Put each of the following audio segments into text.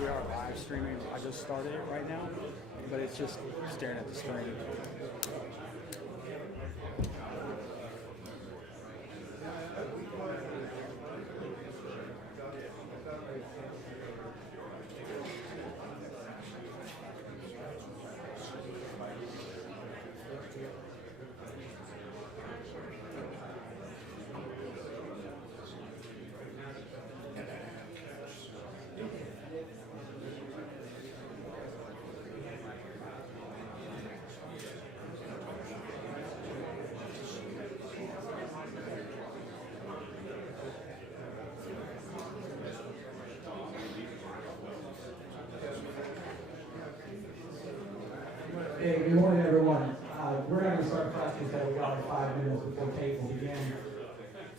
we are live streaming. I just started it right now, but it's just staring at the screen. Hey, good morning, everyone. We're going to start practice that we got like 5 minutes before Tate will begin.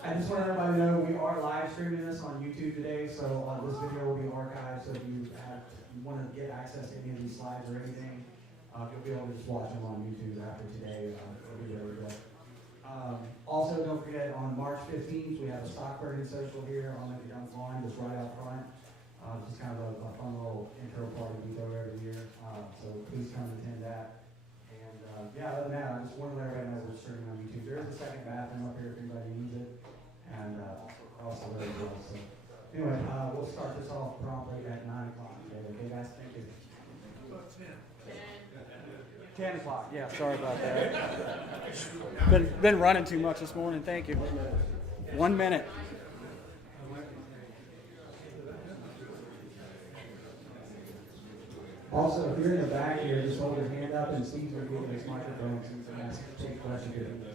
I just want everybody to know we are live streaming this on YouTube today, so this video will be archived. So if you want to get access to any of these slides or anything, you'll be able to just watch them on YouTube after today. It'll be really good. Also, don't forget on March 15th we have a Stockburning social here on the Young Lawn, just right out front. Just kind of a fun little intro party we throw every year. So please come and attend that. And yeah, other than that, I just want to let everybody know we're streaming on YouTube. There is a second bathroom up here if anybody needs it. And also there as well. So anyway, we'll start this off promptly at 9 o'clock. Okay, guys? Thank you. 10 o'clock. Yeah, sorry about that. Been running too much this morning. Thank you. 1 minute. Also, if you're in the back here, just hold your hand up and Steve's going to give you this microphone so you can ask take questions.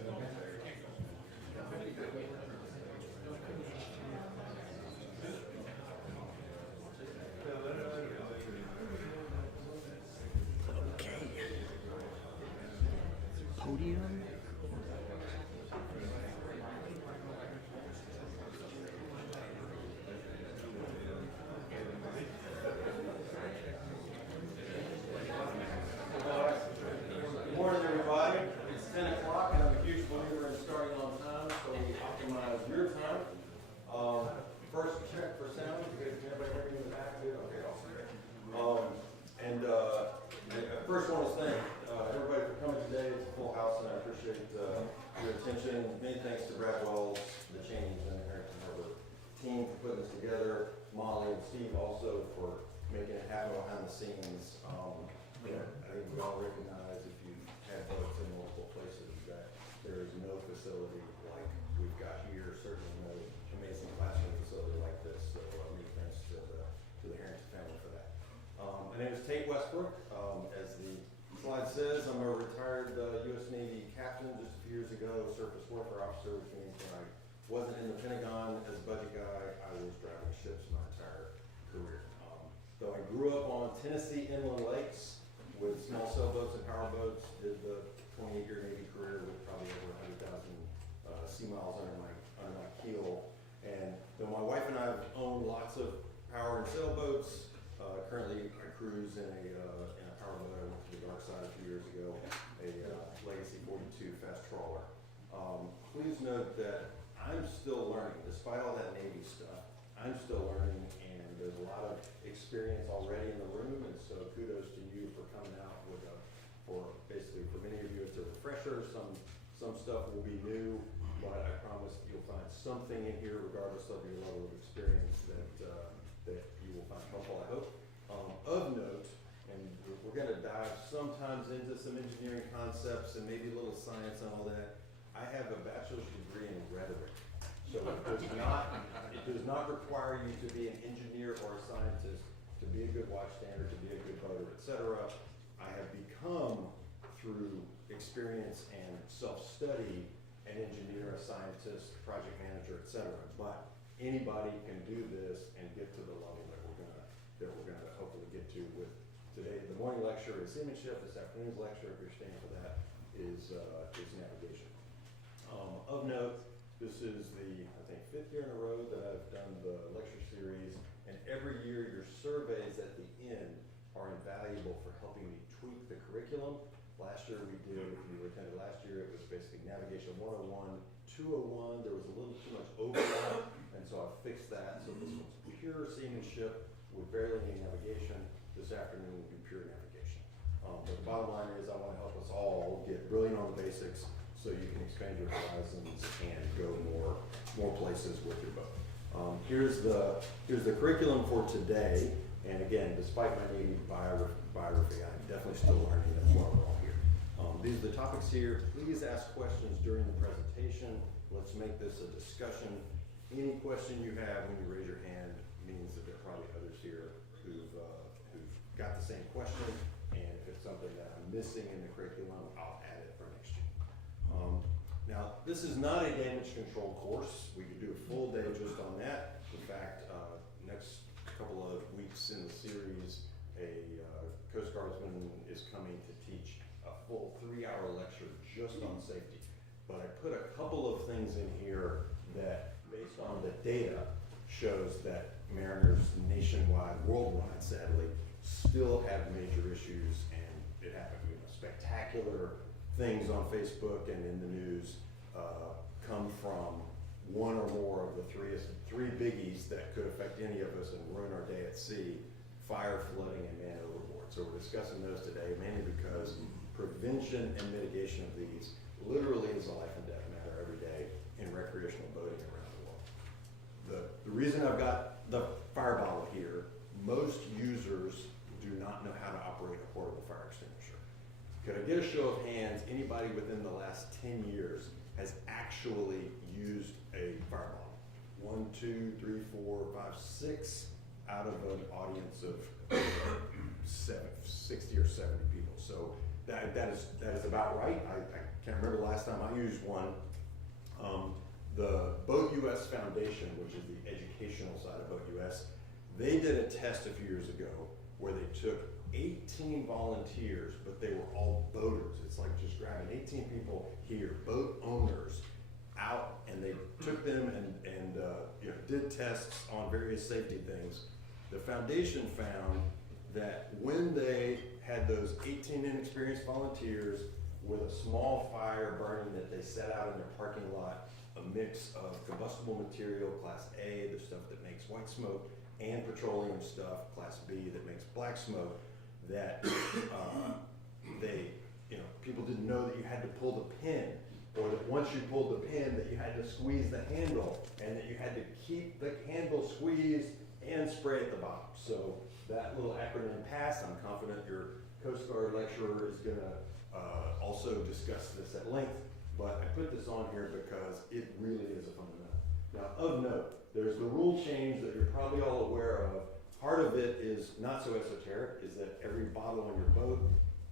Okay. Podium. First, I want to thank everybody for coming today. It's a full house, and I appreciate your attention. Many thanks to Brad Wells, the Chains, and the Herrington Harbour team for putting this together. Molly and Steve also for making it happen behind the scenes. I think we all recognize if you have boats in multiple places that there is no facility like we've got here. Certainly no amazing classroom facility like this. So many thanks to the Herrington family for that. My name is Tate Westbrook. As the slide says, I'm a retired U.S. Navy captain just a few years ago, surface warfare officer, which means when I wasn't in the Pentagon as a budget guy, I was driving ships my entire career. Though I grew up on Tennessee inland lakes with small sailboats and powerboats, did the 28-year Navy career with probably over 100,000 sea miles under my keel. And though my wife and I have owned lots of power and sailboats, currently I cruise in a powerboat. I went to the dark side a few years ago, a Legacy 42 fast trawler. Please note that I'm still learning, despite all that Navy stuff. I'm still learning, and there's a lot of experience already in the room, and so kudos to you for coming out with for many of you it's a refresher. Some stuff will be new, but I promise you'll find something in here, regardless of your level of experience, that you will find helpful, I hope. Of note, and we're going to dive sometimes into some engineering concepts and maybe a little science and all that. I have a bachelor's degree in rhetoric, so it does not require you to be an engineer or a scientist to be a good watchstander, to be a good boater, etc. I have become, through experience and self-study, an engineer, a scientist, project manager, etc. But anybody can do this and get to the level that we're gonna hopefully get to with today. The morning lecture is Seamanship. This afternoon's lecture, if you're staying for that, is navigation. Of note, this is the, I think, 5th year in a row that I've done the lecture series, and every year your surveys at the end are invaluable for helping me tweak the curriculum. Last year we did, if you attended last year, it was basically Navigation 101, 201. There was a little too much overlap, and so I fixed that. So this one's pure seamanship with barely any navigation. This afternoon will be pure navigation. But the bottom line is I want to help us all get brilliant on the basics so you can expand your horizons and go more places with your boat. Here's the curriculum for today. And again, despite my Navy biography, I'm definitely still learning. That's why we're all here. These are the topics here. Please ask questions during the presentation. Let's make this a discussion. Any question you have when you raise your hand means that there are probably others here who've got the same question. And if it's something that I'm missing in the curriculum, I'll add it for next year. Now, this is not a damage control course. We could do a full day just on that. In fact, next couple of weeks in the series, a Coast Guardsman is coming to teach a full 3-hour lecture just on safety. But I put a couple of things in here that, based on the data, shows that mariners nationwide, worldwide, sadly, still have major issues, and it happened. Spectacular things on Facebook and in the news come from one or more of the three biggies that could affect any of us and ruin our day at sea: fire, flooding, and man overboard. So we're discussing those today, mainly because prevention and mitigation of these literally is a life and death matter every day in recreational boating around the world. The reason I've got the fire bottle here, most users do not know how to operate a portable fire extinguisher. Could I get a show of hands, anybody within the last 10 years has actually used a fire bottle? 1, 2, 3, 4, 5, 6 out of an audience of 60 or 70 people. So that is about right. I can't remember the last time I used one. The Boat US Foundation, which is the educational side of Boat US, they did a test a few years ago where they took 18 volunteers, but they were all boaters. It's like just grabbing 18 people here, boat owners, out, and they took them and did tests on various safety things. The foundation found that when they had those 18 inexperienced volunteers with a small fire burning that they set out in their parking lot, a mix of combustible material, Class A, the stuff that makes white smoke, and petroleum stuff, Class B, that makes black smoke, that people didn't know that you had to pull the pin, or that once you pulled the pin that you had to squeeze the handle, and that you had to keep the handle squeezed and spray at the bottom. So that little acronym passed. I'm confident your Coast Guard lecturer is gonna also discuss this at length, but I put this on here because it really is a fundamental. Now, of note, there's the rule change that you're probably all aware of. Part of it is not so esoteric, is that every bottle on your boat,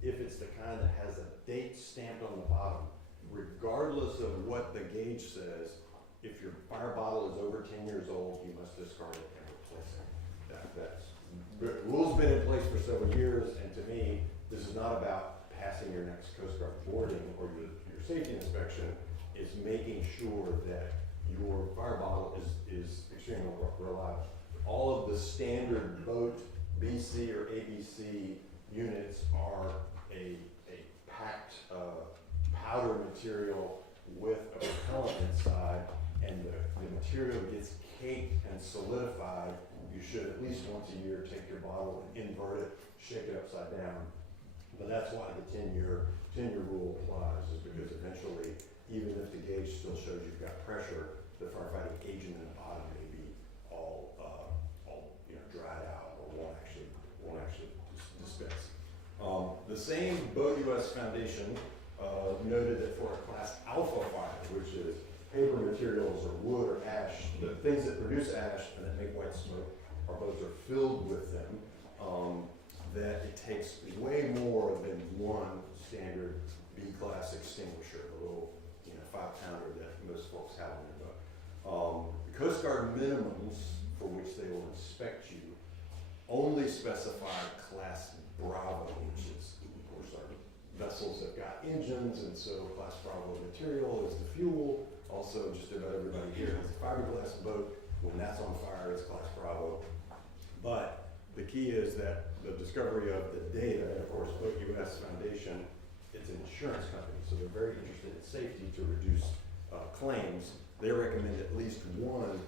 if it's the kind that has a date stamped on the bottom, regardless of what the gauge says, if your fire bottle is over 10 years old, you must discard it and replace it. The rule's been in place for several years, and to me, this is not about passing your next Coast Guard boarding or your safety inspection. It's making sure that your fire bottle is extremely reliable. All of the standard boat BC or ABC units are a packed powder material with a propellant inside, and the material gets caked and solidified. You should at least once a year take your bottle and invert it, shake it upside down. But that's why the 10-year rule applies, is because eventually, even if the gauge still shows you've got pressure, the firefighting agent in the bottom may be all dried out or won't actually dispense. The same Boat US Foundation noted that for a Class Alpha fire, which is paper materials or wood or ash, the things that produce ash and that make white smoke, our boats are filled with them, that it takes way more than one standard B-class extinguisher, the little 5-pounder that most folks have on their boat. The Coast Guard minimums for which they will inspect you only specify Class Bravo, which is, of course, our vessels have got engines, and so Class Bravo material is the fuel. Also, just about everybody here has a fiberglass boat. When that's on fire, it's Class Bravo. But the key is that the discovery of the data, and of course, Boat US Foundation, it's an insurance company, so they're very interested in safety to reduce claims. They recommend at least one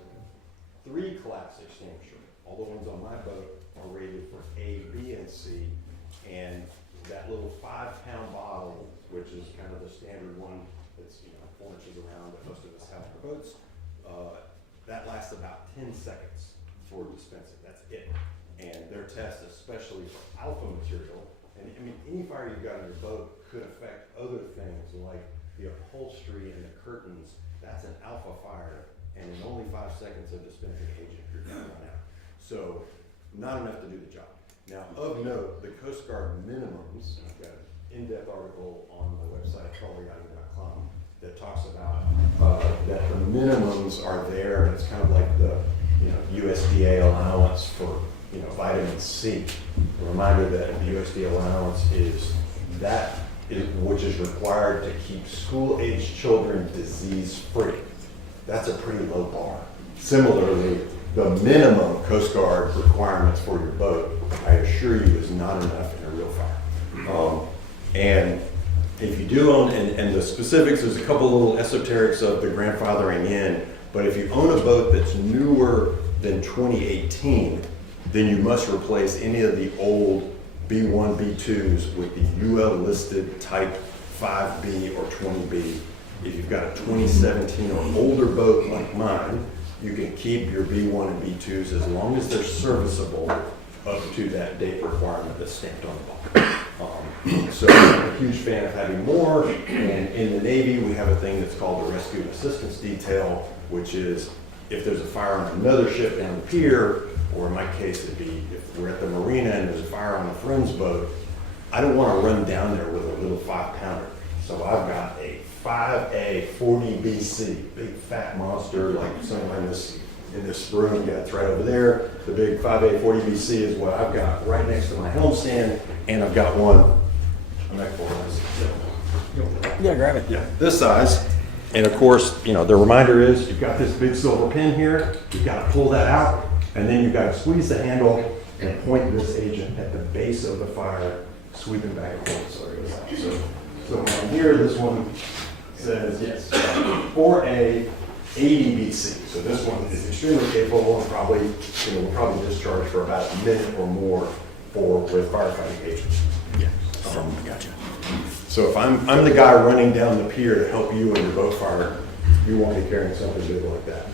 3-class extinguisher. All the ones on my boat are rated for A, B, and C. And that little 5-pound bottle, which is kind of the standard one that's 4 inches around that most of us have on our boats, that lasts about 10 seconds for dispensing. That's it. And their test, especially for alpha material, and I mean, any fire you've got on your boat could affect other things like the upholstery and the curtains. That's an alpha fire, and in only 5 seconds of dispensing agent, you're gonna run out. So, not enough to do the job. Now, of note, the Coast Guard minimums, I've got an in-depth article on my website, crawleryisland.com, that talks about that the minimums are there, and it's kind of like the USDA allowance for vitamin C. A reminder that the USDA allowance is which is required to keep school-aged children disease-free. That's a pretty low bar. Similarly, the minimum Coast Guard requirements for your boat, I assure you, is not enough in a real fire. And if you do own, and the specifics, there's a couple little esoterics of the grandfathering in, but if you own a boat that's newer than 2018, then you must replace any of the old B1, B2s with the UL listed type 5B or 20B. If you've got a 2017 or older boat like mine, you can keep your B1 and B2s as long as they're serviceable up to that date requirement that's stamped on the bottom. So I'm a huge fan of having more, and in the Navy we have a thing that's called the Rescue and Assistance Detail, which is if there's a fire on another ship down the pier, or in my case it'd be if we're at the Marina and there's a fire on a friend's boat, I don't want to run down there with a little 5-pounder. So I've got a 5A 40BC, big fat monster like somewhere in this room. Yeah, it's right over there. The big 5A 40BC is what I've got right next to my helm stand, and I've got one. Yeah, grab it. Yeah, this size. And of course, the reminder is you've got this big silver pin here. You've got to pull that out, and then you've got to squeeze the handle and point this agent at the base of the fire, sweeping back and forth so it goes out. So from here, this one says, yes, 4A 80BC. So this one is extremely capable and probably, will probably discharge for about a minute or more with firefighting agents. Yeah. Gotcha. So if I'm the guy running down the pier to help you in your boat fire, you won't be carrying something big like that.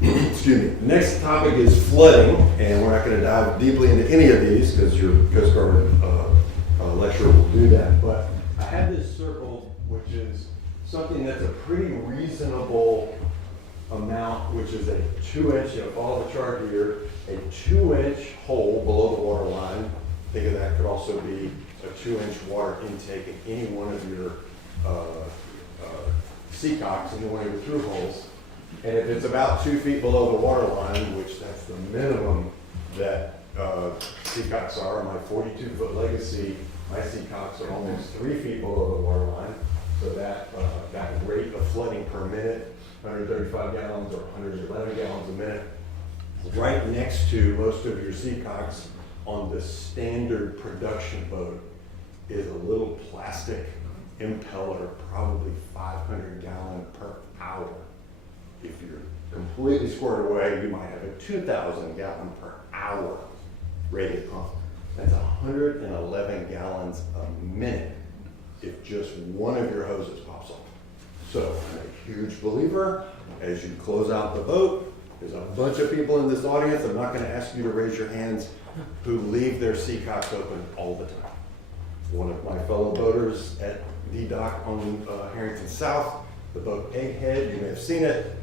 Excuse me. Next topic is flooding, and we're not going to dive deeply into any of these because your Coast Guard lecturer will do that. But I have this circle, which is something that's a pretty reasonable amount, which is a 2-inch, follow the chart here, a 2-inch hole below the water line. Think of that could also be a 2-inch water intake in any one of your seacocks, any one of your through holes. And if it's about 2 feet below the water line, which that's the minimum that seacocks are, my 42-foot Legacy, my seacocks are almost 3 feet below the water line. So that rate of flooding per minute, 135 gallons or 111 gallons a minute, right next to most of your seacocks on the standard production boat is a little plastic impeller, probably 500 gallon per hour. If you're completely squared away, you might have a 2,000 gallon per hour rated pump. That's 111 gallons a minute if just one of your hoses pops off. So I'm a huge believer, as you close out the boat, there's a bunch of people in this audience, I'm not gonna ask you to raise your hands, who leave their seacocks open all the time. One of my fellow boaters at the dock on Herrington South, the boat Egghead, you may have seen it.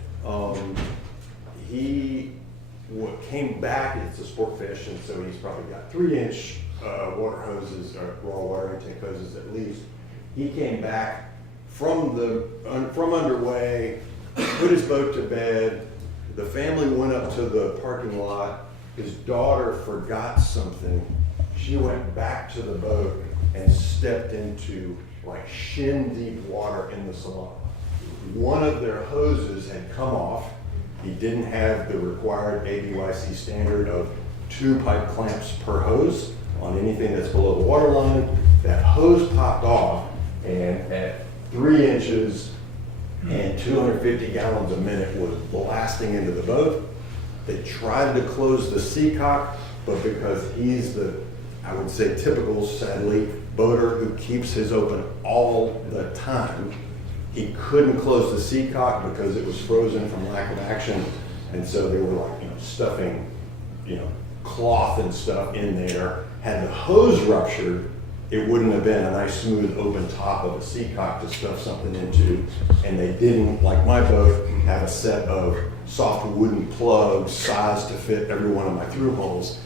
He came back, it's a sport fish, and so he's probably got 3-inch water hoses, or raw water intake hoses at least. He came back from underway, put his boat to bed. The family went up to the parking lot. His daughter forgot something. She went back to the boat and stepped into like shin deep water in the salon. One of their hoses had come off. He didn't have the required ABYC standard of 2 pipe clamps per hose on anything that's below the water line. That hose popped off, and at 3 inches and 250 gallons a minute was blasting into the boat. They tried to close the seacock, but because he's the, I would say typical, sadly, boater who keeps his open all the time, he couldn't close the seacock because it was frozen from lack of action. And so they were like, stuffing, cloth and stuff in there. Had the hose ruptured, it wouldn't have been a nice smooth open top of a seacock to stuff something into. And they didn't, like my boat, have a set of soft wooden plugs sized to fit every one of my through holes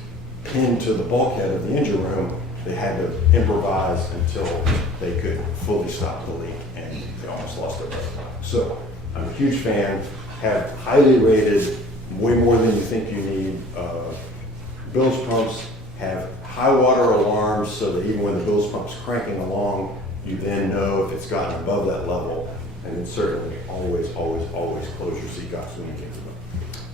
pinned to the bulkhead of the engine room. They had to improvise until they could fully stop the leak, and they almost lost their boat. So I'm a huge fan, have highly rated, way more than you think you need, bilge pumps, have high water alarms so that even when the bilge pump's cranking along, you then know if it's gotten above that level. And then certainly always, always, always close your seacocks when you can.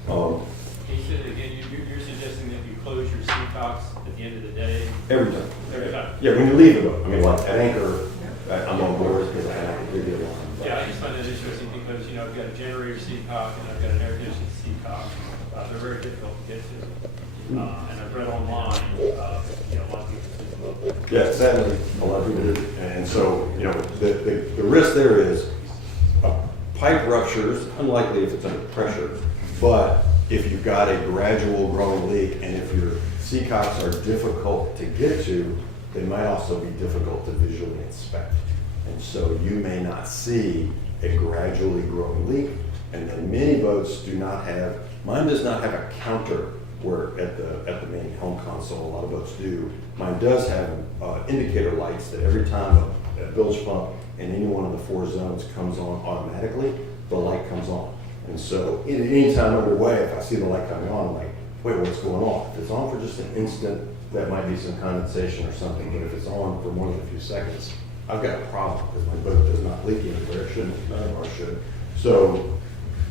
Can you say that again? You're suggesting that you close your seacocks at the end of the day? Every time. Every time? Yeah, when you leave the boat. I mean, like at anchor, I'm on board because I can give you a alarm. Yeah, I just find that interesting because, I've got a generator seacock and I've got an air conditioning seacock. They're very difficult to get to. And I've read online, a lot of people think about that. Yeah, sadly, a lot of people do. And so, the risk there is pipe ruptures, unlikely if it's under pressure, but if you've got a gradual growing leak and if your seacocks are difficult to get to, they might also be difficult to visually inspect. And so you may not see a gradually growing leak. And then many boats do not have, mine does not have a counter where at the main helm console, a lot of boats do. Mine does have indicator lights that every time a bilge pump in any one of the 4 zones comes on automatically, the light comes on. And so any time underway, if I see the light coming on, I'm like, wait, what's going on? If it's on for just an instant, that might be some condensation or something, but if it's on for more than a few seconds, I've got a problem because my boat does not leak anywhere. It shouldn't, none of ours should. So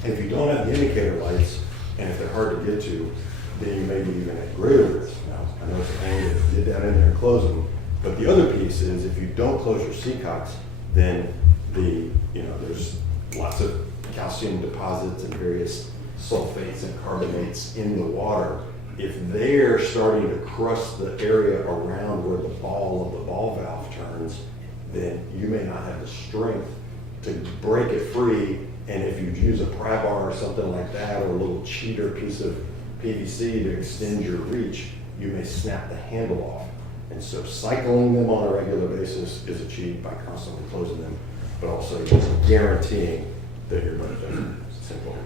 if you don't have the indicator lights, and if they're hard to get to, then you may be even at greater risk. Now, I know it's a pain to get down in there and close them, but the other piece is if you don't close your seacocks, then there's lots of calcium deposits and various sulfates and carbonates in the water. If they're starting to crust the area around where the ball of the ball valve turns, then you may not have the strength to break it free. And if you use a pry bar or something like that, or a little cheater piece of PVC to extend your reach, you may snap the handle off. And so cycling them on a regular basis is achieved by constantly closing them, but also just guaranteeing that you're going to do it. Simple.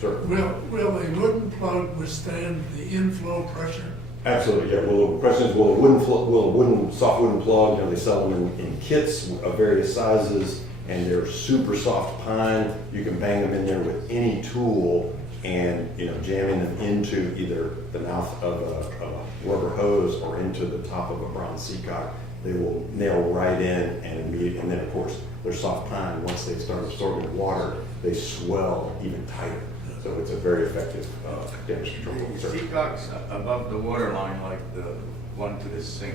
Sure. Will a wooden plug withstand the inflow pressure? Absolutely, yeah. Well, the question is, will a soft wooden plug, they sell them in kits of various sizes, and they're super soft pine. You can bang them in there with any tool, and jamming them into either the mouth of a rubber hose or into the top of a bronze seacock, they will nail right in and then of course they're soft pine. Once they start absorbing water, they swell even tighter. So it's a very effective damage control. Seacocks above the water line, like the one to the sink,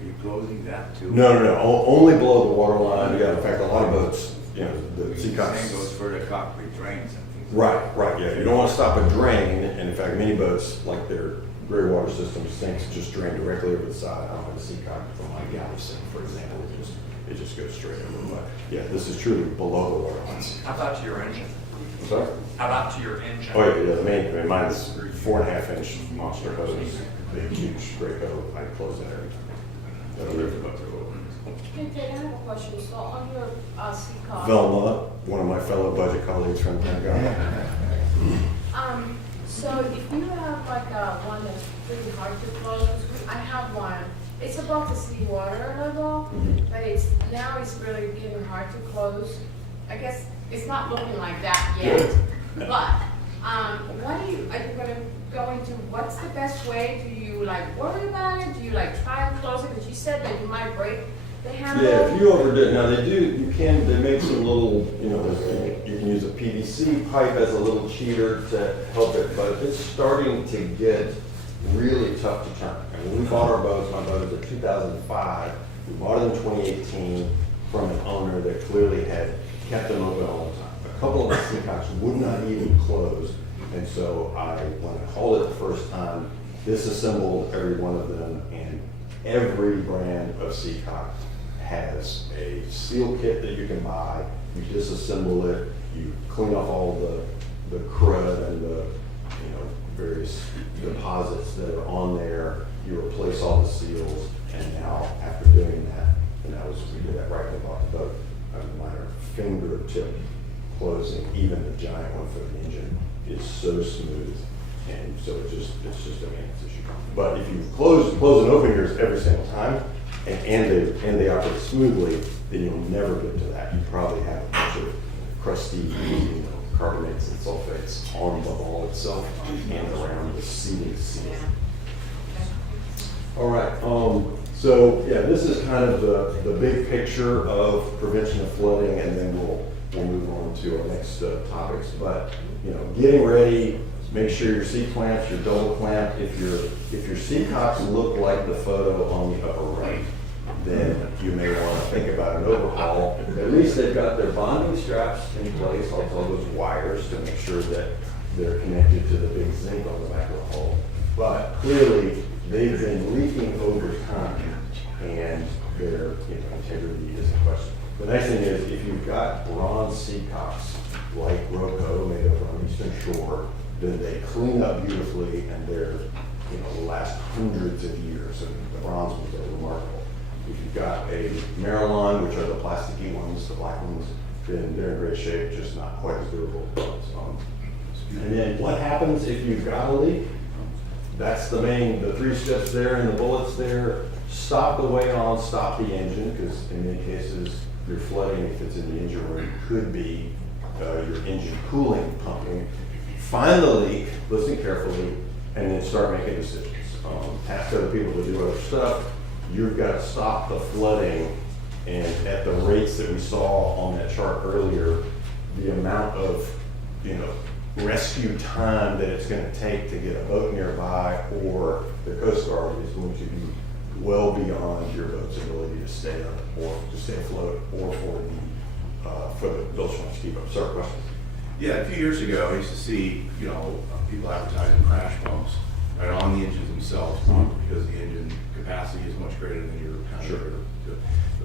are you closing that too? No. Only below the water line. Yeah, in fact, a lot of boats, the seacocks. Same goes for the cockpit drains and things. Right. Yeah. You don't want to stop a drain, and in fact, many boats, like their gray water system sinks, just drain directly over the side. I don't have a seacock from my galley sink, for example. It just goes straight over. But yeah, this is truly below the water lines. How about to your engine? I'm sorry. How about to your engine? Oh yeah, the mine's 4.5-inch monster hose, big, huge, great boat. I close that every time. That'll live about the boat. Hey, Tate, I have a question. So on your seacock. Velma, one of my fellow budget colleagues from Pentagon. So if you have like one that's pretty hard to close, I have one. It's above the seawater level, but it's really getting hard to close. I guess it's not looking like that yet. But are you gonna go into what's the best way? Do you worry about it? Do you try and close it? Because you said that you might break the handle. Yeah, if you overdo it, now they make some little, you can use a PVC pipe as a little cheater to help it, but it's starting to get really tough to turn. And when we bought our boats, my boat was a 2005, we bought it in 2018 from an owner that clearly had kept them open all the time. A couple of the seacocks would not even close, And so when I hauled it the first time, disassembled every one of them, and every brand of Seacock has a seal kit that you can buy. You disassemble it, you clean off all the crud and the various deposits that are on there. You replace all the seals, and now after doing that, and we did that right when we bought the boat. A minor fingertip closing, even the giant one for the engine, is so smooth, and so it's just a maintenance issue. But if you close and open yours every single time, and they operate smoothly, then you'll never get to that. You probably have a bunch of crusty, carbonates and sulfates on the ball itself and around the seating seal. All right. So yeah, this is kind of the big picture of prevention of flooding, and then we'll move on to our next topics. But getting ready. Make sure your C-clamps, your double clamp. If your C-cocks look like the photo on the upper right, then you may want to think about an overhaul. At least they've got their bonding straps in place, also those wires to make sure that they're connected to the big zinc on the back of the hull. But clearly, they've been leaking over time, and their integrity is in question. The next thing is, if you've got bronze Seacocks like Rocco made over on Eastern Shore, then they clean up beautifully, and they're last hundreds of years. And the bronze ones are remarkable. If you've got a Marilyn, which are the plasticky ones, the black ones, then they're in great shape, just not quite as durable. And then what happens if you've got a leak? That's the 3 steps there and the bullets there. Stop the way on, stop the engine, because in many cases you're flooding if it's in the engine room. Could be your engine cooling pumping. Find the leak, listen carefully, and then start making decisions. Ask other people to do other stuff. You've got to stop the flooding, and at the rates that we saw on that chart earlier, the amount of rescue time that it's going to take to get a boat nearby or the Coast Guard is going to be well beyond your boat's ability to stay up or to stay afloat, or for the bilge pumps to keep up. Sir, questions? Yeah, a few years ago, I used to see, people advertising crash pumps right on the engines themselves, because the engine capacity is much greater than your kind Sure.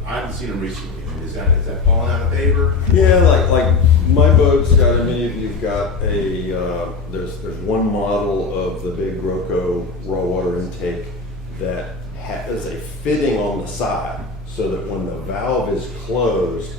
I haven't seen them recently. Is that falling out of favor? Yeah, like my boat's got, you've got there's one model of the big Rocco raw water intake that has a fitting on the side, so that when the valve is closed,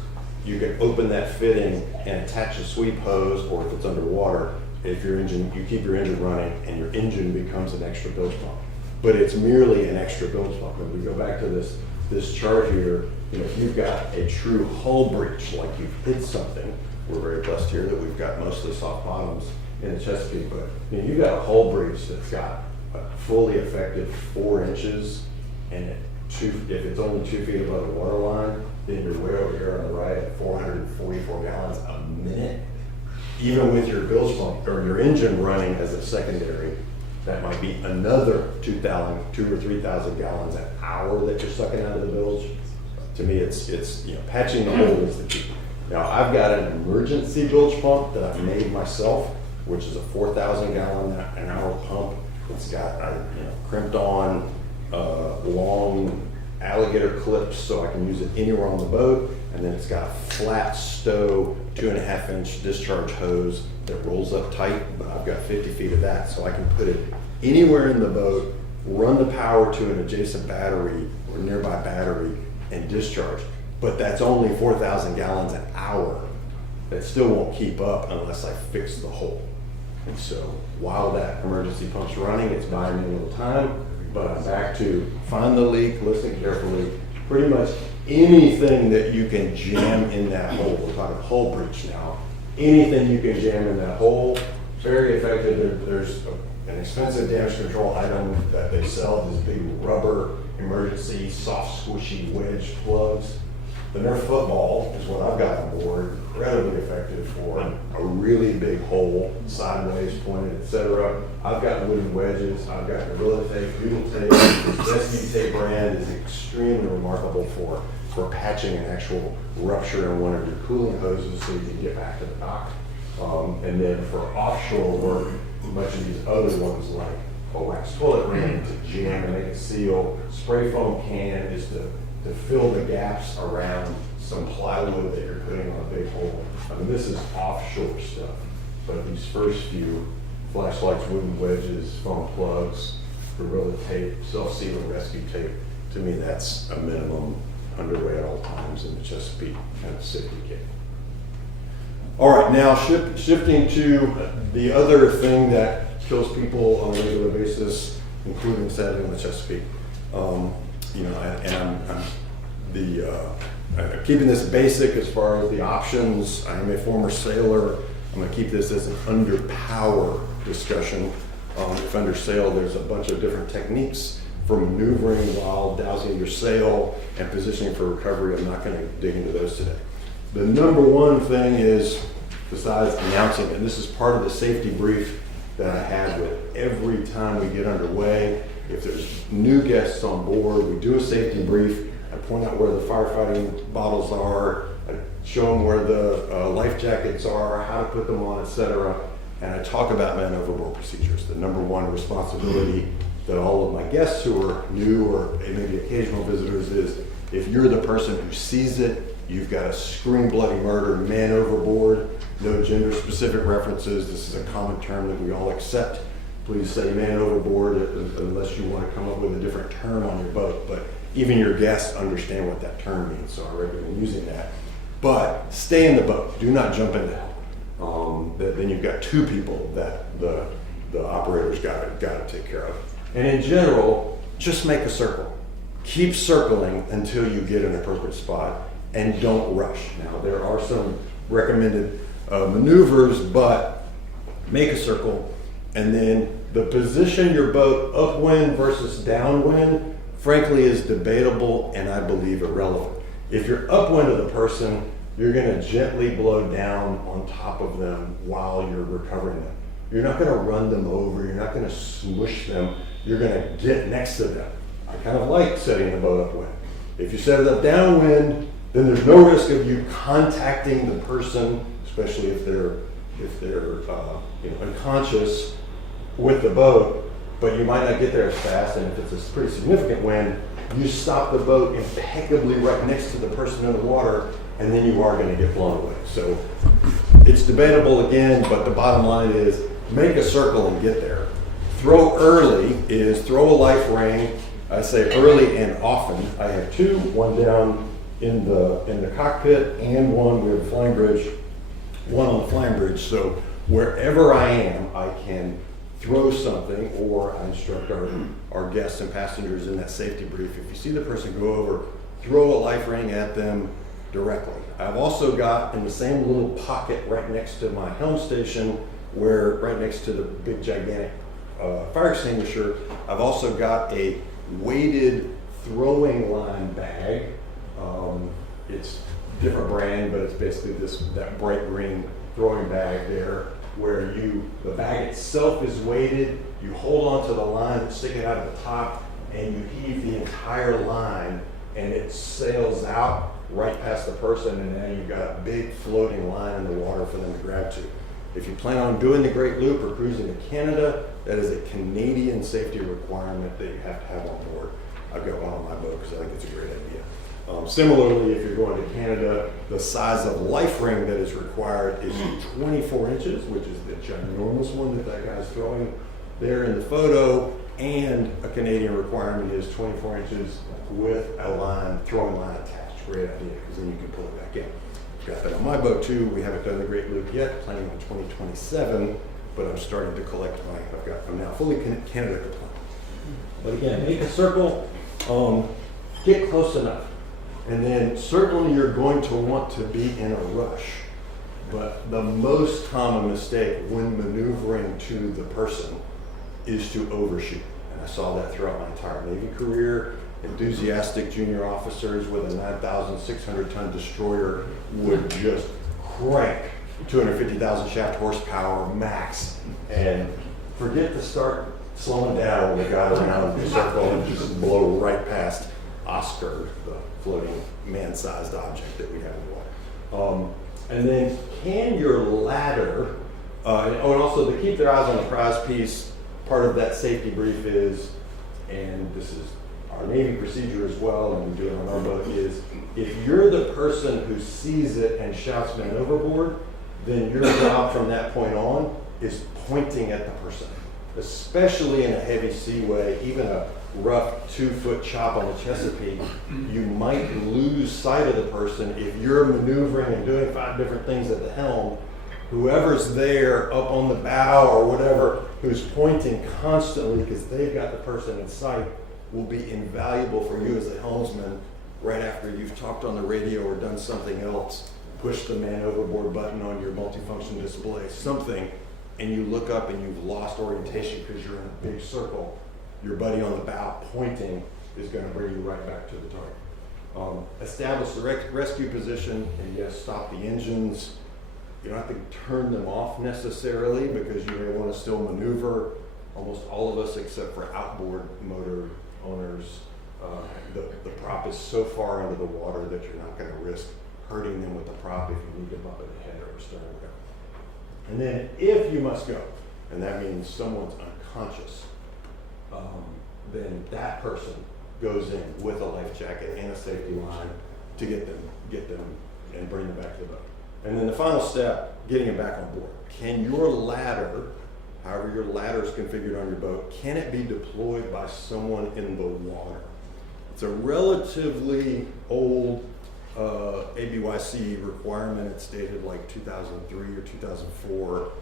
you can open that fitting and attach a sweep hose, or if it's underwater, you keep your engine running, and your engine becomes an extra bilge pump. But it's merely an extra bilge pump. If we go back to this chart here, if you've got a true hull breach, like you've hit something, we're very blessed here that we've got mostly soft bottoms in the Chesapeake, but you've got a hull breach that's got a fully effective 4 inches, and if it's only 2 feet above the water line, then you're way over here on the right at 444 gallons a minute. Even with your bilge pump or your engine running as a secondary, that might be another 2,000 or 3,000 gallons an hour that you're sucking out of the bilge. To me, it's patching the hole is the key. Now, I've got an emergency bilge pump that I've made myself, which is a 4,000 gallon an hour pump. It's got crimped on long alligator clips, so I can use it anywhere on the boat, and then it's got a flat stow 2.5 inch discharge hose that rolls up tight, but I've got 50 feet of that, so I can put it anywhere in the boat, run the power to an adjacent battery or nearby battery, and discharge. But that's only 4,000 gallons an hour. That still won't keep up unless I fix the hole. And so while that emergency pump's running, it's buying me a little time, but I'm back to find the leak, listen carefully. Pretty much anything that you can jam in that hole, we're talking hull breach now, anything you can jam in that hole, very effective. There's an expensive damage control item that they sell, these big rubber emergency soft squishy wedge plugs. The Nerf football is what I've got on board, incredibly effective for a really big hole, sideways, pointed, etc. I've got wooden wedges, I've got Gorilla Tape, Butyl Tape. This Rescue Tape brand is extremely remarkable for patching an actual rupture in one of your cooling hoses so you can get back to the dock. And then for offshore work, much of these other ones like a wax toilet ring to jam and make a seal, spray foam can is to fill the gaps around some plywood that you're putting on a big hole. I mean, this is offshore stuff, but these first few, flashlights, wooden wedges, foam plugs, gorilla tape, self-sealing rescue tape, to me that's a minimum underway at all times in the Chesapeake kind of safety kit. All right, now shifting to the other thing that kills people on a regular basis, including sadly in the Chesapeake. You know, and I'm keeping this basic as far as the options. I am a former sailor. I'm going to keep this as an under power discussion. If under sail, there's a bunch of different techniques for maneuvering while dousing your sail and positioning for recovery. I'm not going to dig into those today. The number one thing is, besides announcing it, and this is part of the safety brief that I have with every time we get underway. If there's new guests on board, we do a safety brief. I point out where the firefighting bottles are, I show them where the life jackets are, how to put them on, etc. And I talk about man overboard procedures. The number one responsibility that all of my guests who are new or maybe occasional visitors is, if you're the person who sees it, you've got to scream bloody murder, man overboard, no gender specific references. This is a common term that we all accept. Please say man overboard unless you want to come up with a different term on your boat. But even your guests understand what that term means, so I recommend using that. But stay in the boat. Do not jump into help. Then you've got two people that the operator's got to take care of. And in general, just make a circle. Keep circling until you get an appropriate spot, and don't rush. Now, there are some recommended maneuvers, but make a circle, and then the position your boat upwind versus downwind, frankly, is debatable and I believe irrelevant. If you're upwind of the person, you're going to gently blow down on top of them while you're recovering them. You're not going to run them over. You're not going to smush them. You're going to get next to them. I kind of like setting the boat upwind. If you set it up downwind, then there's no risk of you contacting the person, especially if they're unconscious with the boat, but you might not get there as fast, and if it's a pretty significant wind, you stop the boat impeccably right next to the person in the water, and then you are going to get blown away. So it's debatable again, but the bottom line is make a circle and get there. Throw early is throw a life ring. I say early and often. I have two, one down in the cockpit and one with the flying bridge, one on the flying bridge. So wherever I am, I can throw something, or I instruct our guests and passengers in that safety brief. If you see the person go over, throw a life ring at them directly. I've also got in the same little pocket right next to my helm station, where right next to the big gigantic fire extinguisher, I've also got a weighted throwing line bag. It's a different brand, but it's basically that bright green throwing bag there, where the bag itself is weighted, you hold onto the line that's sticking out at the top, and you heave the entire line, and it sails out right past the person, and now you've got a big floating line in the water for them to grab to. If you plan on doing the Great Loop or cruising to Canada, that is a Canadian safety requirement that you have to have on board. I've got one on my boat because I think it's a great idea. Similarly, if you're going to Canada, the size of life ring that is required is 24 inches, which is the ginormous one that guy's throwing there in the photo, and a Canadian requirement is 24 inches with a throwing line attached. Great idea, because then you can pull it back in. Got that on my boat too. We haven't done the Great Loop yet, planning on 2027, but I'm starting to collect I'm now fully Canada compliant. But again, make a circle, get close enough. And then certainly you're going to want to be in a rush. But the most common mistake when maneuvering to the person is to overshoot. And I saw that throughout my entire Navy career. Enthusiastic junior officers with a 9,600 ton destroyer would just crank 250,000 shaft horsepower max and forget to start slowing down when they got around the circle and just blow right past Oscar, the floating man-sized object that we have in the water. And then can your ladder, and also to keep their eyes on the prize piece, part of that safety brief is, and this is our Navy procedure as well, and we do it on our boat, is if you're the person who sees it and shouts man overboard, then your job from that point on is pointing at the person. Especially in a heavy seaway, even a rough 2-foot chop on the Chesapeake, you might lose sight of the person if you're maneuvering and doing 5 different things at the helm. Whoever's there up on the bow or whatever, who's pointing constantly because they've got the person in sight, will be invaluable for you as a helmsman right after you've talked on the radio or done something else, push the man overboard button on your multifunction display, something, and you look up and you've lost orientation because you're in a big circle. Your buddy on the bow pointing is going to bring you right back to the target. Establish the rescue position, and yes, stop the engines. You don't have to turn them off necessarily because you may want to still maneuver. Almost all of us, except for outboard motor owners, the prop is so far under the water that you're not going to risk hurting them with the prop if you need to bump it ahead or stern. And then if you must go, and that means someone's unconscious, then that person goes in with a life jacket and a safety line to get them and bring them back to the boat. And then the final step, getting them back on board. Can your ladder, however your ladder is configured on your boat, can it be deployed by someone in the water? It's a relatively old ABYC requirement. It's dated like 2003 or 2004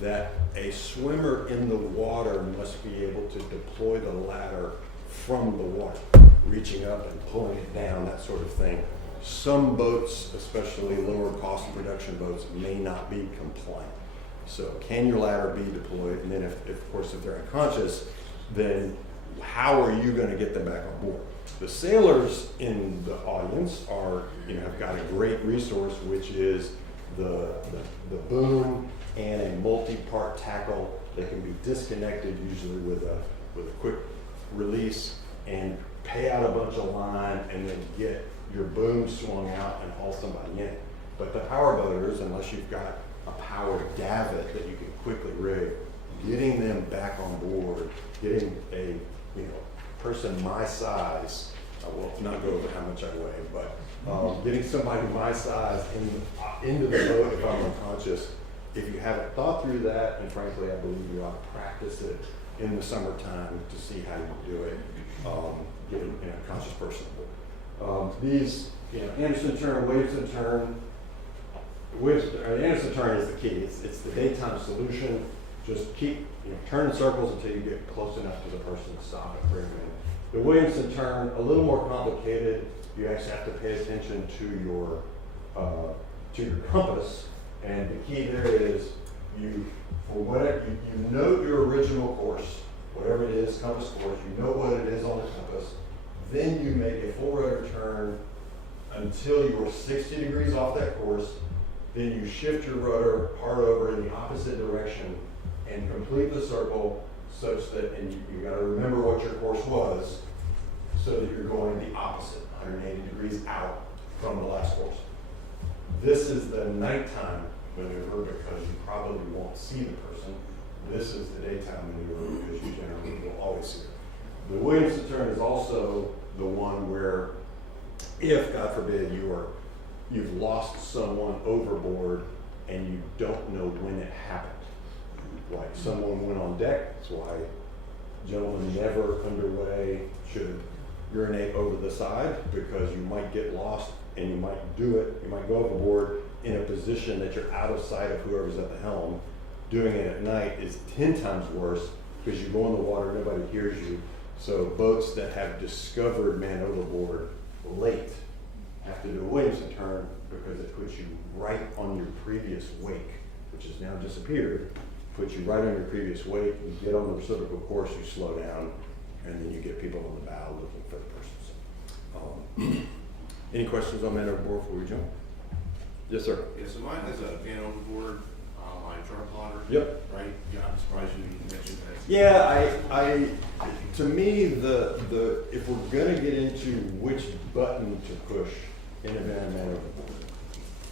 that a swimmer in the water must be able to deploy the ladder from the water, reaching up and pulling it down, that sort of thing. Some boats, especially lower cost production boats, may not be compliant. So can your ladder be deployed? And then of course, if they're unconscious, then how are you going to get them back on board? The sailors in the audience have got a great resource, which is the boom and a multi-part tackle that can be disconnected usually with a quick release and pay out a bunch of line and then get your boom swung out and haul somebody in. But the power boaters, unless you've got a powered davit that you can quickly rig, getting them back on board, getting a person my size, I will not go over how much I weigh, but getting somebody my size into the boat if I'm unconscious, if you haven't thought through that, and frankly I believe you ought to practice it in the summertime to see how you do it, getting a conscious person aboard. These, Anderson turn, Williamson turn. The Anderson turn is the key. It's the daytime solution. Just keep turning circles until you get close enough to the person to stop and bring them in. The Williamson turn, a little more complicated. You actually have to pay attention to your compass, and the key there is you note your original course, whatever it is, compass course. You know what it is on the compass. Then you make a full rudder turn until you're 60 degrees off that course. Then you shift your rudder hard over in the opposite direction and complete the circle such that, and you got to remember what your course was, so that you're going the opposite, 180 degrees out from the last course. This is the nighttime maneuver because you probably won't see the person. This is the daytime maneuver because you generally will always see it. The Williamson turn is also the one where, if God forbid you've lost someone overboard and you don't know when it happened. Like someone went on deck, that's why gentlemen never underway should urinate over the side, because you might get lost and you might you might go overboard in a position that you're out of sight of whoever's at the helm. Doing it at night is 10 times worse because you go in the water, nobody hears you. So boats that have discovered man overboard late have to do a Williamson turn because it puts you right on your previous wake, which has now disappeared. Puts you right on your previous wake, you get on the reciprocal course, you slow down, and then you get people on the bow looking for the persons. Any questions on man overboard before we jump? Yes, sir. Yeah, so mine has a man overboard, line chart plotter. Yep. Right? Yeah, I'm surprised you didn't mention that. Yeah, to me, if we're gonna get into which button to push in a man overboard,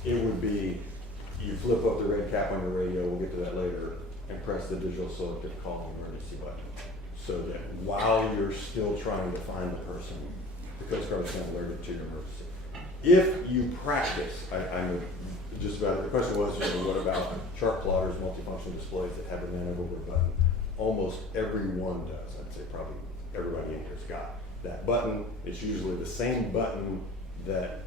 it would be you flip up the red cap on your radio, we'll get to that later, and press the digital selective calling emergency button. So that while you're still trying to find the person, the Coast Guard is going to alert you to your emergency. If you practice, I'm just about, the question was, what about chart plotters, multifunction displays that have a man over button? Almost everyone does. I'd say probably everybody in here's got that button. It's usually the same button that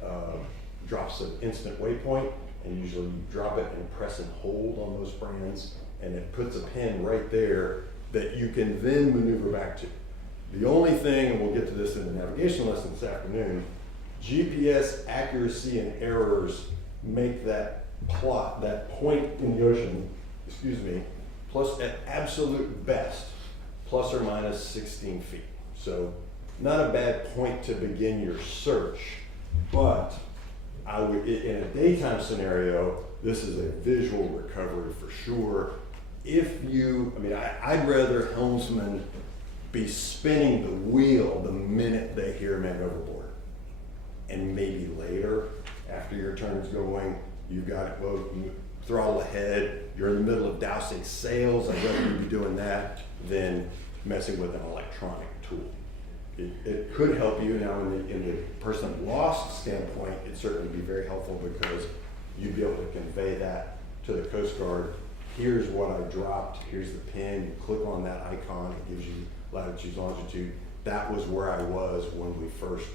drops an instant waypoint, and usually you drop it and press and hold on those brands, and it puts a pin right there that you can then maneuver back to. The only thing, and we'll get to this in the navigation lesson this afternoon, GPS accuracy and errors make that plot, that point in the ocean, plus at absolute best, plus or minus 16 feet. So not a bad point to begin your search, but I would, in a daytime scenario, this is a visual recovery for sure. If you, I'd rather helmsmen be spinning the wheel the minute they hear man overboard. And maybe later, after your turn's going, you've got it, well, you throttle ahead, you're in the middle of dousing sails. I'd rather you be doing that than messing with an electronic tool. It could help you now in the person lost standpoint. It'd certainly be very helpful because you'd be able to convey that to the Coast Guard. Here's what I dropped, here's the pin, you click on that icon, it gives you latitude, longitude. That was where I was when we first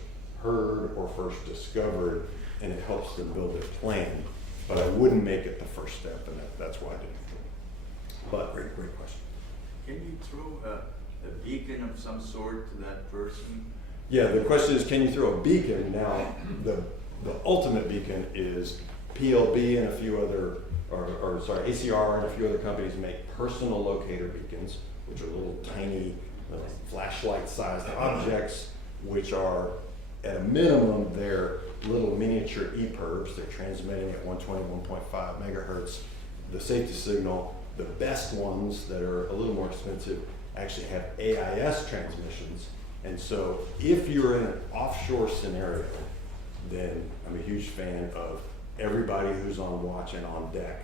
heard or first discovered, and it helps them build their plan. But I wouldn't make it the first step, and that's why I didn't. But great question. Can you throw a beacon of some sort to that person? Yeah, the question is, can you throw a beacon? Now, the ultimate beacon is PLB and a few other, ACR and a few other companies make personal locator beacons, which are little tiny flashlight-sized objects, which are, at a minimum, they're little miniature EPIRBs. They're transmitting at 121.5 megahertz. The safety signal, the best ones that are a little more expensive, actually have AIS transmissions. And so if you're in an offshore scenario, then I'm a huge fan of everybody who's on watch and on deck.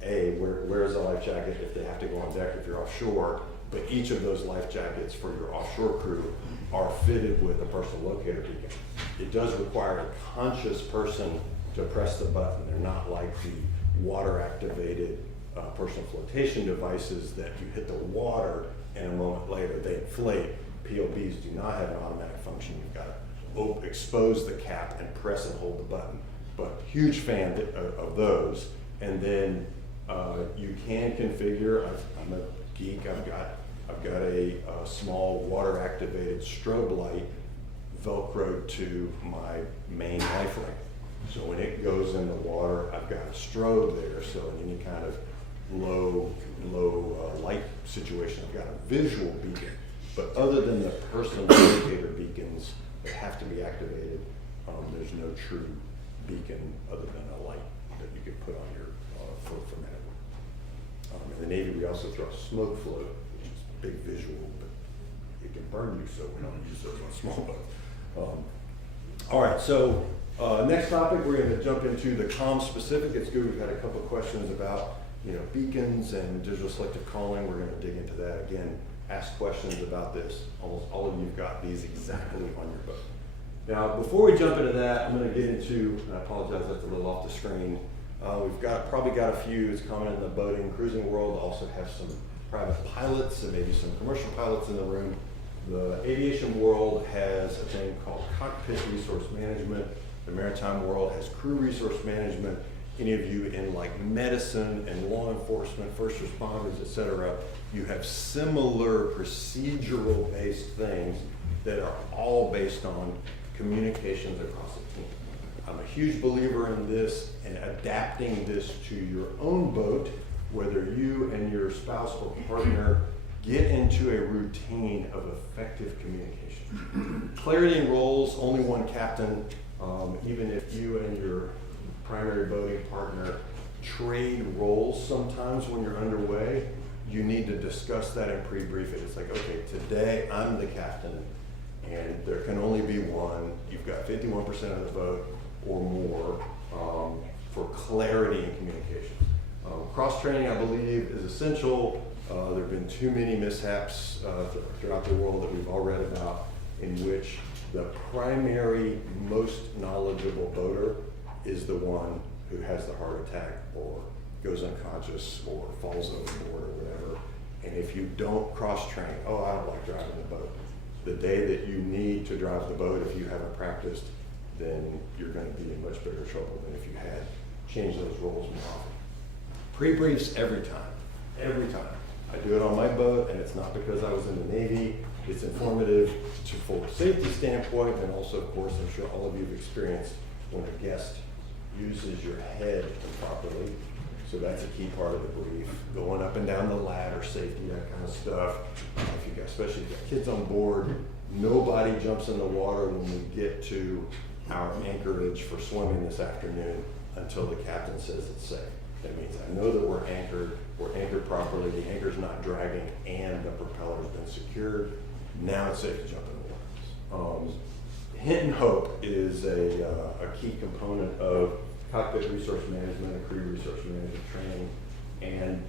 Where's a life jacket if they have to go on deck if you're offshore, but each of those life jackets for your offshore crew are fitted with a personal locator beacon. It does require a conscious person to press the button. They're not like the water-activated personal flotation devices that you hit the water and a moment later they inflate. PLBs do not have an automatic function. You've got to expose the cap and press and hold the button. But huge fan of those. And then you can configure. I'm a geek. I've got a small water-activated strobe light velcroed to my main life ring. So when it goes in the water, I've got a strobe there. So in any kind of low light situation, I've got a visual beacon. But other than the personal locator beacons that have to be activated, there's no true beacon other than a light that you can put on your for minute. In the Navy, we also throw a smoke float, which is big visual, but it can burn you, so we don't use those on small boats. All right, so next topic, we're going to jump into the comm specific. It's good. We've had a couple of questions about beacons and digital selective calling. We're going to dig into that again. Ask questions about this. Almost all of you've got these exactly on your boat. Now, before we jump into that, I'm going to get into, and I apologize, that's a little off the screen. We've probably got a few. It's common in the boating cruising world. Also have some private pilots and maybe some commercial pilots in the room. The aviation world has a thing called cockpit resource management. The maritime world has crew resource management. Any of you in like medicine and law enforcement, first responders, etc., you have similar procedural based things that are all based on communications across the team. I'm a huge believer in this and adapting this to your own boat, whether you and your spouse or partner get into a routine of effective communication. Clarity in roles, only one captain. Even if you and your primary boating partner trade roles sometimes when you're underway, you need to discuss that and pre-brief it. It's like, okay, today I'm the captain and there can only be one. You've got 51% of the boat or more. for clarity in communication. Cross-training, I believe, is essential. There have been too many mishaps throughout the world that we've all read about, in which the primary, most knowledgeable boater is the one who has the heart attack or goes unconscious or falls overboard or whatever. And if you don't cross-train, oh, I don't like driving the boat. The day that you need to drive the boat, if you haven't practiced, then you're going to be in much bigger trouble than if you had changed those roles more often. Pre-briefs every time, every time. I do it on my boat, and it's not because I was in the Navy. It's informative from a safety standpoint, and also, of course, I'm sure all of you have experienced when a guest uses your head improperly. So that's a key part of the brief. Going up and down the ladder, safety, that kind of stuff. If you got, especially if you got kids on board, nobody jumps in the water when we get to our anchorage for swimming this afternoon until the captain says it's safe. That means I know that we're anchored properly, the anchor's not dragging, and the propeller's been secured. Now it's safe to jump in the water. Hint and hope is a key component of cockpit resource management and crew resource management training, and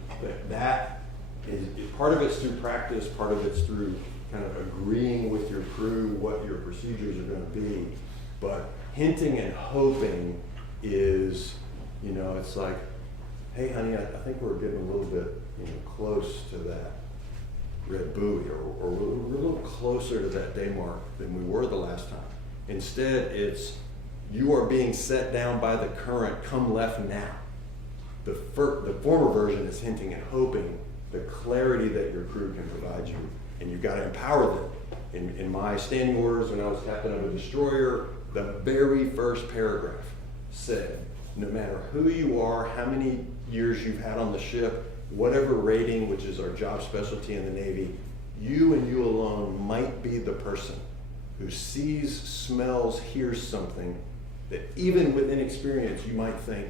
that is part of it's through practice, part of it's through kind of agreeing with your crew what your procedures are going to be. But hinting and hoping is, you know, it's like, hey honey, I think we're getting a little bit, you know, close to that red buoy, or we're a little closer to that day mark than we were the last time. Instead, it's, you are being set down by the current, come left now. The former version is hinting and hoping, the clarity that your crew can provide you, and you've got to empower them. In my standing orders when I was captain of a destroyer, the very first paragraph said, no matter who you are, how many years you've had on the ship, whatever rating, which is our job specialty in the Navy, you and you alone might be the person who sees, smells, hears something that even with inexperience you might think,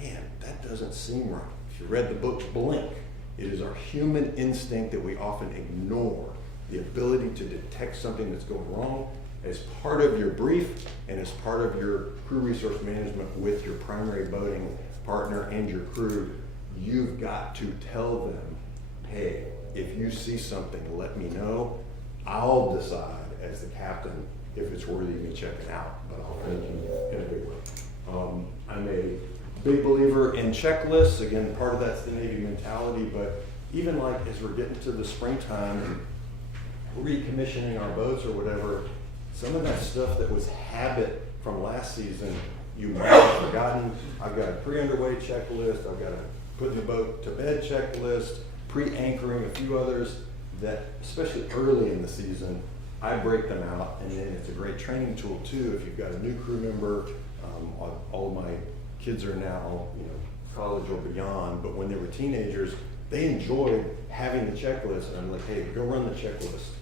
man, that doesn't seem right. If you read the book Blink, it is our human instinct that we often ignore, the ability to detect something that's going wrong. As part of your brief and as part of your crew resource management with your primary boating partner and your crew, you've got to tell them, hey, if you see something, let me know. I'll decide as the captain if it's worthy of me checking out, but I'll thank you in a big way. I'm a big believer in checklists. Again, part of that's the Navy mentality, but even like as we're getting to the springtime, recommissioning our boats or whatever, some of that stuff that was habit from last season, you might have forgotten. I've got a pre-underway checklist, I've got a putting the boat to bed checklist, pre-anchoring, a few others that, especially early in the season, I break them out, and then it's a great training tool too. If you've got a new crew member, all of my kids are now, you know, college or beyond, but when they were teenagers, they enjoyed having the checklist, and I'm like, hey, go run the checklist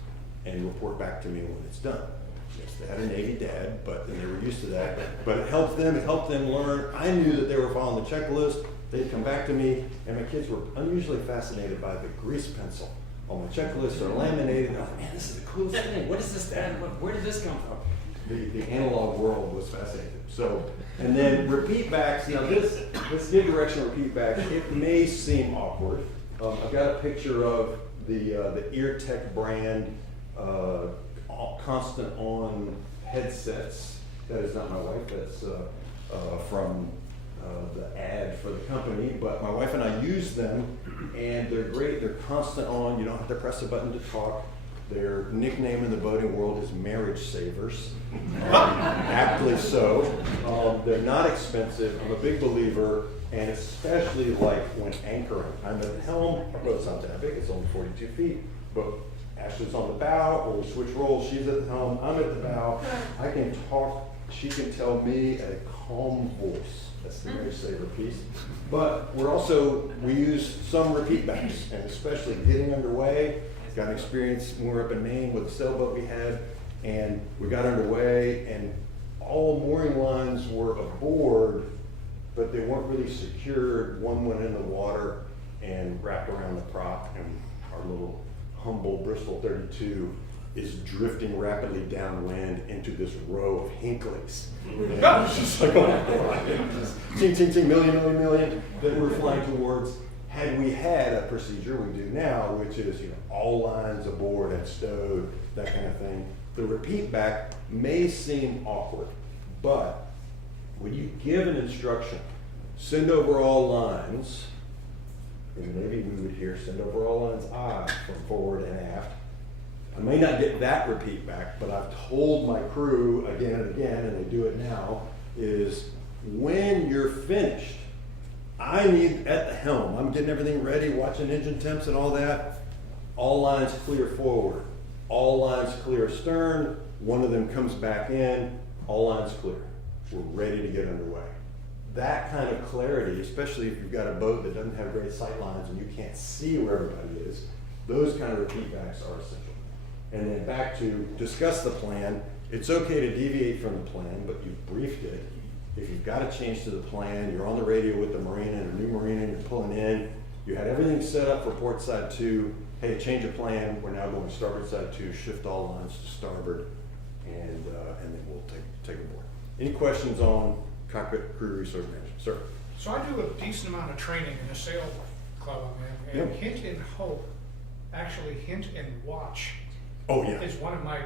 and report back to me when it's done. Yes, they had a Navy dad, but they were used to that. But it helped them learn. I knew that they were following the checklist. They'd come back to me, and my kids were unusually fascinated by the grease pencil on my checklist. They're laminated. And I'm like, man, this is the coolest thing. What is this, Dad? Where did this come from? The analog world was fascinating. So, and then repeat backs. Now this give direction repeat back, it may seem awkward. I've got a picture of the EarTech brand constant on headsets. That is not my wife. That's from the ad for the company. But my wife and I use them, and they're great. They're constant on. You don't have to press a button to talk. Their nickname in the boating world is marriage savers. Aptly so. They're not expensive. I'm a big believer, and especially like when anchoring. I'm at the helm. Our boat's not that big. It's only 42 feet. But Ashley's on the bow, or we switch roles. She's at the helm. I'm at the bow. I can talk. She can tell me at a calm voice. That's the marriage saver piece. But we use some repeat backs, and especially getting underway. Got an experience when we were up in Maine with a sailboat we had, and we got underway, and all mooring lines were aboard, but they weren't really secured. One went in the water and wrapped around the prop, and our little humble Bristol 32 is drifting rapidly downwind into this row of Hinkley's. And it's just like, oh my God, just ching, ching, ching, million that we're flying towards. Had we had a procedure we do now, which is, you know, all lines aboard and stowed, that kind of thing, the repeat back may seem awkward, but when you give an instruction, send over all lines, and maybe we would hear send over all lines I from forward and aft. I may not get that repeat back, but I've told my crew again and again, and they do it now, is when you're finished, I need at the helm, I'm getting everything ready, watching engine temps and all that, all lines clear forward, all lines clear astern, one of them comes back in, all lines clear. We're ready to get underway. That kind of clarity, especially if you've got a boat that doesn't have great sight lines and you can't see where everybody is, those kind of repeat backs are essential. And then back to discuss the plan. It's okay to deviate from the plan, but you've briefed it. If you've got to change to the plan, you're on the radio with the Marina and a new Marina and you're pulling in, you had everything set up for port side 2, hey, change of plan, we're now going starboard side 2, shift all lines to starboard, and then we'll take a board. Any questions on cockpit crew resource management? Sir? So I do a decent amount of training in a sail club I'm in, and Yep. hint and hope, actually hint and watch Oh, yeah. is one of my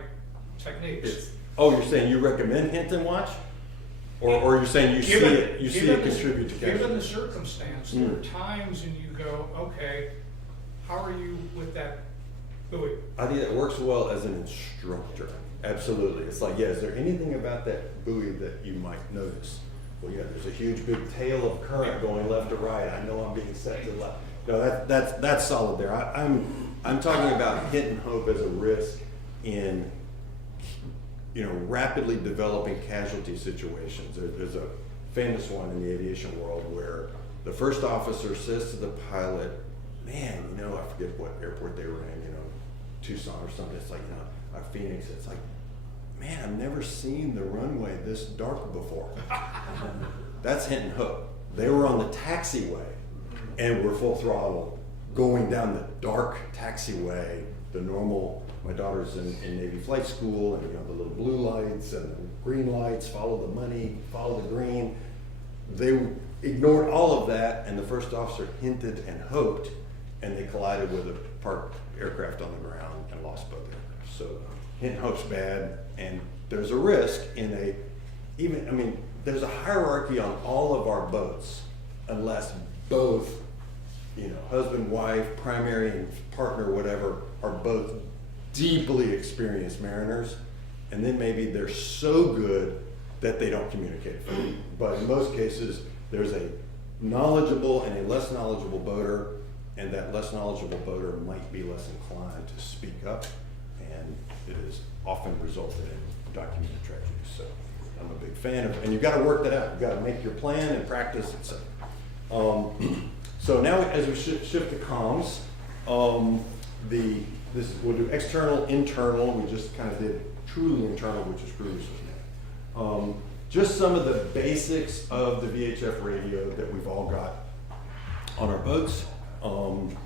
techniques. Oh, you're saying you recommend hint and watch? Or you're saying you see it contribute to Given casualty? the circumstance, there are times and you go, okay, how are you with that buoy? I think that works well as an instructor. Absolutely. It's like, yeah, is there anything about that buoy that you might notice? Well, yeah, there's a huge big tail of current going left to right. I know I'm being set to the left. No, that's solid there. I'm talking about hint and hope as a risk in, you know, rapidly developing casualty situations. There's a famous one in the aviation world where the first officer says to the pilot, man, you know, I forget what airport they were in, you know, Tucson or something. It's like, you know, Phoenix. It's like, man, I've never seen the runway this dark before. That's hint and hope. They were on the taxiway and were full throttle going down the dark taxiway, the normal, my daughter's in Navy flight school, and you know, the little blue lights and the green lights, follow the money, follow the green. They ignored all of that, and the first officer hinted and hoped, and they collided with a parked aircraft on the ground and lost both aircraft. So hint and hope's bad, and there's a risk in there's a hierarchy on all of our boats unless both, you know, husband, wife, primary and partner, whatever, are both deeply experienced mariners, and then maybe they're so good that they don't communicate. But in most cases, there's a knowledgeable and a less knowledgeable boater, and that less knowledgeable boater might be less inclined to speak up, and it has often resulted in documented tragedies. So I'm a big fan of, and you've got to work that out. You've got to make your plan and practice, etc. So now, as we shift to comms, we'll do external, internal. We just kind of did truly internal, which is crew resource. Just some of the basics of the VHF radio that we've all got on our boats.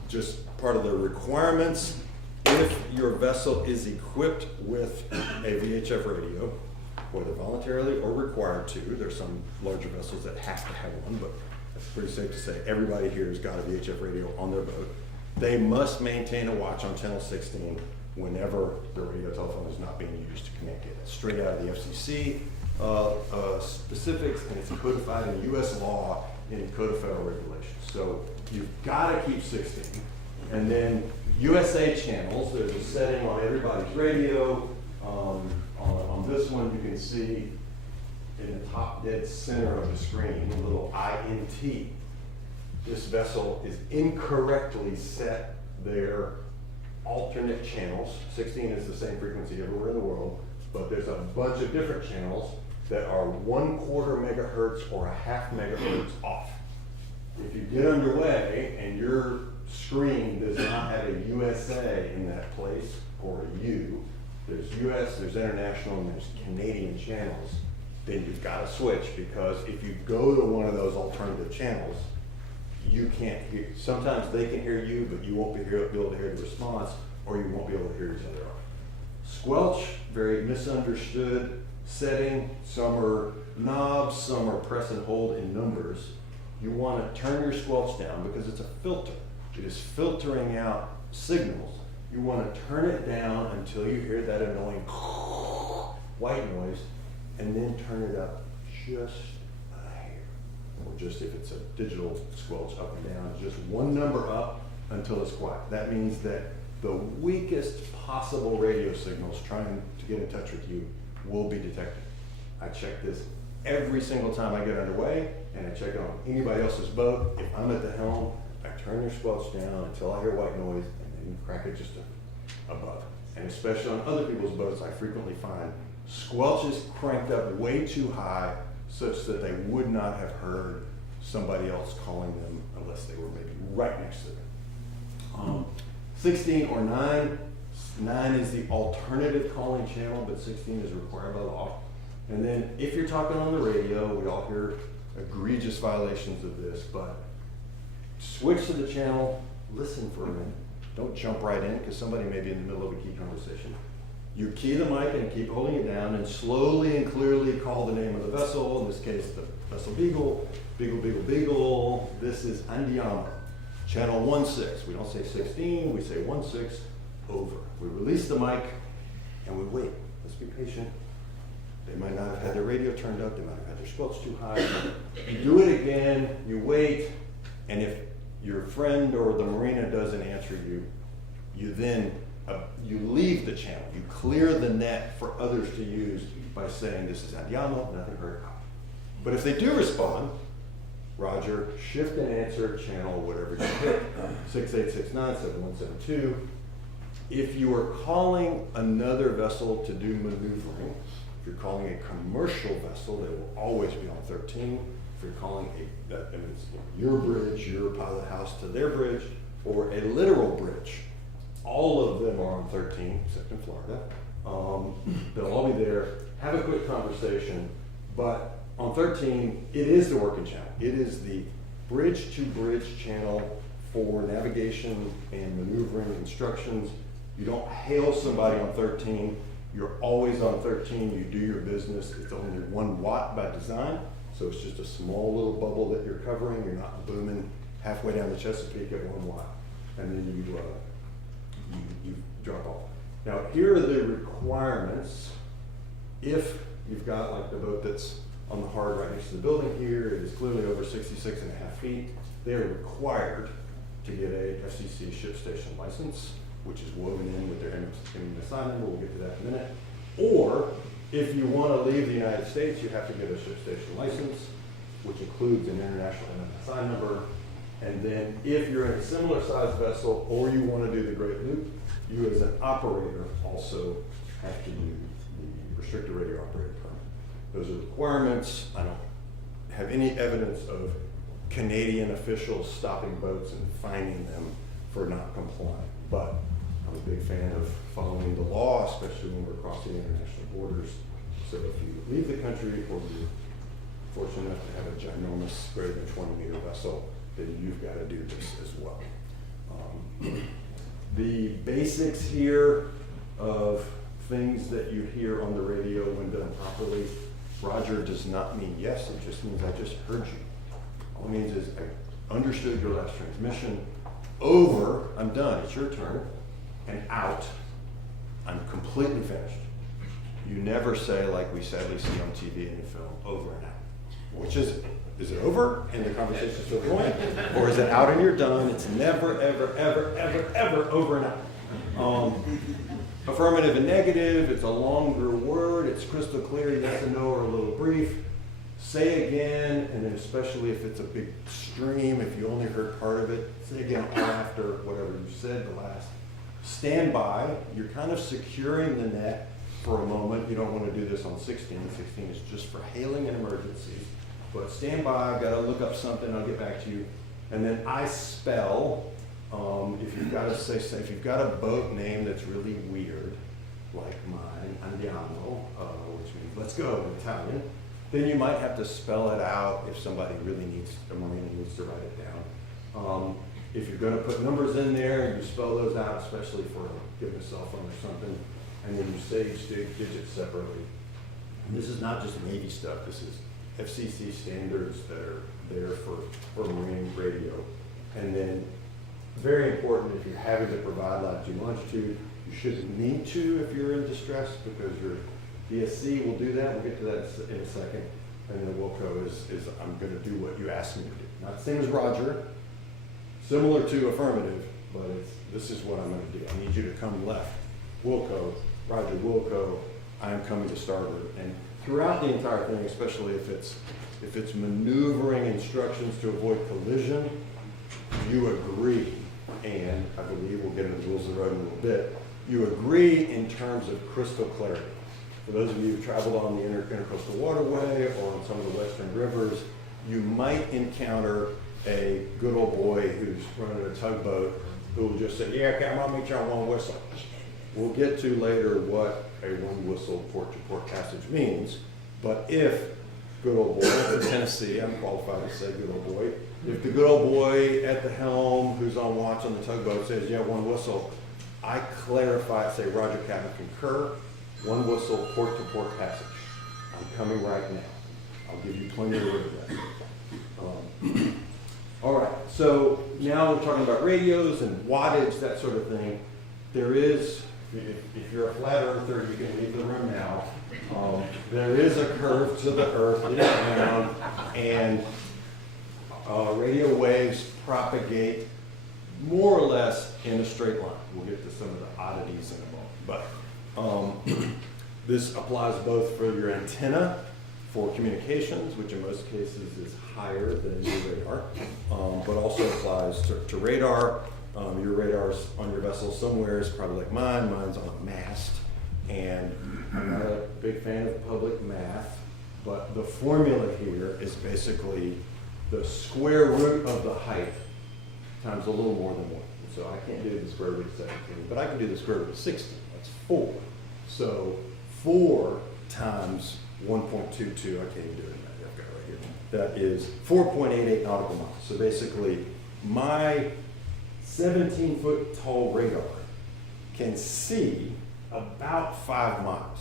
Just part of the requirements. If your vessel is equipped with a VHF radio, whether voluntarily or required to, there's some larger vessels that have to have one, but it's pretty safe to say everybody here has got a VHF radio on their boat. They must maintain a watch on channel 16 whenever the radio telephone is not being used to communicate. That's straight out of the FCC specifics, and it's codified in U.S. law and in Code of Federal Regulations. So you've got to keep 16. And then USA channels, there's a setting on everybody's radio. On this one, you can see in the top dead center of the screen, a little INT. This vessel is incorrectly set their alternate channels. 16 is the same frequency everywhere in the world, but there's a bunch of different channels that are 1/4 megahertz or 1/2 megahertz off. If you get underway and your screen does not have a USA in that place or a U, there's US, there's international, and there's Canadian channels, then you've got to switch, because if you go to one of those alternative channels, you can't hear. Sometimes they can hear you, but you won't be able to hear the response, or you won't be able to hear each other. Squelch, very misunderstood setting. Some are knobs, some are press and hold in numbers. You want to turn your squelch down because it's a filter. It is filtering out signals. You want to turn it down until you hear that annoying white noise, and then turn it up just a hair. Or just if it's a digital squelch, up and down, just one number up until it's quiet. That means that the weakest possible radio signals trying to get in touch with you will be detected. I check this every single time I get underway, and I check it on anybody else's boat. If I'm at the helm, I turn their squelch down until I hear white noise, and then crack it just above. And especially on other people's boats, I frequently find squelches cranked up way too high such that they would not have heard somebody else calling them unless they were maybe right next to them. 16 or 9. 9 is the alternative calling channel, but 16 is required by law. And then if you're talking on the radio, we all hear egregious violations of this, but switch to the channel, listen for a minute. Don't jump right in because somebody may be in the middle of a key conversation. You key the mic and keep holding it down and slowly and clearly call the name of the vessel, in this case the vessel Beagle, Beagle, Beagle, Beagle. This is Andiamo, channel 16. We don't say 16, we say 16, over. We release the mic and we wait. Let's be patient. They might not have had their radio turned up, they might have had their squelch too high. You do it again, you wait, and if your friend or the Marina doesn't answer you, you then you leave the channel. You clear the net for others to use by saying this is Andiamo, nothing heard. But if they do respond, Roger, shift and answer channel whatever you hit, 6869, 7172. If you are calling another vessel to do maneuvering, if you're calling a commercial vessel, they will always be on 13. If you're calling your bridge, your pilot house to their bridge, or a literal bridge, all of them are on 13, except in Florida. They'll all be there. Have a quick conversation, but on 13, it is the working channel. It is the bridge-to-bridge channel for navigation and maneuvering instructions. You don't hail somebody on 13. You're always on 13. You do your business. It's only 1 watt by design, so it's just a small little bubble that you're covering. You're not booming halfway down the Chesapeake at 1 watt, and then you drop off. Now, here are the requirements. If you've got like the boat that's on the hard right next to the building here, it is clearly over 66.5 feet. They are required to get a FCC ship station license, which is woven in with their MSI number. We'll get to that in a minute. Or if you want to leave the United States, you have to get a ship station license, which includes an international MSI number. And then if you're in a similar size vessel or you want to do the Great Loop, you as an operator also have to do the restricted radio operator permit. Those are requirements. I don't have any evidence of Canadian officials stopping boats and fining them for not complying. But I'm a big fan of following the law, especially when we're crossing international borders. So if you leave the country or you're fortunate enough to have a ginormous, greater than 20-meter vessel, then you've got to do this as well. The basics here of things that you hear on the radio when done properly, Roger does not mean yes, it just means I just heard you. All it means is I understood your last transmission. Over, I'm done, it's your turn. And out, I'm completely finished. You never say, like we sadly see on TV and film, over and out. Which is it over and the conversation's still going? Or is it out and you're done? It's never, ever, ever, ever, ever over and out. Affirmative and negative, it's a longer word, it's crystal clear, yes and no, or a little brief. Say again, and then especially if it's a big stream, if you only heard part of it, say again after whatever you said the last. Stand by, you're kind of securing the net for a moment. You don't want to do this on 16. 16 is just for hailing and emergencies. But stand by, I've got to look up something, I'll get back to you. And then I spell, if you've got to say, if you've got a boat name that's really weird, like mine, Andiamo, which means let's go in Italian, then you might have to spell it out if somebody really needs, a Marina needs to write it down. If you're going to put numbers in there and you spell those out, especially for giving a cell phone or something, and then you stage digits separately. And this is not just Navy stuff, this is FCC standards that are there for marine radio. And then, very important, if you're having to provide latitude and longitude, you shouldn't need to if you're in distress, because your DSC will do that. We'll get to that in a second. And the Wilco is I'm going to do what you asked me to do. Not the same as Roger, similar to affirmative, but this is what I'm going to do. I need you to come left. Wilco, Roger, Wilco, I'm coming to starboard. And throughout the entire thing, especially if it's maneuvering instructions to avoid collision, you agree, and I believe we'll get into the rules of the road in a little bit, you agree in terms of crystal clarity. For those of you who've traveled on the Intercoastal Waterway or on some of the western rivers, you might encounter a good old boy who's running a tugboat who will just say, yeah, okay, I'm gonna meet you on one whistle. We'll get to later what a one whistle port-to-port passage means, but if good old boy, in Tennessee, I'm qualified to say good old boy, if the good old boy at the helm who's on watch on the tugboat says, yeah, one whistle, I clarify, say, Roger, Captain, concur, one whistle, port-to-port passage. I'm coming right now. I'll give you plenty of room for that. All right, so now we're talking about radios and wattage, that sort of thing. There is, if you're a flat earther, you can leave the room now. There is a curve to the earth, it is round, and radio waves propagate more or less in a straight line. We'll get to some of the oddities in a moment. But this applies both for your antenna for communications, which in most cases is higher than your radar, but also applies to radar. Your radar's on your vessel somewhere is probably like mine. Mine's on a mast. And I'm not a big fan of public math, but the formula here is basically the square root of the height times a little more than 1. So I can't do the square root of 17, but I can do the square root of 60. That's 4. So 4 times 1.22, I can't even do it in that. I've got it right here. That is 4.88 nautical miles. So basically, my 17-foot tall radar can see about 5 miles.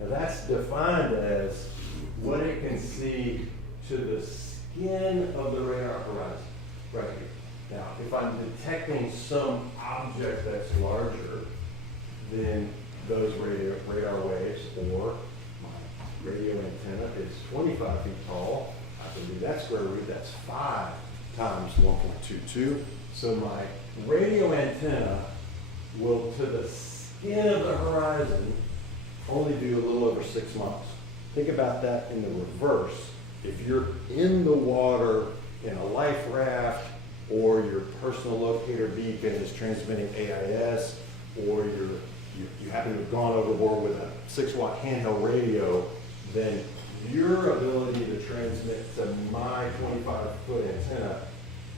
Now that's defined as what it can see to the skin of the radar horizon, right here. Now, if I'm detecting some object that's larger than those radar waves, or my radio antenna is 25 feet tall, I can do that square root, that's 5 times 1.22. So my radio antenna will, to the skin of the horizon, only do a little over 6 miles. Think about that in the reverse. If you're in the water in a life raft, or your personal locator beacon is transmitting AIS, or you happen to have gone overboard with a 6-watt handheld radio, then your ability to transmit to my 25-foot antenna,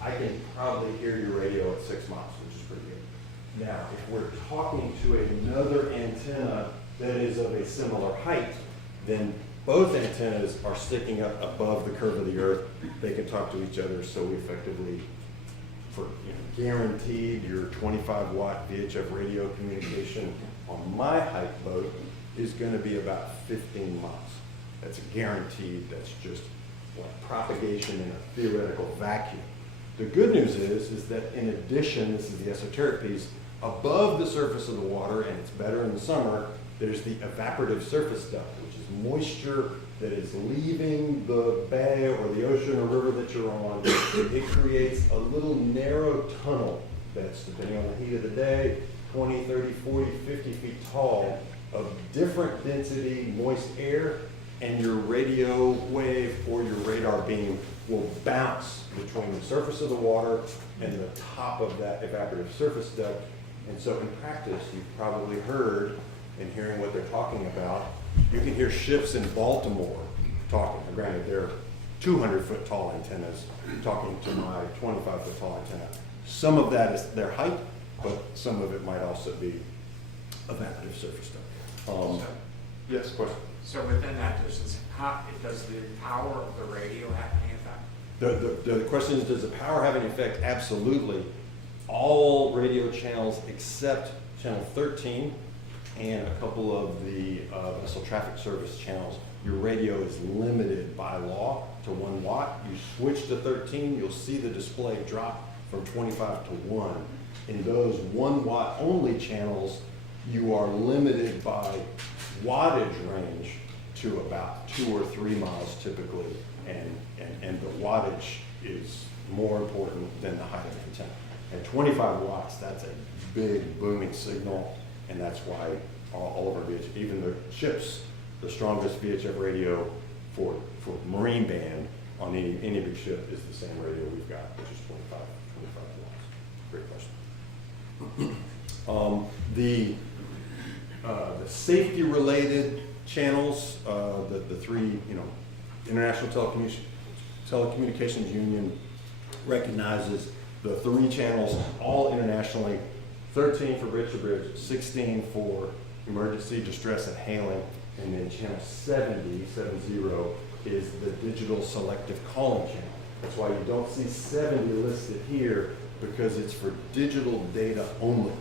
I can probably hear your radio at 6 miles, which is pretty good. Now, if we're talking to another antenna that is of a similar height, then both antennas are sticking up above the curve of the earth. They can talk to each other, so we effectively, for guaranteed, your 25-watt VHF radio communication on my height boat is going to be about 15 miles. That's a guaranteed. That's just like propagation in a theoretical vacuum. The good news is that in addition, this is the esoteric piece, above the surface of the water, and it's better in the summer, there's the evaporative surface duct, which is moisture that is leaving the bay or the ocean or river that you're on. It creates a little narrow tunnel that's, depending on the heat of the day, 20, 30, 40, 50 feet tall, of different density moist air, and your radio wave or your radar beam will bounce between the surface of the water and the top of that evaporative surface duct. And so in practice, you've probably heard, in hearing what they're talking about, you can hear ships in Baltimore talking. Now, granted, they're 200-foot tall antennas talking to my 25-foot tall antenna. Some of that is their height, but some of it might also be evaporative surface duct. Yes, question? So within that distance, does the power of the radio have any effect? The question is, does the power have any effect? Absolutely. All radio channels except channel 13 and a couple of the vessel traffic service channels, your radio is limited by law to 1 watt. You switch to 13, you'll see the display drop from 25 to 1. In those 1 watt only channels, you are limited by wattage range to about 2 or 3 miles typically, and the wattage is more important than the height of the antenna. At 25 watts, that's a big booming signal, and that's why all of our VHF, even the ships, the strongest VHF radio for marine band on any big ship is the same radio we've got, which is 25 watts. Great question. The safety-related channels, the 3, International Telecommunications Union recognizes the 3 channels all internationally, 13 for bridge-to-bridge, 16 for emergency, distress, and hailing, and then channel 70 is the digital selective calling channel. That's why you don't see 70 listed here, because it's for digital data only.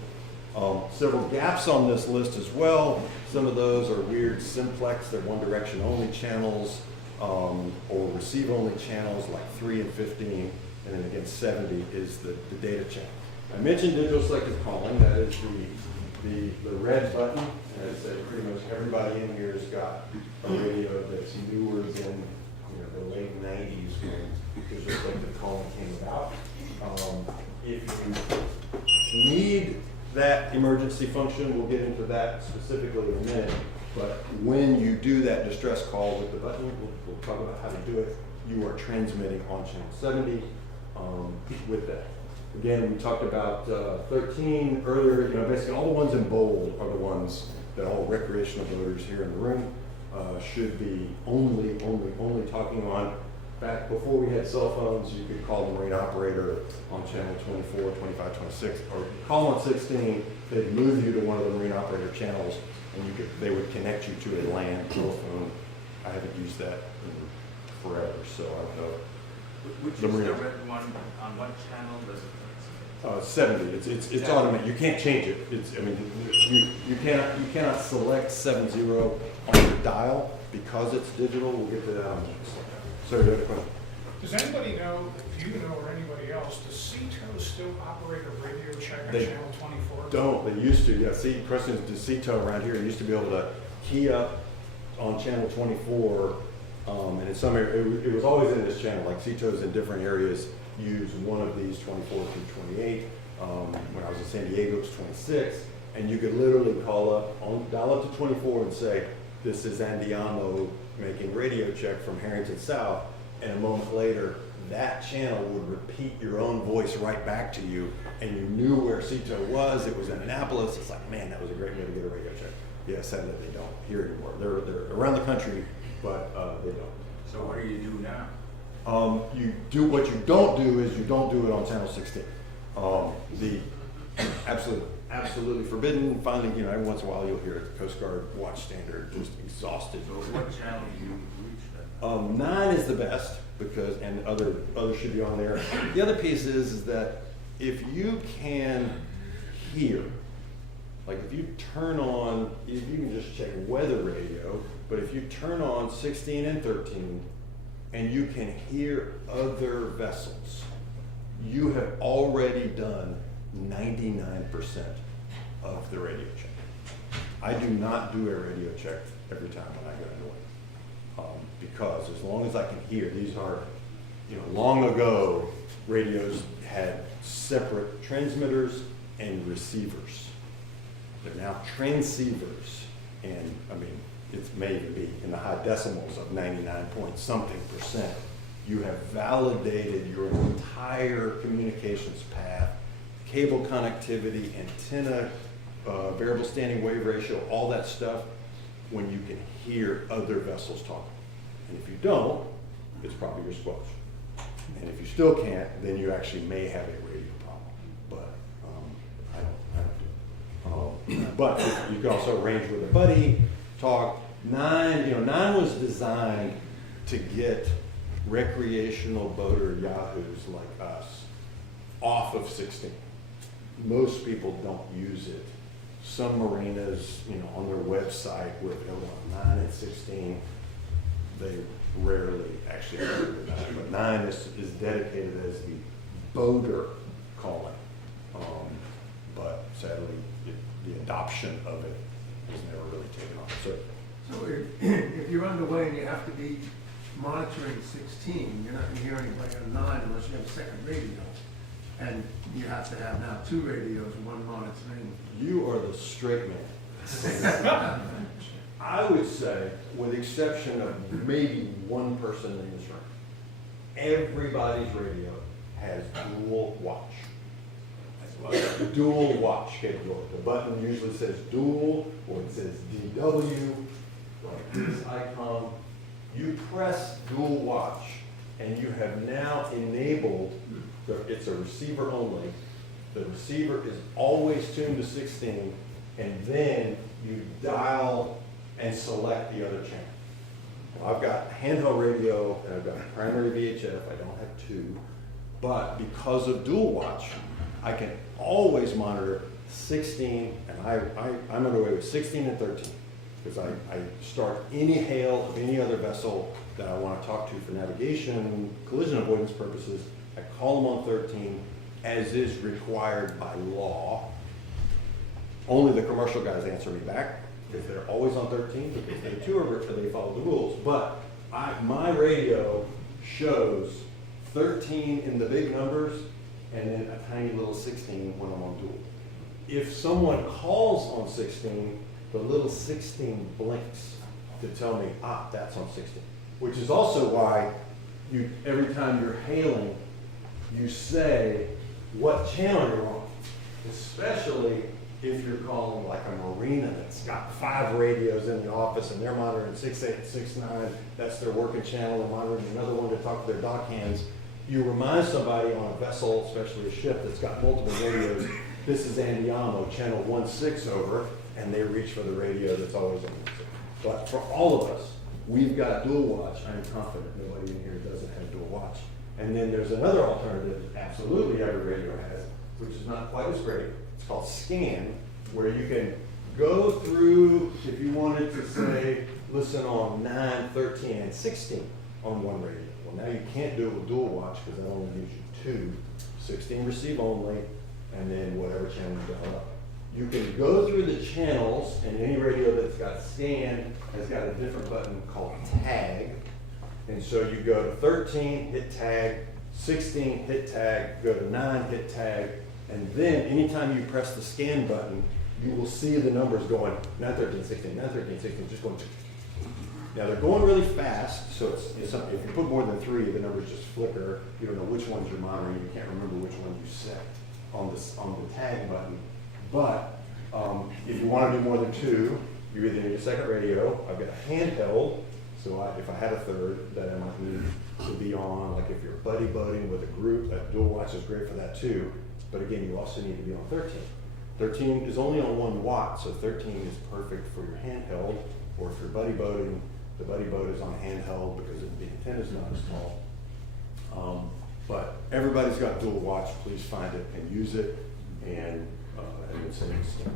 Several gaps on this list as well. Some of those are weird simplex, they're one direction only channels, or receive only channels like 3 and 15, and then again 70 is the data channel. I mentioned digital selective calling, that is the red button, and I said pretty much everybody in here has got a radio that's newer than the late 90s when digital selective calling came about. If you need that emergency function, we'll get into that specifically in a minute, but when you do that distress call with the button, we'll talk about how to do it, you are transmitting on channel 70 with that. Again, we talked about 13 earlier, basically all the ones in bold are the ones that all recreational boaters here in the room should be only talking on. Back before we had cell phones, you could call the marine operator on channel 24, 25, 26, or call on 16, they'd move you to one of the marine operator channels, and they would connect you to a land telephone. I haven't used that in forever, so I don't know. Which is the red one, on what channel does it? 70. It's automatic. You can't change it. You cannot select 70 on your dial because it's digital. We'll get to that on the next slide. Sorry, you had a question. Does anybody know, if you know or anybody else, does CTO still operate a radio check on They channel 24? Don't. They used to. Yeah. See, questions to CTO around here. Used to be able to key up on channel 24, and in some areas it was always in this channel. Like CTOs in different areas use one of these 24 through 28. When I was in San Diego, it was 26, and you could literally call up, dial up to 24 and say, "This is Andiamo making radio check from Herrington South," and a moment later, that channel would repeat your own voice right back to you, and you knew where CTO was. It was in Annapolis. It's like, man, that was a great way to get a radio check. Yeah, sadly they don't here anymore. They're around the country, but they don't. So what do you do now? What you don't do is you don't do it on channel 16. The absolutely forbidden. Finally, every once in a while you'll hear it. The Coast Guard watch standard just exhausted. So what channel do you reach then? 9 is the best because, and others should be on there. The other piece is that if you can hear, like if you turn on, you can just check weather radio, but if you turn on 16 and 13 and you can hear other vessels, you have already done 99% of the radio check. I do not do a radio check every time when I go into it, because as long as I can hear, these are, long ago, radios had separate transmitters and receivers. They're now transceivers, and it may even be in the high decimals of 99-point-something%. You have validated your entire communications path, cable connectivity, antenna, variable standing wave ratio, all that stuff, when you can hear other vessels talking. And if you don't, it's probably your squelch. And if you still can't, then you actually may have a radio problem. But I don't do it. But you can also arrange with a buddy, talk. 9 was designed to get recreational boater yahoos like us off of 16. Most people don't use it. Some marinas, website with on 9 and 16, they rarely actually do the 9, but 9 is dedicated as the boater calling. But sadly, the adoption of it has never really taken off. So, if you're underway and you have to be monitoring 16, you're not gonna hear anybody on 9 unless you have a second radio. And you have to have now 2 radios, one monitoring. you are the straight man. I would say, with the exception of maybe one person in this room, everybody's radio has dual watch. Dual watch capability. The button usually says dual, or it says DW, like this icon. You press dual watch, and you have now enabled, it's a receiver only. The receiver is always tuned to 16, and then you dial and select the other channel. Well, I've got handheld radio, and I've got primary VHF. I don't have 2, but because of dual watch, I can always monitor 16, and I'm underway with 16 and 13, because I start any hail of any other vessel that I want to talk to for navigation, collision avoidance purposes. I call them on 13, as is required by law. Only the commercial guys answer me back, because they're always on 13, because they too they follow the rules. But my radio shows 13 in the big numbers, and then a tiny little 16 when I'm on dual. If someone calls on 16, the little 16 blinks to tell me, that's on 16. Which is also why every time you're hailing, you say what channel you're on. Especially if you're calling like a Marina that's got 5 radios in the office and they're monitoring 6.8, 6.9, that's their working channel, and monitoring another one to talk to their dock hands. You remind somebody on a vessel, especially a ship that's got multiple radios, this is Andiamo, channel 16 over, and they reach for the radio that's always on. But for all of us, we've got dual watch. I'm confident nobody in here doesn't have dual watch. And then there's another alternative absolutely every radio has, which is not quite as great. It's called scan, where you can go through, if you wanted to say, listen on 9, 13, and 16 on one radio. Well, now you can't do it with dual watch because that only gives you 2, 16 receive only, and then whatever channel you dial up. You can go through the channels, and any radio that's got scan has got a different button called tag. And so you go to 13, hit tag, 16, hit tag, go to 9, hit tag, and then anytime you press the scan button, you will see the numbers going 9, 13, 16, 9, 13, 16, just going. Now they're going really fast, so if you put more than 3, the numbers just flicker. You don't know which ones you're monitoring. You can't remember which ones you set on the tag button. But if you want to do more than 2, you either need a second radio. I've got a handheld, so if I had a third that I might need to be on, like if you're buddy boating with a group, that dual watch is great for that too. But again, you also need to be on 13. 13 is only on 1 watt, so 13 is perfect for your handheld, or if you're buddy boating, the buddy boat is on handheld because the antenna is not as tall. But everybody's got dual watch. Please find it and use it, and it's an extent.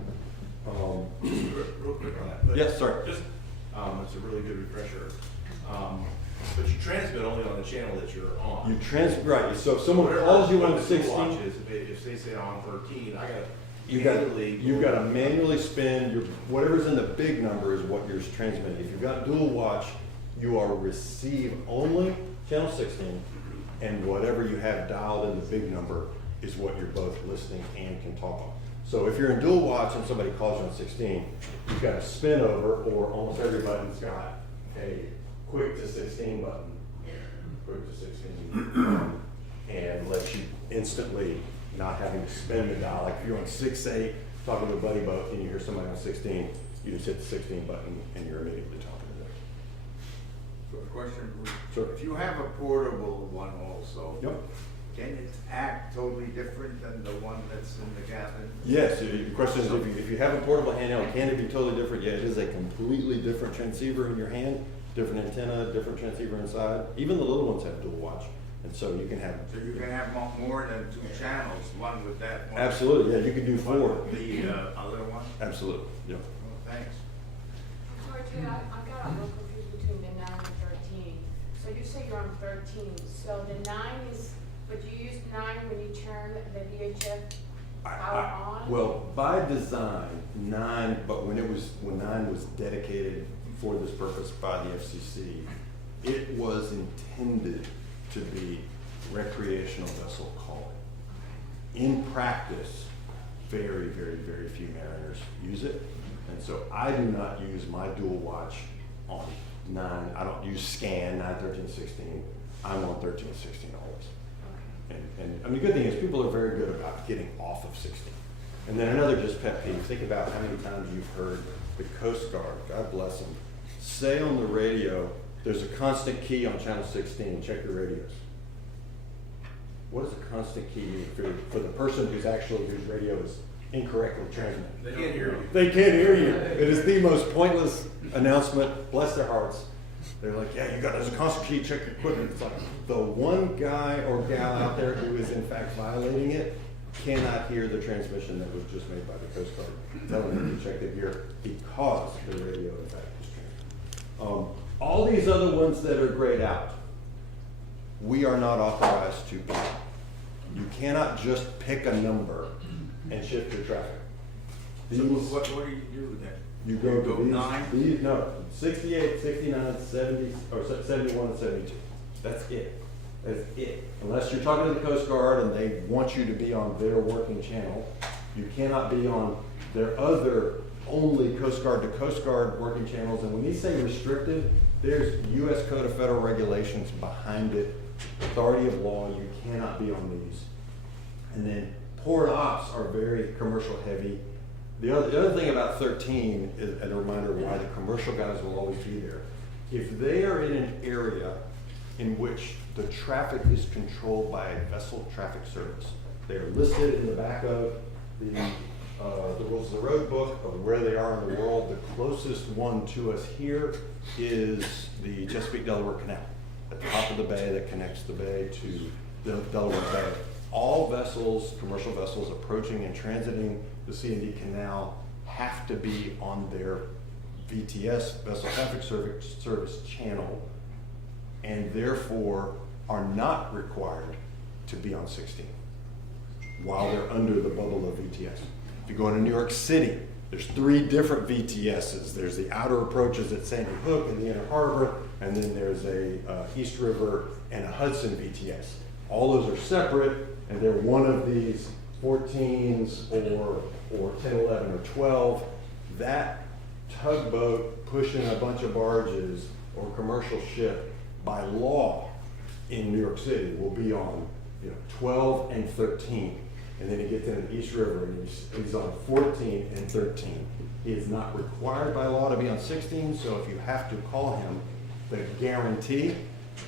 Real quick on that. Yes, sir. Just, it's a really good refresher. But you transmit only on the channel that you're on. Right. So if someone calls you on 16, if they say I'm on 13, I gotta you've got to manually spin whatever's in the big number is what you're transmitting. If you've got dual watch, you are receive only channel 16, and whatever you have dialed in the big number is what you're both listening and can talk on. So if you're in dual watch and somebody calls you on 16, you've got a spin over, or almost every button's got a quick to 16 button. Quick to 16 and lets you instantly, not having to spin the dial. Like if you're on 6.8 talking to a buddy boat and you hear somebody on 16, you just hit the 16 button and you're immediately talking to them. So a question, Sure. if you have a portable one also, Yep. can it act totally different than the one that's in the cabin? Yes, the question is if you have a portable handheld, can it be totally different? Yeah, it is a completely different transceiver in your hand, different antenna, different transceiver inside. Even the little ones have dual watch. And so you can have. So you can have more than 2 channels, one with that one. Absolutely, yeah, you can do 4. The other one? Absolutely, yeah. Well, thanks. 13. So the 9 is, but you use 9 when you turn the VHF power on? Well, by design, 9, but when 9 was dedicated for this purpose by the FCC, it was intended to be recreational vessel calling. In practice, very, very, very few mariners use it. And so I do not use my dual watch on 9. I don't use scan 9, 13, 16. I'm on 13, 16 always. And I mean, the good thing is people are very good about getting off of 16. And then another just pet peeve, think about how many times you've heard the Coast Guard, God bless them, say on the radio, there's a constant key on channel 16, check your radios. What does a constant key mean for the person whose radio is incorrectly transmitted? They can't hear you. They can't hear you. It is the most pointless announcement, bless their hearts. They're like, yeah, there's a constant key, check your equipment. It's like the one guy or gal out there who is in fact violating it cannot hear the transmission that was just made by the Coast Guard telling them to check their gear because the radio in fact is transmitted. All these other ones that are grayed out, we are not authorized to be. You cannot just pick a number and shift your traffic. So what do you do then? You go to 9? No, 68, 69, 70, or 71, and 72. That's it. That's it. Unless you're talking to the Coast Guard and they want you to be on their working channel, you cannot be on their other only Coast Guard to Coast Guard working channels. And when they say restricted, there's U.S. Code of Federal Regulations behind it. Authority of law, you cannot be on these. And then port ops are very commercial heavy. The other thing about 13 is a reminder why the commercial guys will always be there. If they are in an area in which the traffic is controlled by a vessel traffic service, they are listed in the back of the Rules of the Road book of where they are in the world. The closest one to us here is the Chesapeake Delaware Canal at the top of the bay that connects the bay to the Delaware Bay. All vessels, commercial vessels approaching and transiting the C&D Canal have to be on their VTS, Vessel Traffic Service channel, and therefore are not required to be on 16 while they're under the bubble of VTS. If you go into New York City, there's 3 different VTSs. There's the outer approaches at Sandy Hook and the inner harbor, and then there's a East River and a Hudson VTS. All those are separate, and they're one of these 14s or 10, 11, or 12. That tugboat pushing a bunch of barges or commercial ship by law in New York City will be on 12 and 13. And then he gets in the East River and he's on 14 and 13. He is not required by law to be on 16, so if you have to call him, the guarantee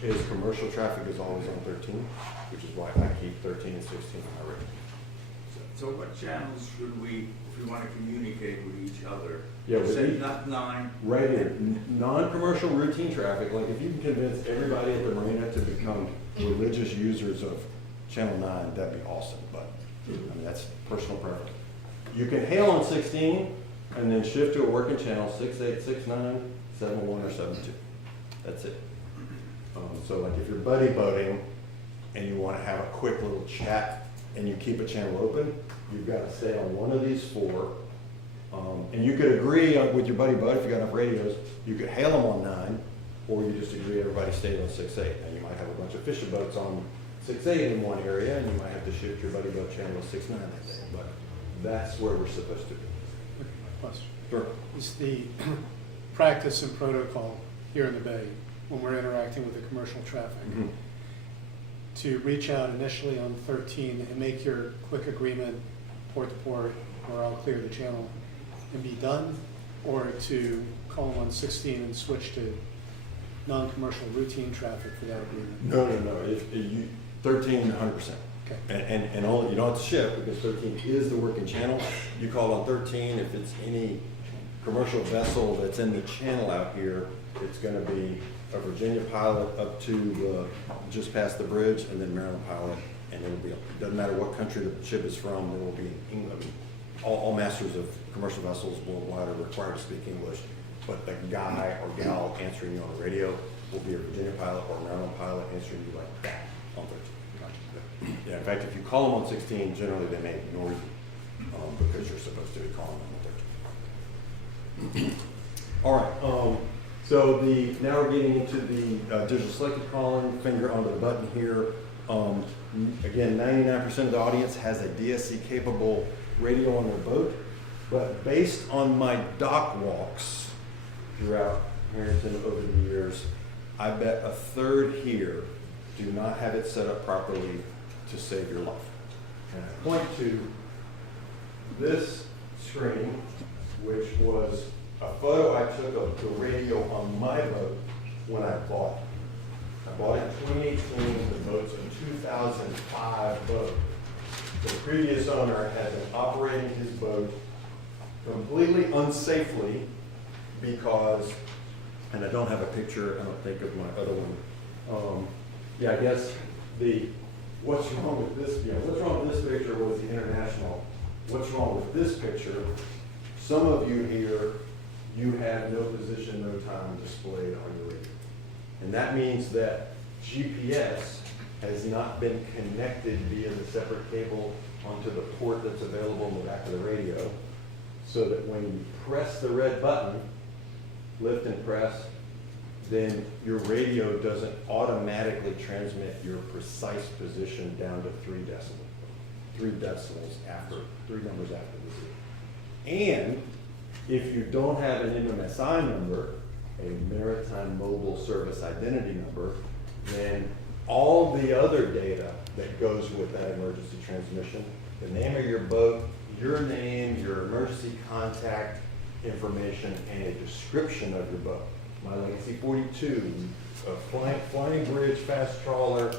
is commercial traffic is always on 13, which is why I keep 13 and 16 on my radio. So what channels should we, if we want to communicate with each other? Yeah, You said we- not 9. Right here, non-commercial routine traffic, like if you can convince everybody at the marina to become religious users of Channel 9, that'd be awesome, but I mean, that's personal preference. You can hail on 16 and then shift to a working channel, 68, 69, 71, or 72. That's it. So like if you're buddy boating and you want to have a quick little chat and you keep a channel open, you've got to stay on one of these 4. And you could agree with your buddy boat, if you got enough radios, you could hail them on 9, or you just agree everybody stays on 6-8. Now you might have a bunch of fishing boats on 6-8 in one area, and you might have to shift your buddy boat channel to 6-9 that day, but that's where we're supposed to be. Question. Sure. Is the practice and protocol here in the Bay, when we're interacting with the commercial traffic, to reach out initially on 13 and make your quick agreement port to port, or I'll clear the channel, and be done, or to call on 16 and switch to non-commercial routine traffic for that agreement? No. If you 13, 100%. Okay. And only, you don't have to shift because 13 is the working channel. You call on 13 if it's any commercial vessel that's in the channel out here. It's going to be a Virginia pilot up to just past the bridge, and then Maryland pilot, and it'll be. It doesn't matter what country the ship is from. There will be English. All masters of commercial vessels worldwide are required to speak English. but the guy or gal answering you on the radio will be a Virginia pilot or a Maryland pilot answering you like that on 13. Yeah, in fact, if you call them on 16, generally they may ignore you because you're supposed to be calling them on 13. All right, so now we're getting into the digital selective calling, finger onto the button here. Again, 99% of the audience has a DSC capable radio on their boat, but based on my dock walks throughout Herrington over the years, I bet a third here do not have it set up properly to save your life. And I point to this screen, which was a photo I took of the radio on my boat when I bought it. I bought it in 2018, the boat's a 2005 boat. The previous owner had been operating his boat completely unsafely because, and I don't have a picture, I don't think, of my other one. Yeah, I guess what's wrong with this, what's wrong with this picture was the international. What's wrong with this picture? Some of you here, you have no position, no time displayed on your radio. And that means that GPS has not been connected via the separate cable onto the port that's available in the back of the radio, so that when you press the red button, lift and press, then your radio doesn't automatically transmit your precise position down to 3 decibels. 3 numbers after the Z. And if you don't have an MMSI number, a Maritime Mobile Service Identity number, then all the other data that goes with that emergency transmission, the name of your boat, your name, your emergency contact information, and a description of your boat. My Legacy 42, a flying bridge, fast trawler,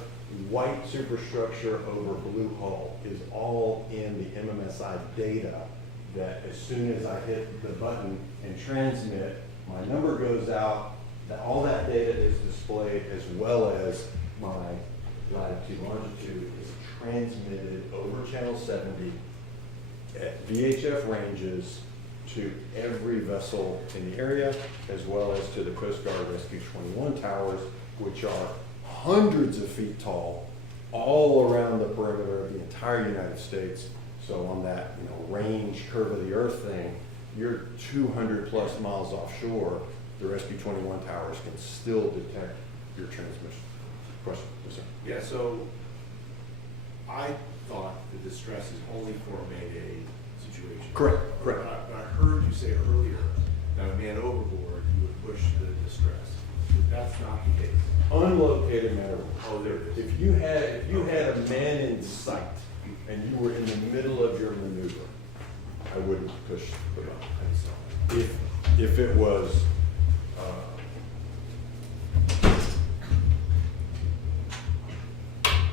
white superstructure over blue hull is all in the MMSI data that as soon as I hit the button and transmit, my number goes out, that all that data is displayed, as well as my latitude, longitude is transmitted over channel 70 at VHF ranges to every vessel in the area, as well as to the Coast Guard Rescue 21 towers, which are hundreds of feet tall, all around the perimeter of the entire United States. So on that, range curve of the earth thing, you're 200 plus miles offshore, the Rescue 21 towers can still detect your transmission. Question? Yes, sir. Yeah, so I thought the distress is only for a Mayday situation. Correct. But I heard you say earlier that a man overboard, you would push the distress. That's not the case. Unlocated man overboard. Oh, there it is. If you had a man in sight and you were in the middle of your maneuver, I wouldn't push the button. If it was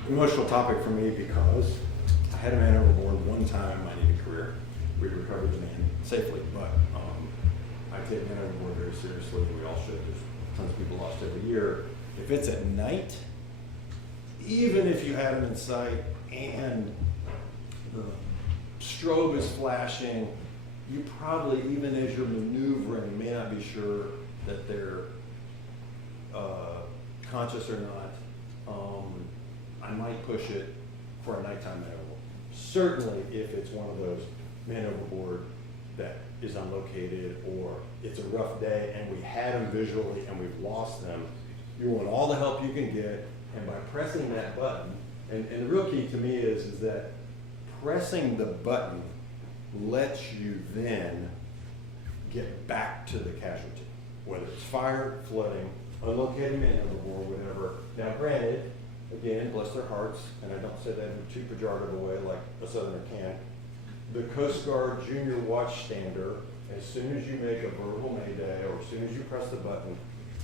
emotional topic for me, because I had a man overboard one time in my Navy career. We recovered the man safely, but I take men overboard very seriously. We all should. There's tons of people lost every year. If it's at night, even if you have them in sight and the strobe is flashing, you probably, even as you're maneuvering, may not be sure that they're conscious or not. I might push it for a nighttime man overboard. Certainly if it's one of those men overboard that is unlocated, or it's a rough day and we had them visually and we've lost them, you want all the help you can get, and by pressing that button, and the real key to me is that pressing the button lets you then get back to the casualty, whether it's fire, flooding, unlocated man overboard, whatever. Now granted, again, bless their hearts, and I don't say that in a too pejorative a way like a Southerner can, the Coast Guard Junior Watchstander, as soon as you make a verbal mayday, or as soon as you press the button,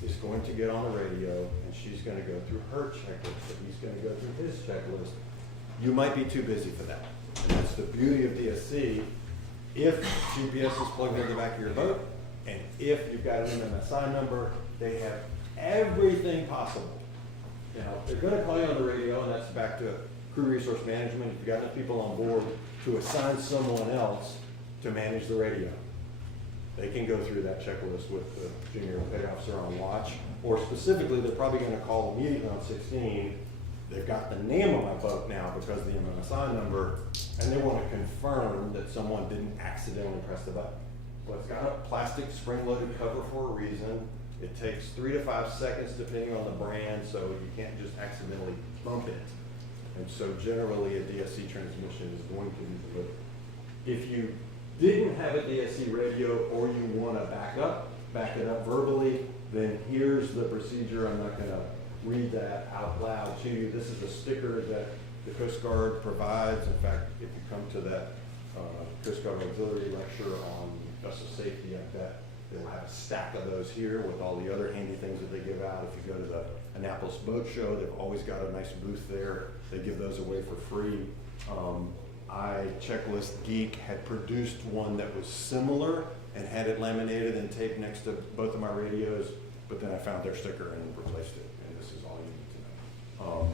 is going to get on the radio, and she's going to go through her checklist, and he's going to go through his checklist. You might be too busy for that. And that's the beauty of DSC. If GPS is plugged into the back of your boat, and if you've got an MMSI number, they have everything possible. They're going to call you on the radio, and that's back to crew resource management. If you've got enough people on board to assign someone else to manage the radio. they can go through that checklist with the junior petty officer on watch, or specifically, they're probably gonna call immediately on 16. They've got the name of my boat now because of the MMSI number, and they wanna confirm that someone didn't accidentally press the button. Well, it's got a plastic spring-loaded cover for a reason. It takes 3 to 5 seconds depending on the brand, so you can't just accidentally bump it. And so generally a DSC transmission is going to be delivered. If you didn't have a DSC radio or you want to back it up verbally, then here's the procedure. I'm not going to read that out loud to you. This is a sticker that the Coast Guard provides. In fact, if you come to that Coast Guard auxiliary lecture on vessel safety, I bet they'll have a stack of those here with all the other handy things that they give out. If you go to the Annapolis Boat Show, they've always got a nice booth there. They give those away for free. Checklist Geek had produced one that was similar and had it laminated and taped next to both of my radios, but then I found their sticker and replaced it, and this is all you need to know.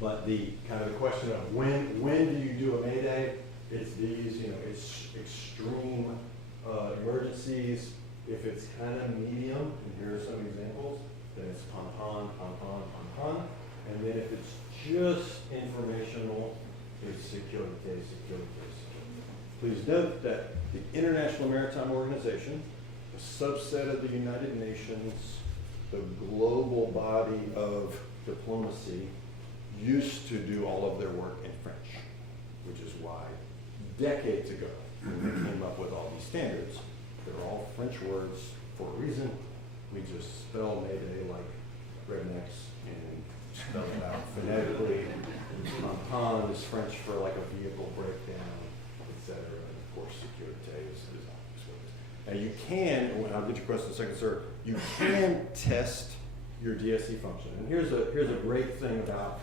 But the kind of the question of when do you do a Mayday? It's these, it's extreme emergencies. If it's kind of medium, and here are some examples, then it's pon. And then if it's just informational, it's security. Please note that the International Maritime Organization, a subset of the United Nations, the global body of diplomacy, used to do all of their work in French, which is why decades ago, when they came up with all these standards, they're all French words for a reason. We just spell Mayday like rednecks and spell it out phonetically. Pon is French for like a vehicle breakdown, etc. And of course, security is obvious what it is. Now you can, and I'll get your question in a second, sir, you can test your DSC function. And here's a great thing about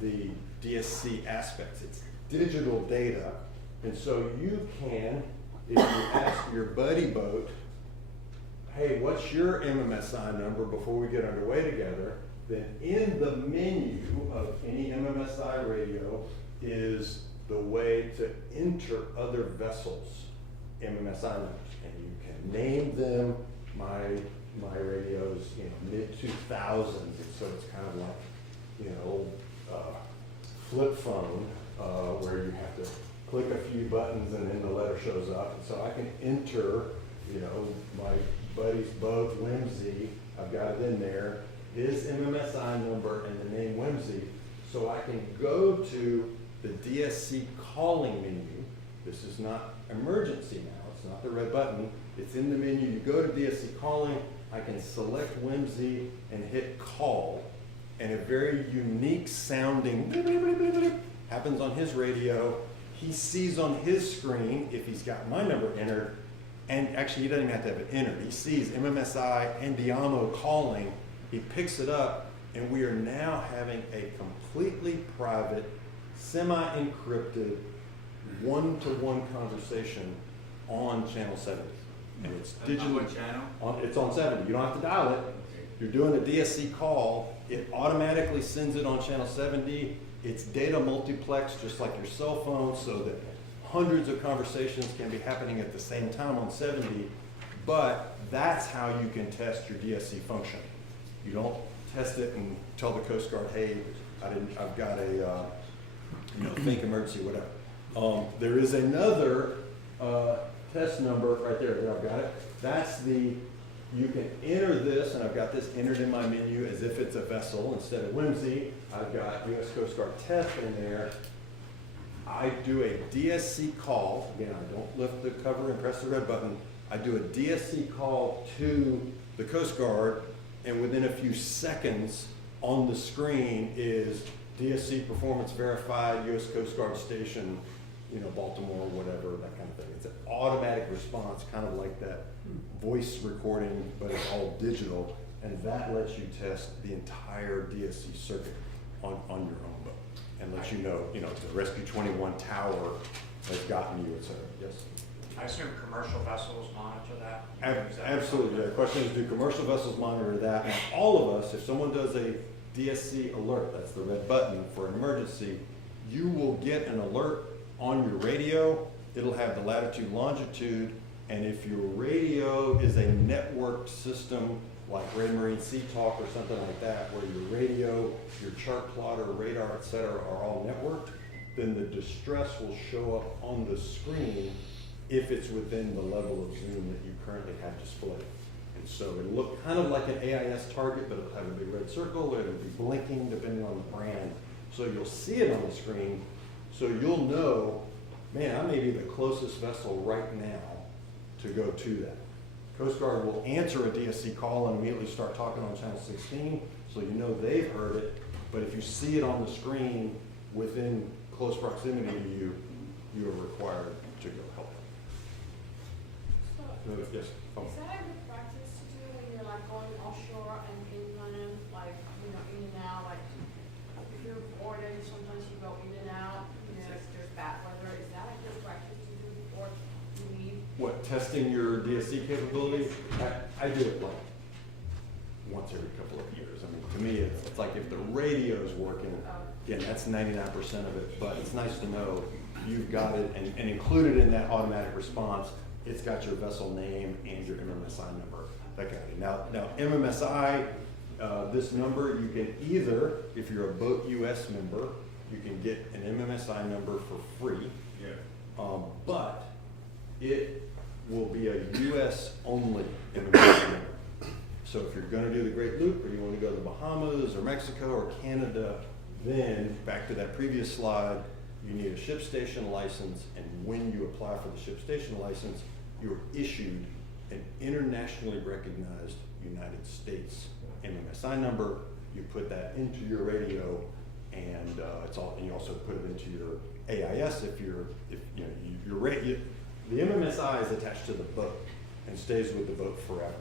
the DSC aspects. It's digital data, and so you can, if you ask your buddy boat, hey, what's your MMSI number before we get underway together, then in the menu of any MMSI radio is the way to enter other vessels' MMSI numbers. And you can name them. My radio's mid-2000s, and so it's kind of like old flip phone where you have to click a few buttons and then the letter shows up. And so I can enter, my buddy's boat, Whimsy, I've got it in there, his MMSI number and the name Whimsy, so I can go to the DSC calling menu. This is not emergency now, it's not the red button, it's in the menu. You go to DSC calling, I can select Whimsy and hit call, and a very unique sounding happens on his radio. He sees on his screen, if he's got my number entered, and actually he doesn't even have to have it entered. He sees MMSI and Diamo calling, he picks it up, and we are now having a completely private, semi-encrypted, one-to-one conversation on channel 70. And it's digital. On what channel? It's on 70. You don't have to dial it. You're doing a DSC call. It automatically sends it on channel 70. It's data multiplex, just like your cell phone, so that hundreds of conversations can be happening at the same time on 70. But that's how you can test your DSC function. You don't test it and tell the Coast Guard, hey, I've got a fake emergency, whatever. There is another test number right there. I've got it. That's you can enter this, and I've got this entered in my menu as if it's a vessel instead of Whimsy. I've got U.S. Coast Guard test in there. I do a DSC call. Again, I don't lift the cover and press the red button. I do a DSC call to the Coast Guard, and within a few seconds on the screen is DSC performance verified, U.S. Coast Guard station, Baltimore, whatever, that kind of thing. It's an automatic response, kind of like that voice recording, but it's all digital, and that lets you test the entire DSC circuit on your own boat, and lets you know, the Rescue 21 tower has gotten you, et cetera. Yes? I assume commercial vessels monitor that? Absolutely. The question is, do commercial vessels monitor that? And all of us, if someone does a DSC alert, that's the red button for an emergency, you will get an alert on your radio. It'll have the latitude, longitude, And if your radio is a networked system like Red Marine Sea Talk or something like that, where your radio, your chart plotter, radar, et cetera, are all networked, then the distress will show up on the screen if it's within the level of zoom that you currently have displayed. And so it'll look kind of like an AIS target, but it'll have a big red circle, it'll be blinking depending on the brand. So you'll see it on the screen, so you'll know, man, I may be the closest vessel right now to go to that. Coast Guard will answer a DSC call and immediately start talking on channel 16, so you know they've heard it, but if you see it on the screen within close proximity to you, you are required to go help. Yes? Oh. Is that a good practice to do when you're like going offshore and inland, like, you know, in and out, like, if you're boarded, sometimes you go in and out, you know, if there's bad weather, is that a good practice to do before you leave? What, testing your DSC capability? I do it like once every couple of years. I mean, to me, it's like if the radio's working, again, that's 99% of it, but it's nice to know you've got it, and included in that automatic response, it's got your vessel name and your MMSI number, that kind of thing. Now MMSI, this number, you can either, if you're a Boat US member, you can get an MMSI number for free, but it will be a US only MMSI number. So if you're gonna do the Great Loop, or you wanna go to the Bahamas, or Mexico, or Canada, then, back to that previous slide, you need a ship station license, and when you apply for the ship station license, you're issued an internationally recognized United States MMSI number. You put that into your radio, and and you also put it into your AIS if the MMSI is attached to the boat and stays with the boat forever.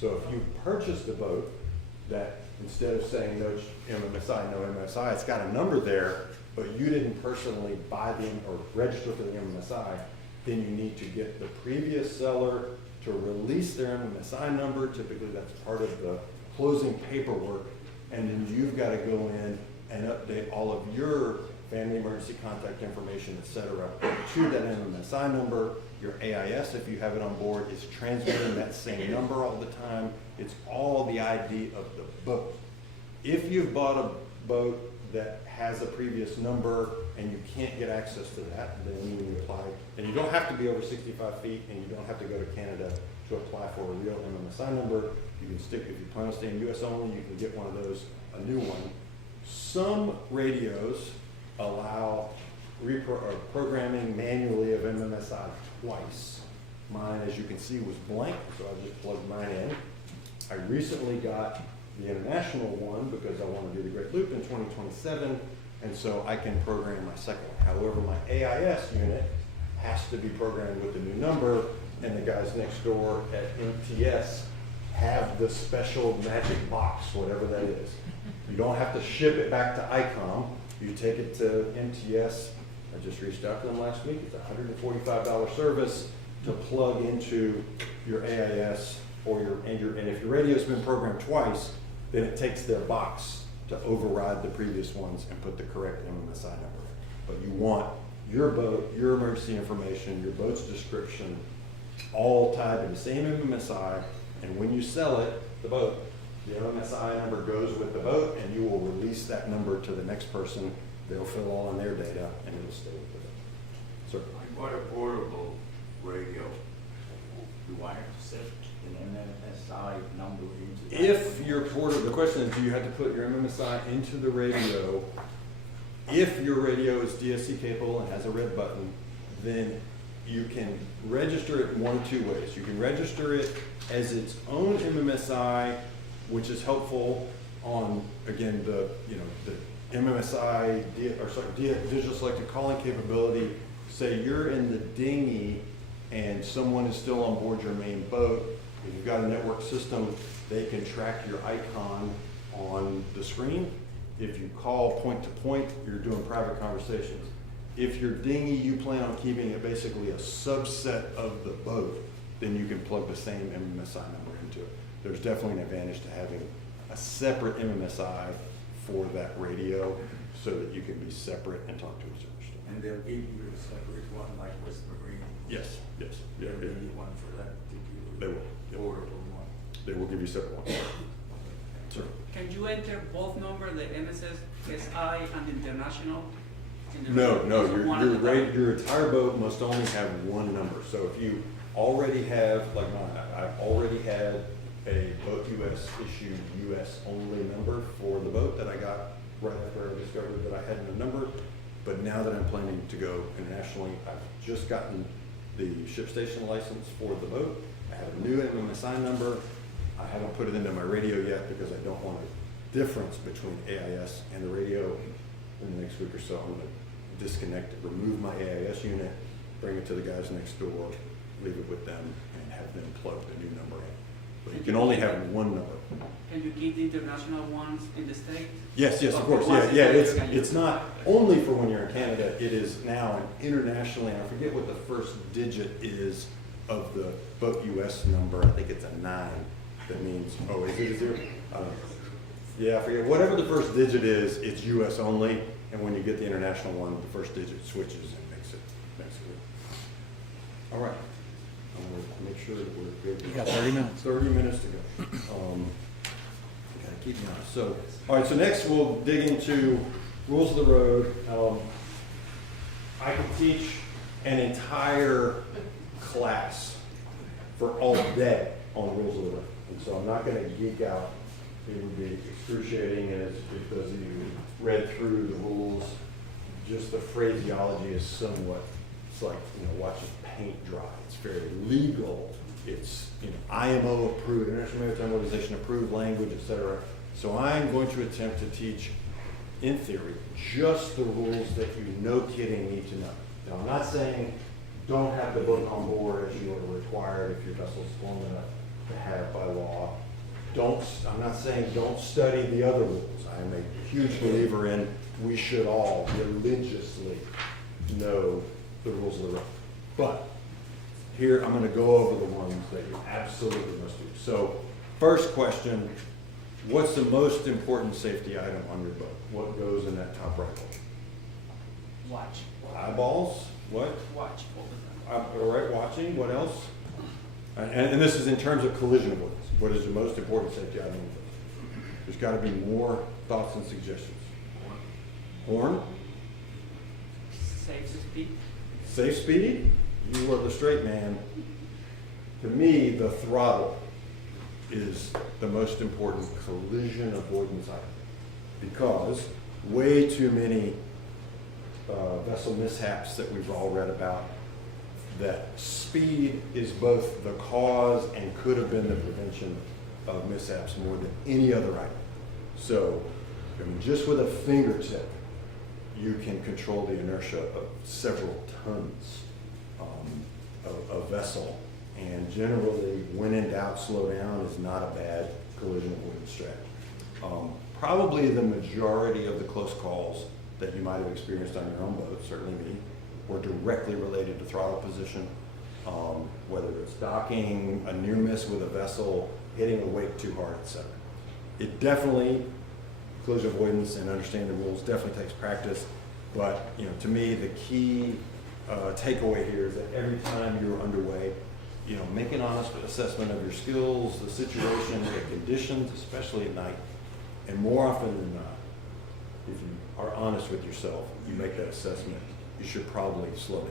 So if you purchased a boat that, instead of saying no MMSI, no MMSI, it's got a number there, but you didn't personally buy them or register for the MMSI, then you need to get the previous seller to release their MMSI number. Typically that's part of the closing paperwork, and then you've got to go in and update all of your family emergency contact information, et cetera, to that MMSI number. Your AIS, if you have it on board, is transmitting that same number all the time. It's all the ID of the boat. If you've bought a boat that has a previous number and you can't get access to that, then when you apply, and you don't have to be over 65 feet, and you don't have to go to Canada to apply for a real MMSI number. You can stick, if you plan on staying US only, you can get one of those, a new one. Some radios allow programming manually of MMSI twice. Mine, as you can see, was blank, so I just plugged mine in. I recently got the international one because I want to do the Great Loop in 2027, and so I can program my second one. However, my AIS unit has to be programmed with the new number, and the guys next door at MTS have the special magic box, whatever that is. You don't have to ship it back to ICOM. You take it to MTS. I just reached out to them last week. It's a $145 service to plug into your AIS or and if your radio's been programmed twice, then it takes their box to override the previous ones and put the correct MMSI number. But you want your boat, your emergency information, your boat's description, all tied to the same MMSI, and when you sell it, the boat, the MMSI number goes with the boat, and you will release that number to the next person. They'll fill all in their data, and it'll stay with the boat. So, I bought a portable radio. Do I have to set an MMSI number into that? if your the question is, do you have to put your MMSI into the radio? If your radio is DSC capable and has a red button, then you can register it one of two ways. You can register it as its own MMSI, which is helpful on, again, the MMSI, digital selected calling capability. Say you're in the dinghy and someone is still on board your main boat. If you've got a network system, they can track your icon on the screen. If you call point to point, you're doing private conversations. If your dinghy, you plan on keeping it basically a subset of the boat, then you can plug the same MMSI number into it. There's definitely an advantage to having a separate MMSI for that radio so that you can be separate and talk to each other. And they'll give you a separate one like West Marina. Yes, yes. Yeah, They yeah. need one for that They particular will. Yep. portable one. They will give you separate ones. Sure. Can you enter both numbers, the MSS, SI and international? in the No, radio? no, So one at a time? your entire boat must only have one number. So if you already have, like mine, I already had a Boat US issued US only number for the boat that I got right after I discovered that I had no number. But now that I'm planning to go internationally, I've just gotten the ship station license for the boat. I have a new MMSI number. I haven't put it into my radio yet because I don't want a difference between AIS and the radio. In the next week or so, I'm gonna disconnect it, remove my AIS unit, bring it to the guys next door, leave it with them, and have them plug the new number in. But you can only have one number. Can you keep the international ones in the state? Yes, yes, of Or course, once yeah, it's yeah, there, it's not only for when you're in Canada, it is now an internationally, and I forget what the first digit is of the Boat US number, I think it's a 9, that means, oh, is it a 0? I don't know. Yeah, I forget, whatever the first digit is, it's US only, and when you get the international one, the first digit switches and makes it good. All right, I'm gonna make sure that we're good. You got 30 minutes. 30 minutes to go. Gotta keep me honest. So, all right, so next we'll dig into rules of the road. I could teach an entire class for all day on rules of the road. And so I'm not gonna geek out. It would be excruciating, and it's because you read through the rules, just the phraseology is somewhat, it's like, watching paint dry. It's very legal. It's, IMO approved, International Maritime Organization approved language, etc. So I'm going to attempt to teach, in theory, just the rules that you, no kidding, need to know. Now, I'm not saying don't have the boat on board as you are required if your vessel's long enough to have by law. I'm not saying don't study the other rules. I am a huge believer in we should all religiously know the rules of the road. But here I'm going to go over the ones that you absolutely must do. So first question, what's the most important safety item on your boat? What goes in that top right bowl? Watch. Eyeballs? What? Watch all the time. All right, watching. What else? And this is in terms of collision avoidance. What is the most important safety item? There's got to be more thoughts and suggestions. Horn? Safe speed. Safe speed? You are the straight man. To me, the throttle is the most important collision avoidance item because way too many vessel mishaps that we've all read about, that speed is both the cause and could have been the prevention of mishaps more than any other item. So, just with a fingertip, you can control the inertia of several tons of vessel. And generally, when in doubt, slow down is not a bad collision avoidance strategy. Probably the majority of the close calls that you might have experienced on your own boat, certainly me, were directly related to throttle position, whether it's docking, a near miss with a vessel, hitting a wake too hard, etc. It definitely, collision avoidance and understanding the rules definitely takes practice, but to me the key takeaway here is that every time you're underway, make an honest assessment of your skills, the situation, the conditions, especially at night, and more often than not, if you are honest with yourself, you make that assessment, you should probably slow down.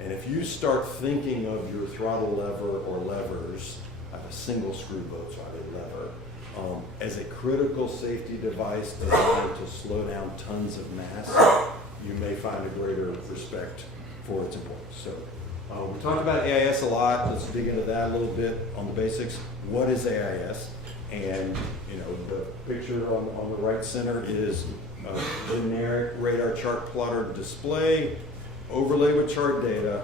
And if you start thinking of your throttle lever or levers, I have a single screw boat, so I have a lever, as a critical safety device designed to slow down tons of mass, you may find a greater respect for its importance. So we talked about AIS a lot. Let's dig into that a little bit on the basics. What is AIS? And the picture on the right center is a generic radar chart plotter display overlaid with chart data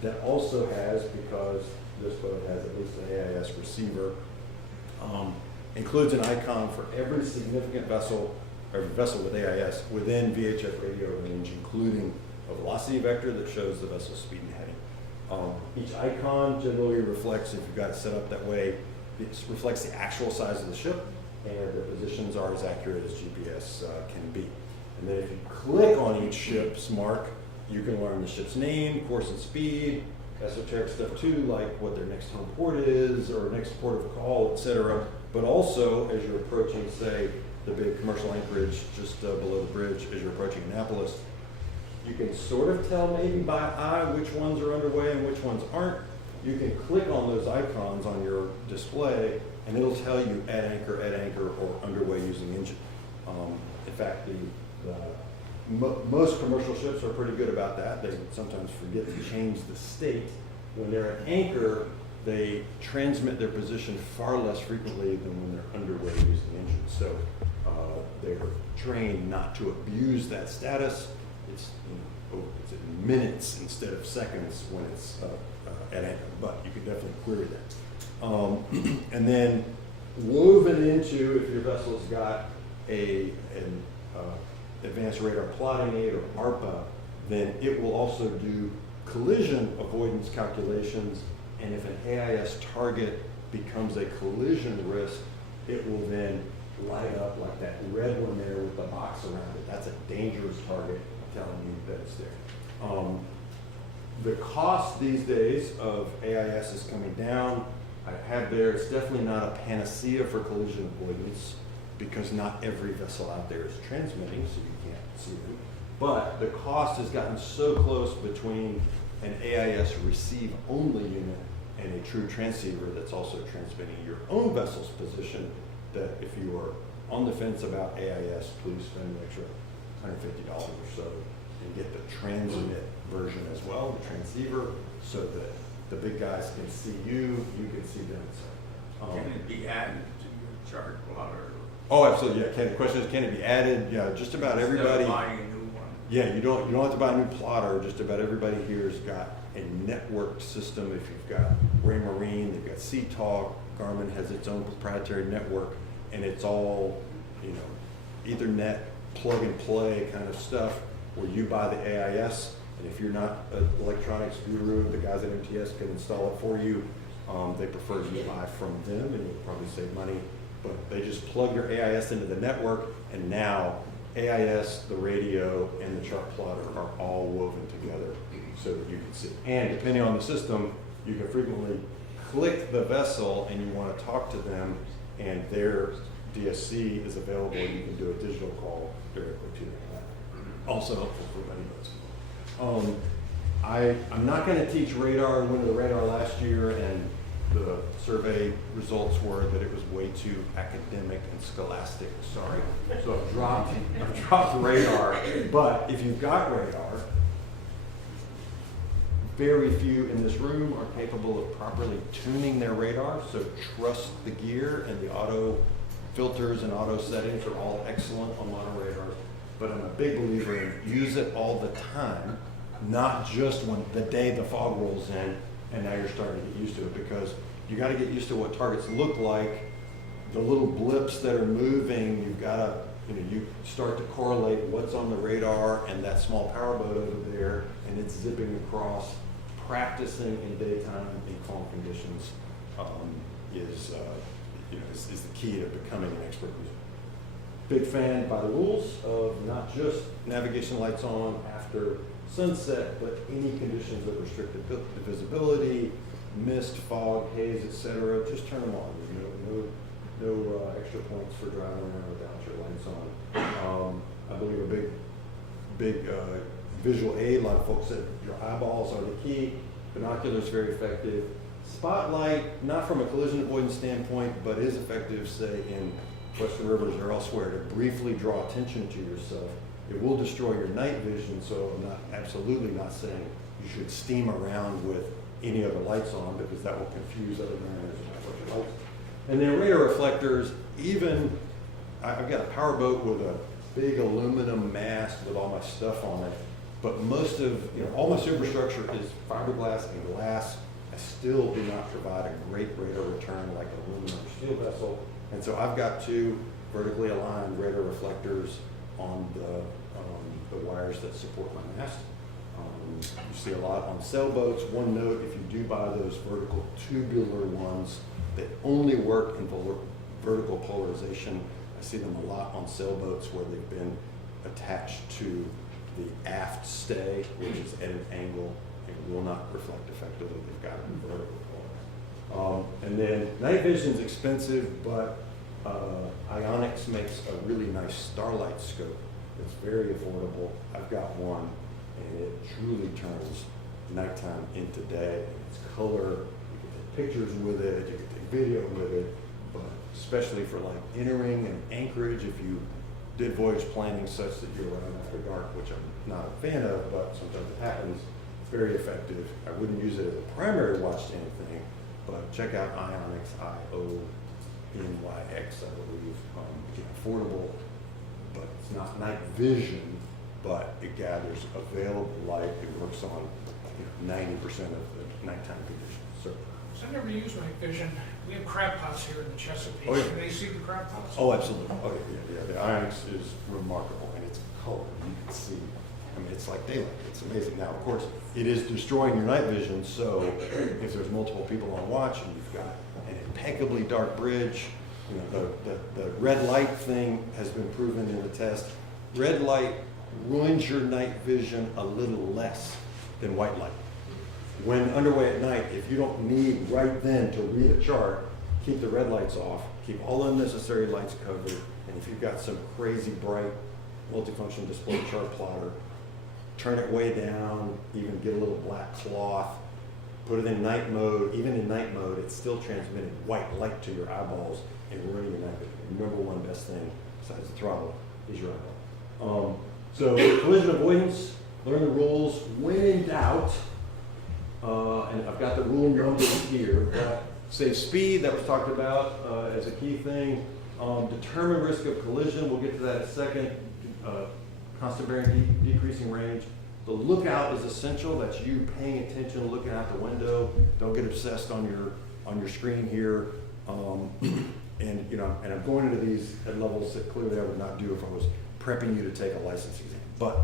that also has, because this boat has at least an AIS receiver, includes an icon for every significant vessel, or vessel with AIS within VHF radio range, including a velocity vector that shows the vessel's speed and heading. Each icon generally reflects, if you've got it set up that way, it reflects the actual size of the ship, and the positions are as accurate as GPS can be. And then if you click on each ship's mark, you can learn the ship's name, course and speed, esoteric stuff too, like what their next home port is, or next port of call, etc. But also, as you're approaching, say, the big commercial anchorage just below the bridge, as you're approaching Annapolis, you can sort of tell maybe by eye which ones are underway and which ones aren't. You can click on those icons on your display, and it'll tell you at anchor, or underway using engine. In fact, most commercial ships are pretty good about that. They sometimes forget to change the state. When they're at anchor, they transmit their position far less frequently than when they're underway using engines. So they're trained not to abuse that status. It's in minutes instead of seconds when it's at anchor, but you can definitely query that. And then woven into, if your vessel's got an advanced radar plotting aid or ARPA, then it will also do collision avoidance calculations, and if an AIS target becomes a collision risk, it will then light up like that red one there with the box around it. That's a dangerous target, telling you that it's there. The cost these days of AIS is coming down. I have there, it's definitely not a panacea for collision avoidance because not every vessel out there is transmitting, so you can't see them. But the cost has gotten so close between an AIS receive-only unit and a true transceiver that's also transmitting your own vessel's position that if you are on the fence about AIS, please spend an extra $150 or so and get the transmit version as well, the transceiver, so that the big guys can see you, you can see them. Can it be added to your chart plotter? Oh, absolutely. Yeah. The question is, can it be added? Yeah, just about everybody. Instead of buying a new one. Yeah, you don't have to buy a new plotter. Just about everybody here's got a networked system. If you've got Marina, they've got Sea-Talk. Garmin has its own proprietary network, and it's all, Ethernet plug and play kind of stuff where you buy the AIS, and if you're not an electronics guru, the guys at MTS can install it for you. They prefer you buy from them, and you'll probably save money. But they just plug your AIS into the network, and now AIS, the radio, and the chart plotter are all woven together so that you can see. And depending on the system, you can frequently click the vessel and you want to talk to them, and their DSC is available. You can do a digital call directly to them. Also helpful for many boats. I'm not going to teach radar. I went to the radar last year, and the survey results were that it was way too academic and scholastic. Sorry. So I've dropped radar. But if you've got radar, very few in this room are capable of properly tuning their radar. So trust the gear, and the auto filters and auto settings are all excellent on modern radars. But I'm a big believer in use it all the time, not just when the day the fog rolls in and now you're starting to get used to it, because you got to get used to what targets look like. The little blips that are moving, you've got to, you start to correlate what's on the radar and that small powerboat over there, and it's zipping across. Practicing in daytime in calm conditions is the key to becoming an expert user. Big fan by the rules of not just navigation lights on after sunset, but any conditions that restrict the visibility, mist, fog, haze, etc. Just turn them on. No extra points for driving around without your lights on. I believe a big visual aid. A lot of folks said your eyeballs are the key. Binoculars very effective. Spotlight, not from a collision avoidance standpoint, but is effective, say, in Western rivers or elsewhere, to briefly draw attention to yourself. It will destroy your night vision, so I'm absolutely not saying you should steam around with any other lights on, because that will confuse other mariners about your lights. And then radar reflectors, I've got a powerboat with a big aluminum mast with all my stuff on it, but most of, all my superstructure is fiberglass and glass. I still do not provide a great radar return like an aluminum or steel vessel. And so I've got two vertically aligned radar reflectors on the wires that support my mast. You see a lot on sailboats. One note, if you do buy those vertical tubular ones, they only work in vertical polarization. I see them a lot on sailboats where they've been attached to the aft stay, which is at an angle, it will not reflect effectively. They've got to be vertical. And then night vision's expensive, but Ionics makes a really nice starlight scope. It's very affordable. I've got one, and it truly turns nighttime into day. It's color. You can take pictures with it. You can take video with it. But especially for like entering and anchorage, if you did voyage planning such that you're around after dark, which I'm not a fan of, but sometimes it happens. It's very effective. I wouldn't use it as a primary watch to anything, but check out Ionics, IONYX, I believe. Again, affordable, but it's not night vision, but it gathers available light. It works on 90% of the nighttime conditions. So, I never use night vision. We have crab pots here in the Chesapeake. Oh, yeah. Can they see the crab pots? oh, absolutely. Oh, yeah. The Ionics is remarkable, and it's color. You can see. I mean, it's like daylight. It's amazing. Now, of course, it is destroying your night vision. So, if there's multiple people on watch and you've got an impeccably dark bridge, the red light thing has been proven in the test. Red light ruins your night vision a little less than white light. When underway at night, if you don't need right then to read a chart, keep the red lights off, keep all unnecessary lights covered, and if you've got some crazy bright multifunction display chart plotter, turn it way down, even get a little black cloth, put it in night mode. Even in night mode, it's still transmitting white light to your eyeballs and ruining your night vision. Remember, one best thing besides the throttle is your eyeball. So collision avoidance, learn the rules. When in doubt, and I've got the rule numbers here, but say speed, that was talked about as a key thing. Determine risk of collision, we'll get to that in a second. Constant bearing, decreasing range. The lookout is essential. That's you paying attention, looking out the window. Don't get obsessed on your screen here. And I'm going into these at levels that clearly I would not do if I was prepping you to take a license exam. But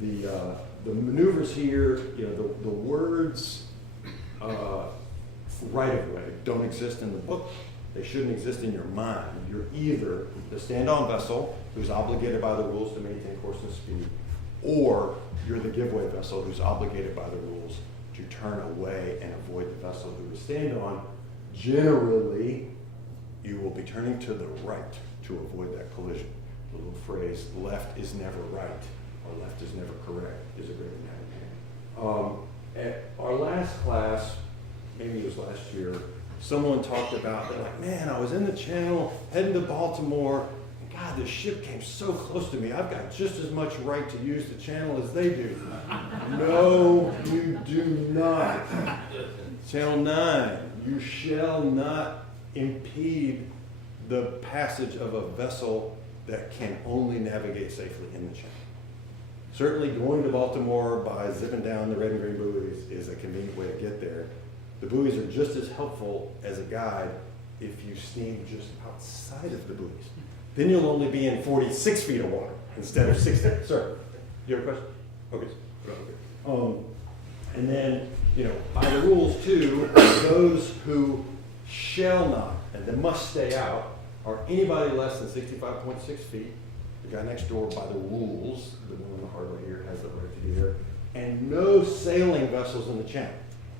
the maneuvers here, the words right of way don't exist in the book. They shouldn't exist in your mind. You're either the stand-on vessel who's obligated by the rules to maintain course and speed, or you're the giveaway vessel who's obligated by the rules to turn away and avoid the vessel who is stand-on. Generally, you will be turning to the right to avoid that collision. The little phrase, left is never right, or left is never correct, is a great example. At our last class, maybe it was last year, someone talked about, they're like, man, I was in the channel, heading to Baltimore, and God, this ship came so close to me, I've got just as much right to use the channel as they do. No, you do not. Channel 9, you shall not impede the passage of a vessel that can only navigate safely in the channel. Certainly going to Baltimore by zipping down the red and green buoys is a convenient way to get there. The buoys are just as helpful as a guide if you steam just outside of the buoys. Then you'll only be in 46 feet of water instead of 60. Sir, do you have a question? Okay. And then, by the rules too, those who shall not, and they must stay out, are anybody less than 65.6 feet. The guy next door, by the rules, the one in the harbor here, has the right to be there, and no sailing vessels in the channel.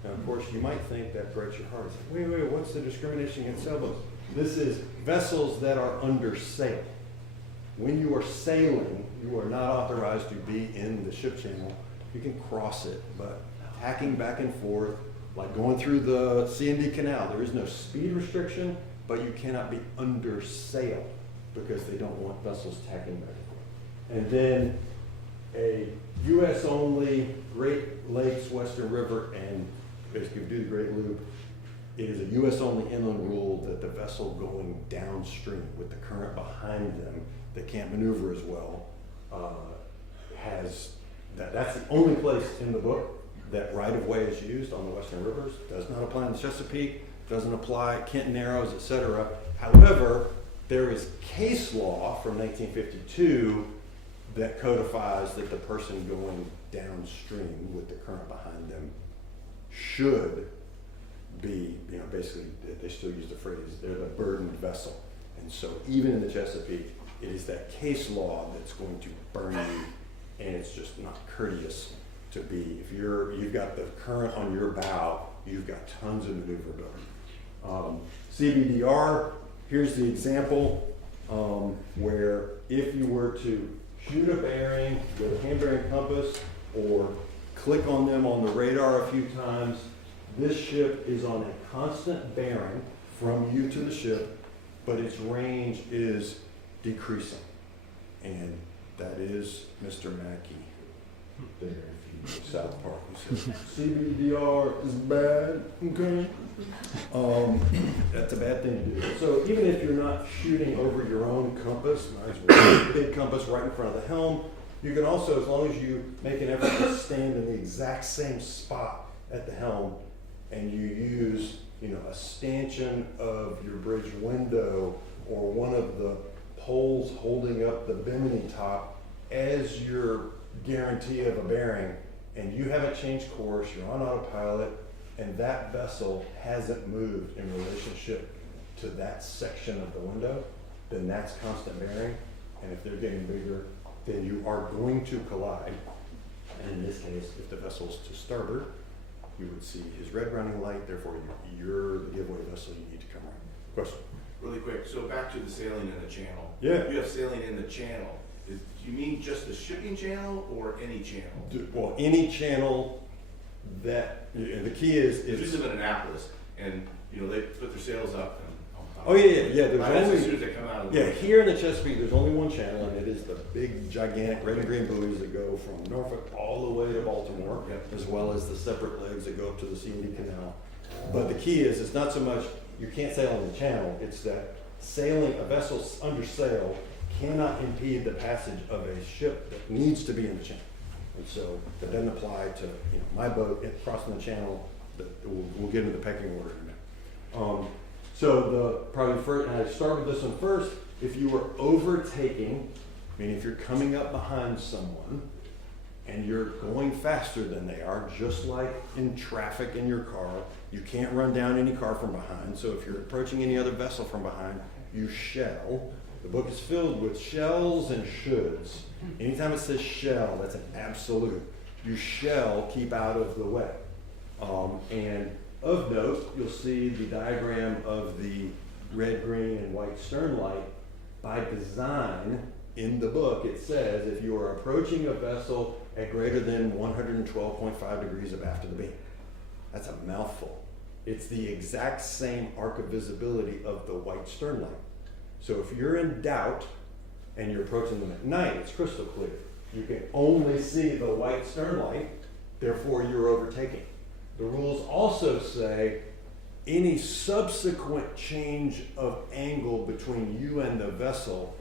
Now, of course, you might think that breaks your heart. It's like, wait, what's the discrimination against sailboats? This is vessels that are under sail. When you are sailing, you are not authorized to be in the ship channel. You can cross it, but tacking back and forth, like going through the C&D Canal, there is no speed restriction, but you cannot be under sail because they don't want vessels tacking back and forth. And then a U.S. only Great Lakes, Western River, and basically do the Great Loop, it is a U.S. only inland rule that the vessel going downstream with the current behind them that can't maneuver as well has that's the only place in the book that right-of-way is used on the Western Rivers. Does not apply in the Chesapeake, doesn't apply at Kent Narrows, etc. However, there is case law from 1952 that codifies that the person going downstream with the current behind them should be, basically they still use the phrase, they're the burdened vessel. And so even in the Chesapeake, it is that case law that's going to burn you, and it's just not courteous to be, if you've got the current on your bow, you've got tons of maneuverability. CBDR, here's the example where if you were to shoot a bearing with a hand bearing compass or click on them on the radar a few times, this ship is on a constant bearing from you to the ship, but its range is decreasing. And that is Mr. Mackey there, if you know South Park, who says, CBDR is bad, okay? That's a bad thing to do. So even if you're not shooting over your own compass, nice big compass right in front of the helm, you can also, as long as you make an effort to stand in the exact same spot at the helm, and you use, you know, a stanchion of your bridge window or one of the poles holding up the bimini top as your guarantee of a bearing, and you haven't changed course, you're on autopilot, and that vessel hasn't moved in relationship to that section of the window, then that's constant bearing. And if they're getting bigger, then you are going to collide. And in this case, if the vessel's to starboard, you would see his red running light, therefore you're the giveaway vessel, you need to come around. Question? Really quick, so back to the sailing in the channel. Yeah. You have sailing in the channel. Do you mean just the shipping channel or any channel? Well, any channel that, and the key is, If you live in Annapolis and, you know, they put their sails up and. oh yeah, there's As only, soon as they come out of the. yeah, here in the Chesapeake, there's only one channel, and it is the big, gigantic red and green buoys that go from Norfolk all the way to Baltimore, as well as the separate legs that go up to the C&D Canal. But the key is, it's not so much, you can't sail in the channel, it's that sailing, a vessel under sail cannot impede the passage of a ship that needs to be in the channel. And so that doesn't apply to, you know, my boat crossing the channel. We'll get into the pecking order in a minute. So the probably first, and I start with this one first. If you were overtaking, meaning if you're coming up behind someone and you're going faster than they are, just like in traffic in your car, you can't run down any car from behind. So if you're approaching any other vessel from behind, you shall. The book is filled with shells and shoulds. Anytime it says shall, that's an absolute. You shall keep out of the way. And of note, you'll see the diagram of the red, green, and white stern light. By design, in the book, it says if you are approaching a vessel at greater than 112.5 degrees abaft of the beam. That's a mouthful. It's the exact same arc of visibility of the white stern light. So if you're in doubt and you're approaching them at night, it's crystal clear. You can only see the white stern light, therefore you're overtaking. The rules also say any subsequent change of angle between you and the vessel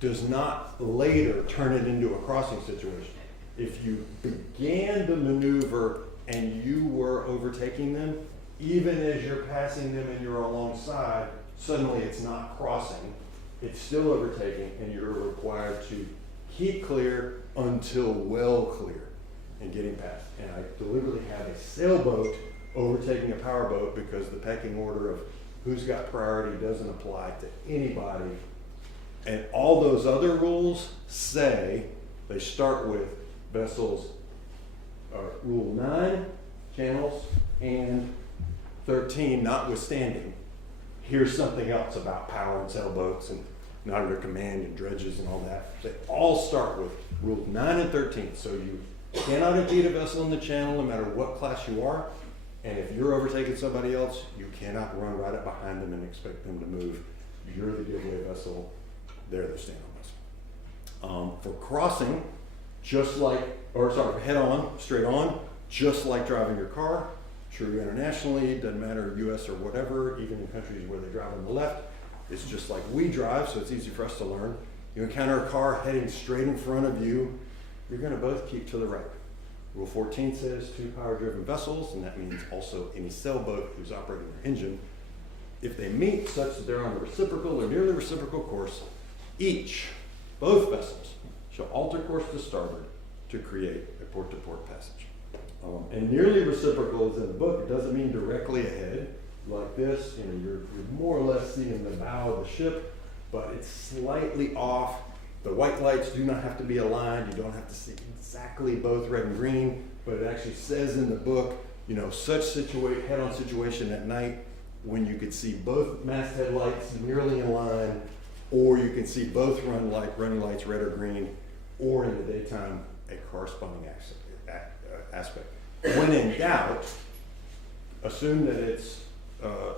does not later turn it into a crossing situation. If you began the maneuver and you were overtaking them, even as you're passing them and you're alongside, suddenly it's not crossing, it's still overtaking, and you're required to keep clear until well clear and getting past. And I deliberately have a sailboat overtaking a powerboat because the pecking order of who's got priority doesn't apply to anybody. And all those other rules say they start with vessels, rule 9, channels, and 13, notwithstanding. Here's something else about power and sailboats and not under command and dredges and all that. They all start with rules 9 and 13. So you cannot impede a vessel in the channel no matter what class you are. And if you're overtaking somebody else, you cannot run right up behind them and expect them to move. You're the giveaway vessel. They're the stand-on vessel. For crossing, head on, straight on, just like driving your car. True internationally, doesn't matter US or whatever, even in countries where they drive on the left. It's just like we drive, so it's easy for us to learn. You encounter a car heading straight in front of you, you're going to both keep to the right. Rule 14 says 2 power-driven vessels, and that means also any sailboat who's operating their engine. If they meet such that they're on a reciprocal or nearly reciprocal course, both vessels, shall alter course to starboard to create a port-to-port passage. And nearly reciprocal is in the book. It doesn't mean directly ahead like this. You know, you're more or less seeing the bow of the ship, but it's slightly off The white lights do not have to be aligned. You don't have to see exactly both red and green, but it actually says in the book, you know, such head-on situation at night when you could see both masthead lights nearly in line, or you can see both running lights, red or green, or in the daytime, a corresponding aspect. When in doubt, assume that it's a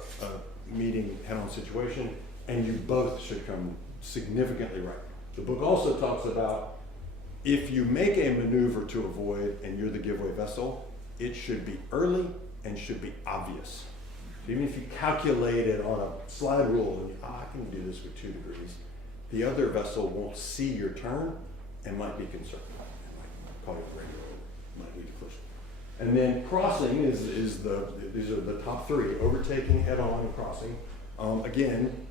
meeting head-on situation, and you both should come significantly right. The book also talks about if you make a maneuver to avoid and you're the giveaway vessel, it should be early and should be obvious. Even if you calculate it on a slide rule and I can do this with 2 degrees, the other vessel won't see your turn and might be concerned. It might call you a radio, might lead to collision. And then crossing these are the top 3, overtaking, head-on, and crossing. Again,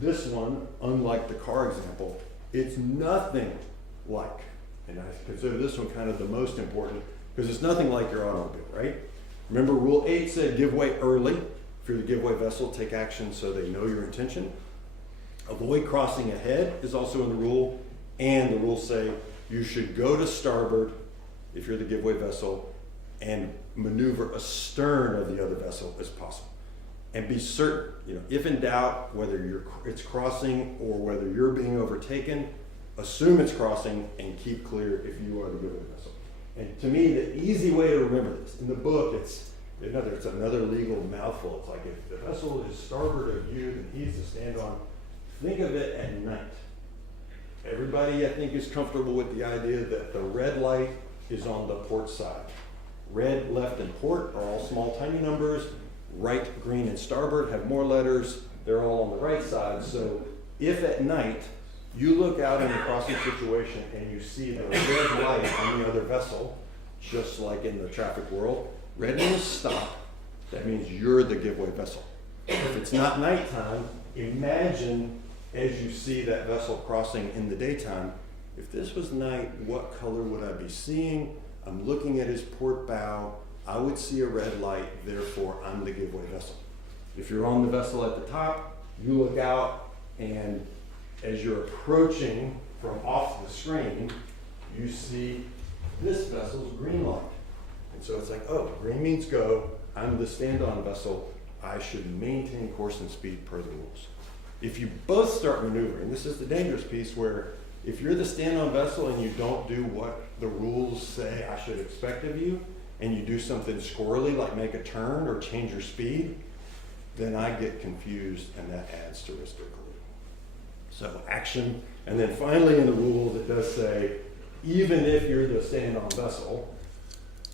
this one, unlike the car example, it's nothing like, and I consider this one kind of the most important, because it's nothing like your automobile, right? Remember Rule 8 said give way early. If you're the giveaway vessel, take action so they know your intention. Avoid crossing ahead is also in the rule, and the rules say you should go to starboard if you're the giveaway vessel and maneuver astern of the other vessel as possible. And be certain, you know, if in doubt whether it's crossing or whether you're being overtaken, assume it's crossing and keep clear if you are the giveaway vessel. And to me, the easy way to remember this, in the book, it's another legal mouthful. It's like if the vessel is starboard of you, then he's to stand on. Think of it at night. Everybody, I think, is comfortable with the idea that the red light is on the port side. Red, left, and port are all small, tiny numbers. Right, green, and starboard have more letters. They're all on the right side. So if at night you look out in a crossing situation and you see the red light on the other vessel, just like in the traffic world, red means stop. That means you're the giveaway vessel. If it's not nighttime, imagine as you see that vessel crossing in the daytime, if this was night, what color would I be seeing? I'm looking at his port bow. I would see a red light, therefore I'm the giveaway vessel. If you're on the vessel at the top, you look out, and as you're approaching from off the screen, you see this vessel's green light. And so it's like, oh, green means go. I'm the stand-on vessel. I should maintain course and speed per the rules. If you both start maneuvering, this is the dangerous piece where if you're the stand-on vessel and you don't do what the rules say I should expect of you, and you do something squirrely like make a turn or change your speed, then I get confused and that adds to risk of collision. So action, and then finally in the rules it does say, even if you're the stand-on vessel,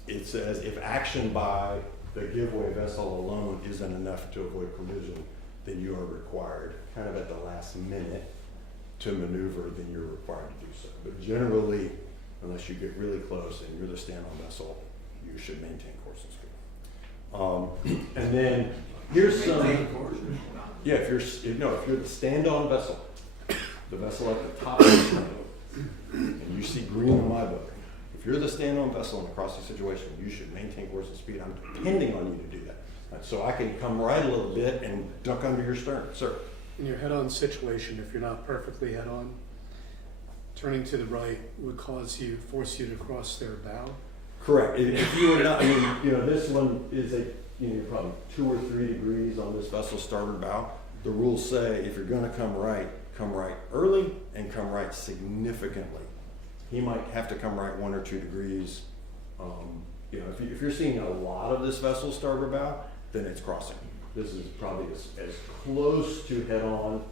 it says if action by the giveaway vessel alone isn't enough to avoid collision, then you are required, kind of at the last minute, to maneuver, then you're required to do so. But generally, unless you get really close and you're the stand-on vessel, you should maintain course and speed. And then here's some. Yeah, if you're the stand-on vessel, the vessel at the top of the screen, and you see green in my book. If you're the stand-on vessel in a crossing situation, you should maintain course and speed. I'm depending on you to do that. So I can come right a little bit and duck under your stern, sir. In your head-on situation, if you're not perfectly head-on, turning to the right would force you to cross their bow. Correct. If you were not, I mean, this one is probably 2 or 3 degrees on this vessel's starboard bow. The rules say if you're going to come right early and come right significantly. He might have to come right 1 or 2 degrees. If you're seeing a lot of this vessel's starboard bow, then it's crossing. This is probably as close to head-on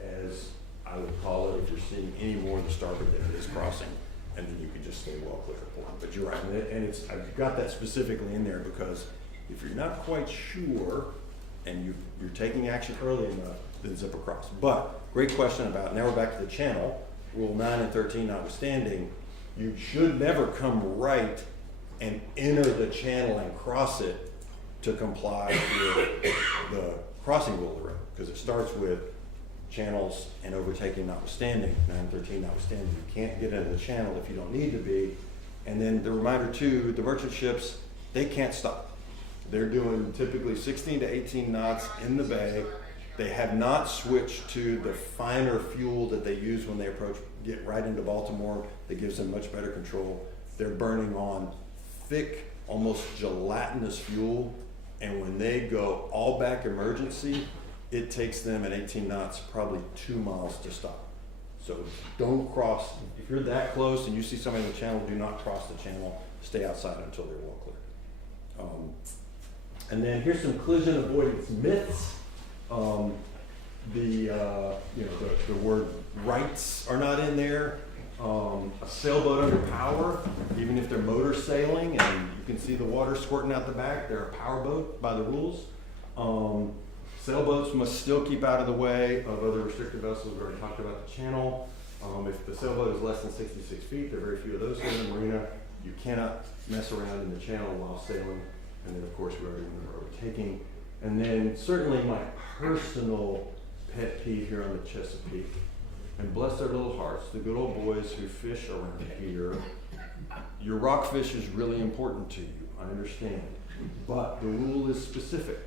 as I would call it if you're seeing any more of the starboard than it is crossing. And then you could just say, well, click or port. But you're right, and I've got that specifically in there because if you're not quite sure and you're taking action early enough, then zip across. But great question about, now we're back to the channel, Rule 9 and 13 notwithstanding, you should never come right and enter the channel and cross it to comply with the crossing rule of the road, because it starts with channels and overtaking notwithstanding, 9 and 13 notwithstanding. You can't get into the channel if you don't need to be. And then the reminder too, the merchant ships, they can't stop. They're doing typically 16 to 18 knots in the bay, They have not switched to the finer fuel that they use when they get right into Baltimore that gives them much better control. They're burning on thick, almost gelatinous fuel, and when they go all back emergency, it takes them at 18 knots probably 2 miles to stop. So don't cross. If you're that close and you see somebody in the channel, do not cross the channel. Stay outside until they're well clear. And then here's some collision avoidance myths. The word rights are not in there. A sailboat under power, even if they're motor sailing and you can see the water squirting out the back, they're a power boat by the rules. Sailboats must still keep out of the way of other restricted vessels. We already talked about the channel. If the sailboat is less than 66 feet, there are very few of those here in the marina. You cannot mess around in the channel while sailing. And then of course we already went over overtaking. And then certainly my personal pet peeve here on the Chesapeake, and bless their little hearts, the good old boys who fish around here, your rockfish is really important to you, I understand. But the rule is specific.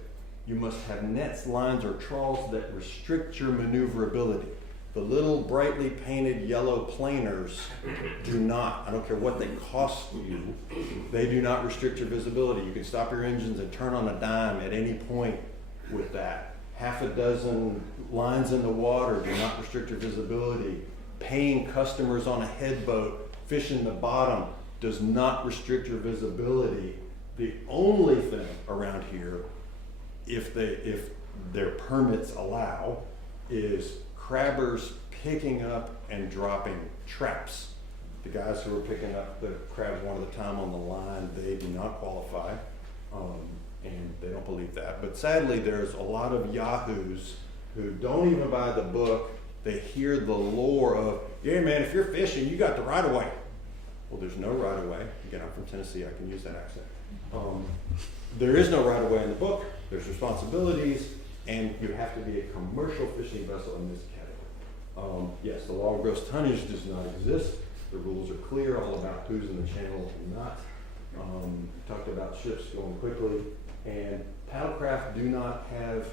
You must have nets, lines, or trawls that restrict your maneuverability. The little brightly painted yellow planers do not. I don't care what they cost you. They do not restrict your visibility. You can stop your engines and turn on a dime at any point with that. Half a dozen lines in the water do not restrict your visibility. Paying customers on a headboat, fishing the bottom, does not restrict your visibility. The only thing around here, if their permits allow, is crabbers picking up and dropping traps. The guys who are picking up the crabs one at a time on the line, they do not qualify, and they don't believe that. But sadly, there's a lot of yahoos who don't even buy the book. They hear the lore of, yeah man, if you're fishing, you got the right of way. Well, there's no right of way. Again, I'm from Tennessee, I can use that accent. There is no right of way in the book. There's responsibilities, and you have to be a commercial fishing vessel in this category. Yes, the law of gross tonnage does not exist. The rules are clear all about who's in the channel and not. Talked about ships going quickly, and paddlecraft do not have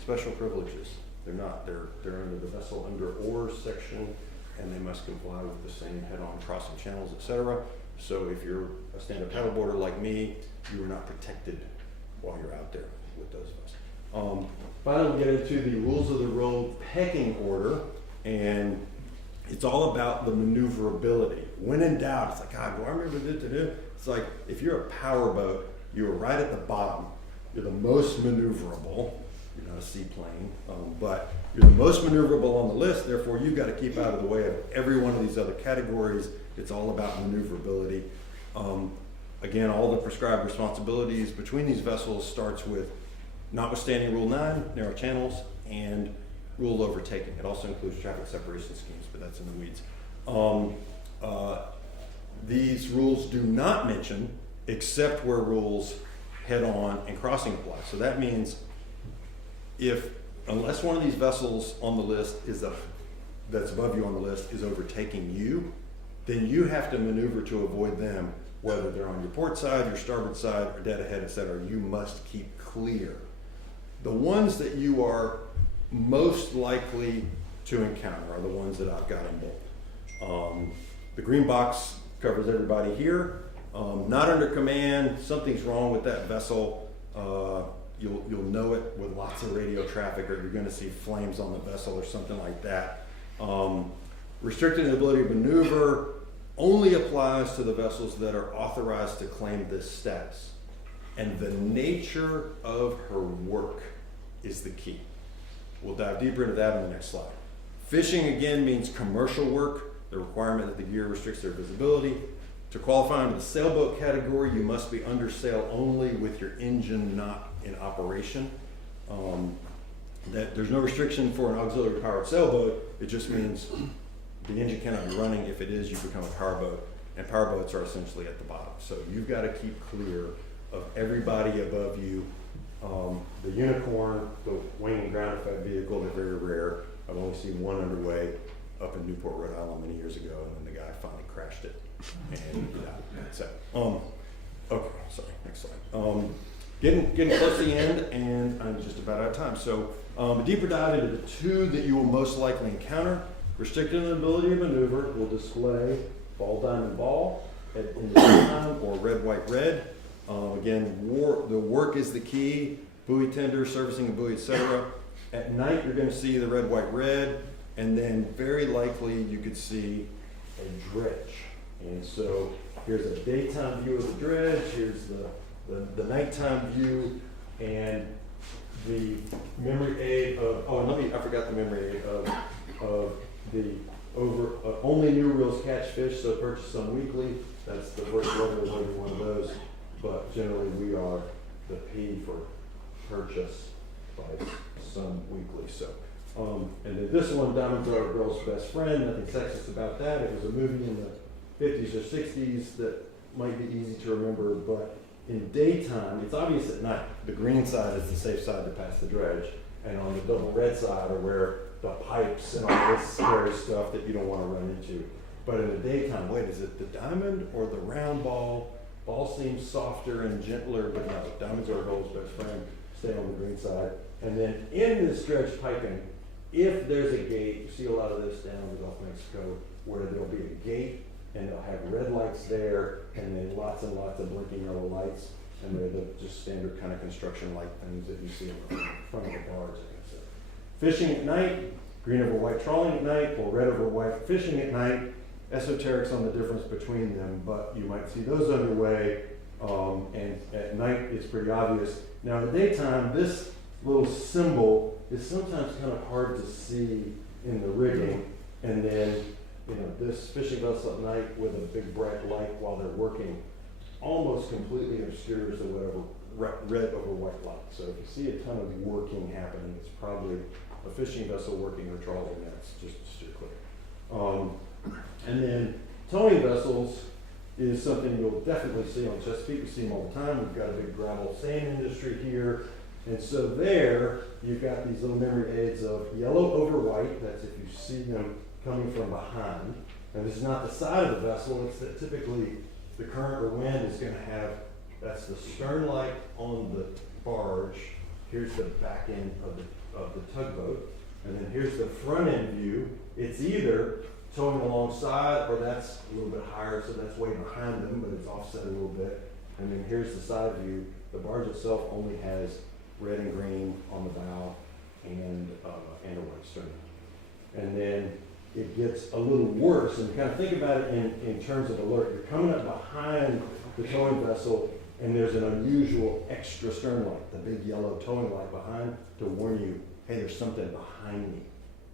special privileges. They're not. They're under the vessel under oars section, and they must comply with the same head-on crossing channels, etc. So if you're a stand-up paddleboarder like me, you are not protected while you're out there with those of us. Finally, we get into the rules of the road pecking order, and it's all about the maneuverability. When in doubt, it's like, God, do I remember this to do? It's like, if you're a power boat, you are right at the bottom. You're the most maneuverable. You're not a seaplane, but you're the most maneuverable on the list. Therefore, you've got to keep out of the way of every one of these other categories. It's all about maneuverability. Again, all the prescribed responsibilities between these vessels starts with notwithstanding Rule 9, narrow channels, and rule overtaking. It also includes traffic separation schemes, but that's in the weeds. These rules do not mention except where rules head-on and crossing apply. So that means unless one of these vessels on the list that's above you on the list is overtaking you, then you have to maneuver to avoid them, whether they're on your port side, your starboard side, or dead ahead, etc. You must keep clear. The ones that you are most likely to encounter are the ones that I've got in bold. The green box covers everybody here. Not under command, something's wrong with that vessel. You'll know it with lots of radio traffic, or you're going to see flames on the vessel or something like that. Restricted ability to maneuver only applies to the vessels that are authorized to claim this status. And the nature of her work is the key. We'll dive deeper into that in the next slide. Fishing again means commercial work, the requirement that the gear restricts their visibility. To qualify under the sailboat category, you must be under sail only with your engine not in operation. That there's no restriction for an auxiliary powered sailboat. It just means the engine cannot be running. If it is, you become a power boat, and power boats are essentially at the bottom. So you've got to keep clear of everybody above you. The Unicorn, the wing and ground effect vehicle, they're very rare. I've only seen one underway up in Newport, Rhode Island many years ago, and then the guy finally crashed it. And that's it. Okay, sorry, next slide. Getting close to the end, and I'm just about out of time. So A deeper dive into the two that you will most likely encounter. Restricted ability to maneuver will display ball, diamond, ball in the daytime, or red, white, red. Again, the work is the key. Buoy tender, servicing a buoy, etc. At night, you're going to see the red, white, red, and then very likely you could see a dredge. And so here's a daytime view of the dredge. Here's the nighttime view, and the memory aid of. Oh, and I forgot the memory aid of the only new reels catch fish, so purchase some weekly. That's the first level of every one of those. But generally, we are the P for purchase by some weekly. So, and then this one, Diamonds Are a Girl's Best Friend. Nothing sexist about that. It was a movie in the 50s or 60s that might be easy to remember, but in daytime, it's obvious at night. The green side is the safe side to pass the dredge, and on the double red side are where the pipes and all this scary stuff that you don't want to run into. But in the daytime, wait, is it the diamond or the round ball? Ball seems softer and gentler, but no, diamonds are a girl's best friend. Stay on the green side. And then in this dredge piping, if there's a gate, you see a lot of this down in the Gulf of Mexico, where there'll be a gate and they'll have red lights there, and then lots and lots of blinking yellow lights, and they're the just standard kind of construction light things that you see in the front of the barge. Fishing at night, green over white trawling at night, or red over white fishing at night. Esoterics on the difference between them, but you might see those underway, and at night it's pretty obvious. Now in the daytime, this little symbol is sometimes kind of hard to see in the rigging, and then this fishing vessel at night with a big bright light while they're working almost completely obscures the whatever red over white light. So if you see a ton of working happening, it's probably a fishing vessel working or trawling nets, just to steer clear. And then towing vessels is something you'll definitely see on Chesapeake. We see them all the time. We've got a big gravel sand industry here. And so there, you've got these little memory aids of yellow over white. That's if you see them coming from behind. And this is not the side of the vessel. It's that typically the current or wind is going to have, that's the stern light on the barge. Here's the back end of the tugboat. And then here's the front end view. It's either towing alongside, or that's a little bit higher, so that's way behind them, but it's offset a little bit. And then here's the side view. The barge itself only has red and green on the bow and a white stern. And then it gets a little worse, and kind of think about it in terms of alert. You're coming up behind the towing vessel, and there's an unusual extra stern light, the big yellow towing light behind, to warn you, hey, there's something behind me,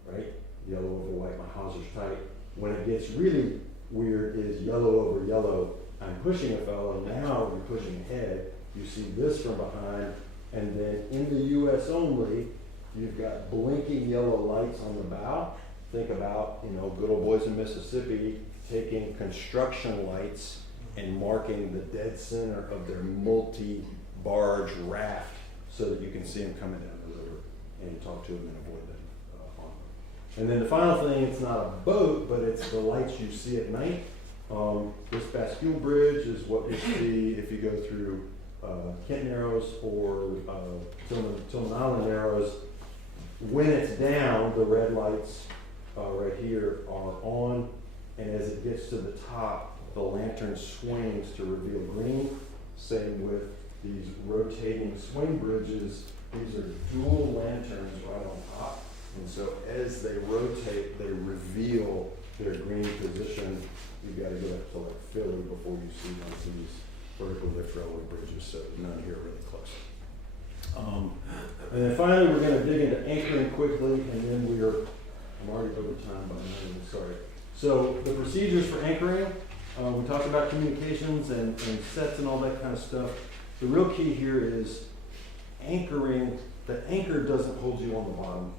right? Yellow over white, my hawser's tight. When it gets really weird is yellow over yellow, I'm pushing a fellow, now you're pushing ahead, you see this from behind, and then in the US only, you've got blinking yellow lights on the bow. Think about, good old boys in Mississippi taking construction lights and marking the dead center of their multi-barge raft so that you can see them coming down the river and talk to them and avoid them. And then the final thing, it's not a boat, but it's the lights you see at night. This Bascule Bridge is what you see if you go through Kent Narrows or Tillman Island Narrows. When it's down, the red lights right here are on, and as it gets to the top, the lantern swings to reveal green. Same with these rotating swing bridges. These are dual lanterns right on top. And so as they rotate, they reveal their green position. You've got to get up to like Philly before you see one of these vertical lift railway bridges, so none here really close. And then finally, we're going to dig into anchoring quickly, and then I'm already over time by 9 minutes, sorry. So the procedures for anchoring, we talked about communications and sets and all that kind of stuff. The real key here is anchoring. The anchor doesn't hold you on the bottom.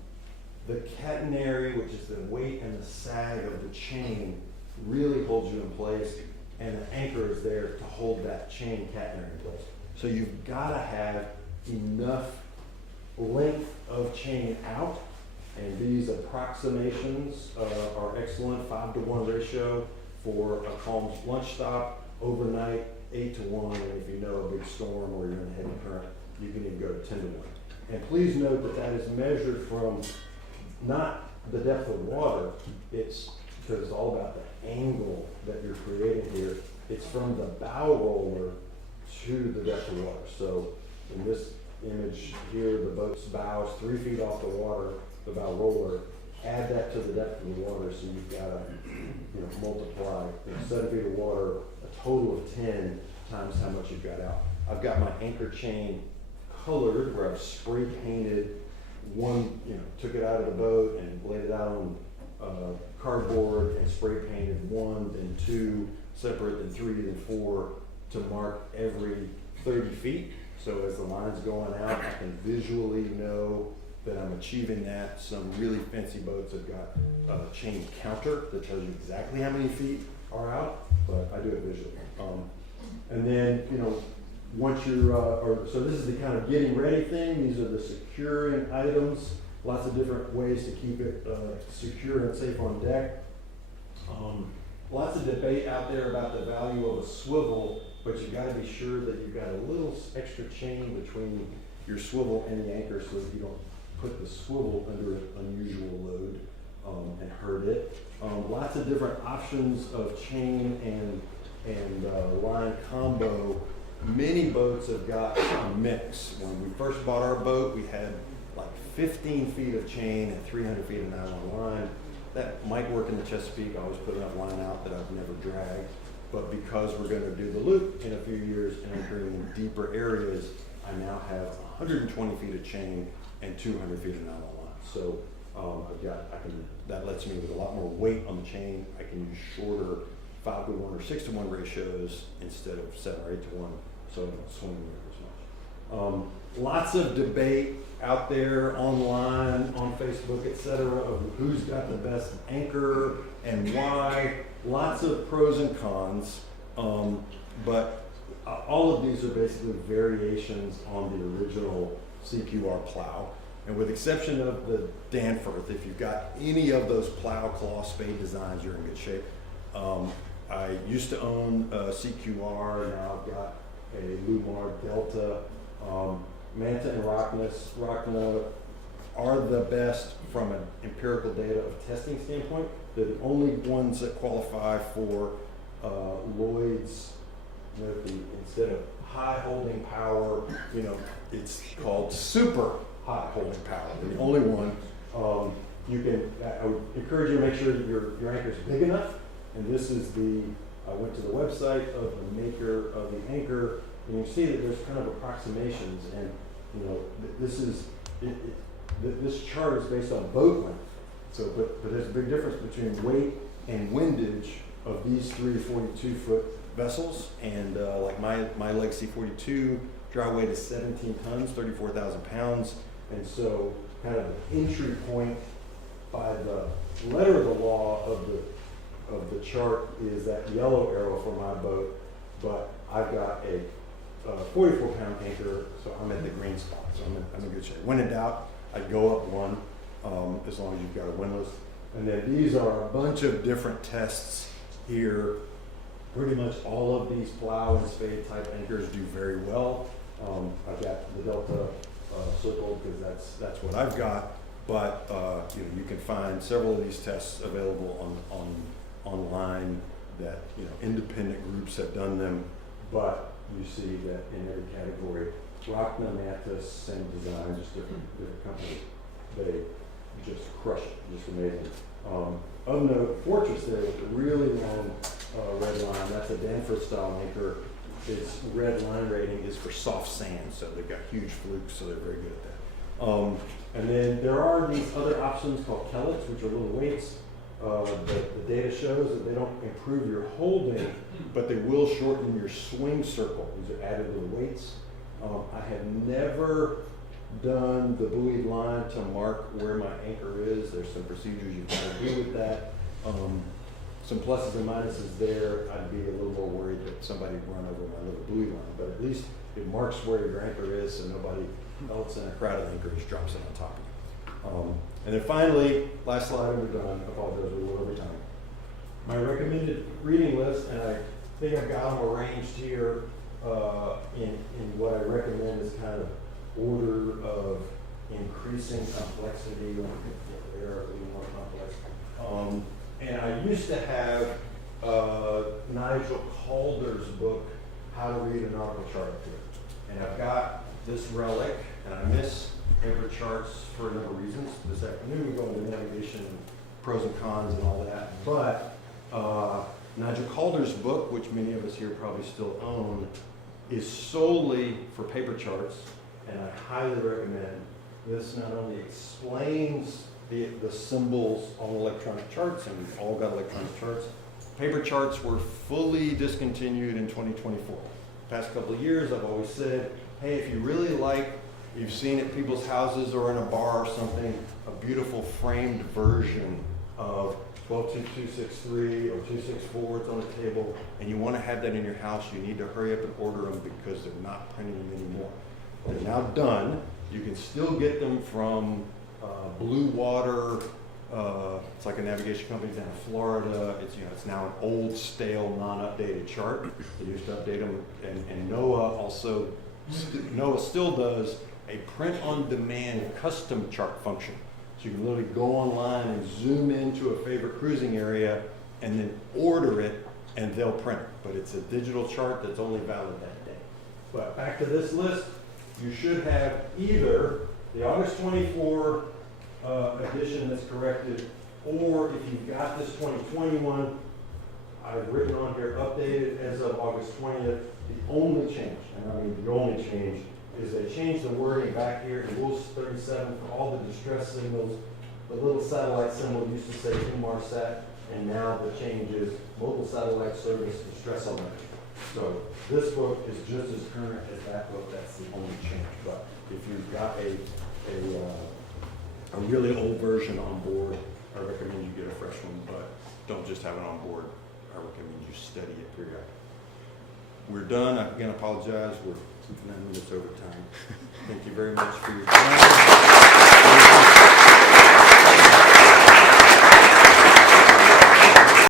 The catenary, which is the weight and the sag of the chain, really holds you in place, and the anchor is there to hold that chain catenary in place. So you've got to have enough length of chain out, and these approximations are excellent. 5-to-1 ratio for a calm lunch stop, overnight 8-to-1, and if you know a big storm or you're in a heavy current, you can even go to 10-to-1. And please note that that is measured from not the depth of water, it's because it's all about the angle that you're creating here. It's from the bow roller to the depth of water. So in this image here, the boat's bow is 3 feet off the water, the bow roller. Add that to the depth of the water, so you've got to multiply 7 feet of water, a total of 10 times how much you've got out. I've got my anchor chain colored where I've spray painted one, took it out of the boat and laid it out on cardboard and spray painted 1, then 2, separate, then 3, then 4 to mark every 30 feet. So as the line's going out, I can visually know that I'm achieving that. Some really fancy boats have got a chain counter that tells you exactly how many feet are out, but I do it visually. And then, once you're, so this is the kind of getting ready thing. These are the securing items. Lots of different ways to keep it secure and safe on deck. Lots of debate out there about the value of a swivel, but you've got to be sure that you've got a little extra chain between your swivel and the anchor so that you don't put the swivel under an unusual load and hurt it. Lots of different options of chain and line combo. Many boats have got a mix. When we first bought our boat, we had like 15 feet of chain and 300 feet of nylon line. That might work in the Chesapeake. I always put enough line out that I've never dragged. But because we're going to do the loop in a few years and anchoring in deeper areas, I now have 120 feet of chain and 200 feet of nylon line. So that lets me with a lot more weight on the chain. I can use shorter 5-to-1 or 6-to-1 ratios instead of 7 or 8-to-1, so I don't swing the anchor as much. Lots of debate out there online, on Facebook, etc., of who's got the best anchor and why. Lots of pros and cons, but all of these are basically variations on the original CQR plow. And with exception of the Danforth, if you've got any of those plow claw spade designs, you're in good shape. I used to own a CQR, now I've got a Lumar Delta. Manta and Rockna are the best from an empirical data of testing standpoint. They're the only ones that qualify for Lloyd's. Instead of high holding power, it's called super high holding power. They're the only one. I would encourage you to make sure that your anchor is big enough. And this is I went to the website of the maker of the anchor, and you see that there's kind of approximations, and this chart is based on boat length. So, but there's a big difference between weight and windage of these 3 42-foot vessels, and like my Legacy 42 dry weight is 17 tons, 34,000 pounds, and so kind of an entry point by the letter of the law of the chart is that yellow arrow for my boat, but I've got a 44-pound anchor, so I'm at the green spot, so I'm in good shape. When in doubt, I'd go up 1, as long as you've got a windlass. And then these are a bunch of different tests here. Pretty much all of these plow and spade type anchors do very well. I've got the Delta circled because that's what I've got, but you can find several of these tests available online that independent groups have done them, but you see that in every category, Rockna, Mantis, same design, just different companies, they just crush it, just amazing. Of note, Fortress there with the really long red line, that's a Danforth style anchor. Its red line rating is for soft sand, so they've got huge flukes, so they're very good at that. And then there are these other options called Kellets, which are little weights. The data shows that they don't improve your holding, but they will shorten your swing circle. These are added little weights. I have never done the buoyed line to mark where my anchor is. There's some procedures you've got to do with that. Some pluses and minuses there. I'd be a little more worried that somebody would run over my little buoy line, but at least it marks where your anchor is so nobody else in a crowded anchorage drops it on top of you. And then finally, last slide and we're done. I apologize, we're a little over time. My recommended reading list, and I think I've got them arranged here in what I recommend is kind of order of increasing complexity, or they're a little more complex. And I used to have Nigel Calder's book, How to Read a Nautical Chart up here. And I've got this relic, and I miss paper charts for a number of reasons. This afternoon we're going to navigation, pros and cons and all that. But Nigel Calder's book, which many of us here probably still own, is solely for paper charts, and I highly recommend. This not only explains the symbols on electronic charts, and we've all got electronic charts. Paper charts were fully discontinued in 2024. Past couple of years, I've always said, hey, if you really like, you've seen at people's houses or in a bar or something, a beautiful framed version of 122263 or 264, it's on the table, and you want to have that in your house, you need to hurry up and order them because they're not printing them anymore. They're now done. You can still get them from Blue Water. It's like a navigation company down in Florida. It's now an old, stale, non-updated chart. They used to update them, and NOAA still does a print-on-demand custom chart function. So you can literally go online and zoom into a favorite cruising area, and then order it, and they'll print it. But it's a digital chart that's only valid that day. But back to this list. You should have either the August 24 edition that's corrected, or if you've got this 2021, I've written on here updated as of August 20th. The only change, and I mean the only change, is they changed the wording back here in Rules 37 for all the distress signals. The little satellite symbol used to say Inmarsat, and now the change is Mobile Satellite Service Distress Alert. So this book is just as current as that book. That's the only change. But if you've got a really old version on board, I recommend you get a fresh one. But don't just have it on board. I recommend you study it periodically. We're done. I again apologize. We're 9 minutes over time. Thank you very much for your time.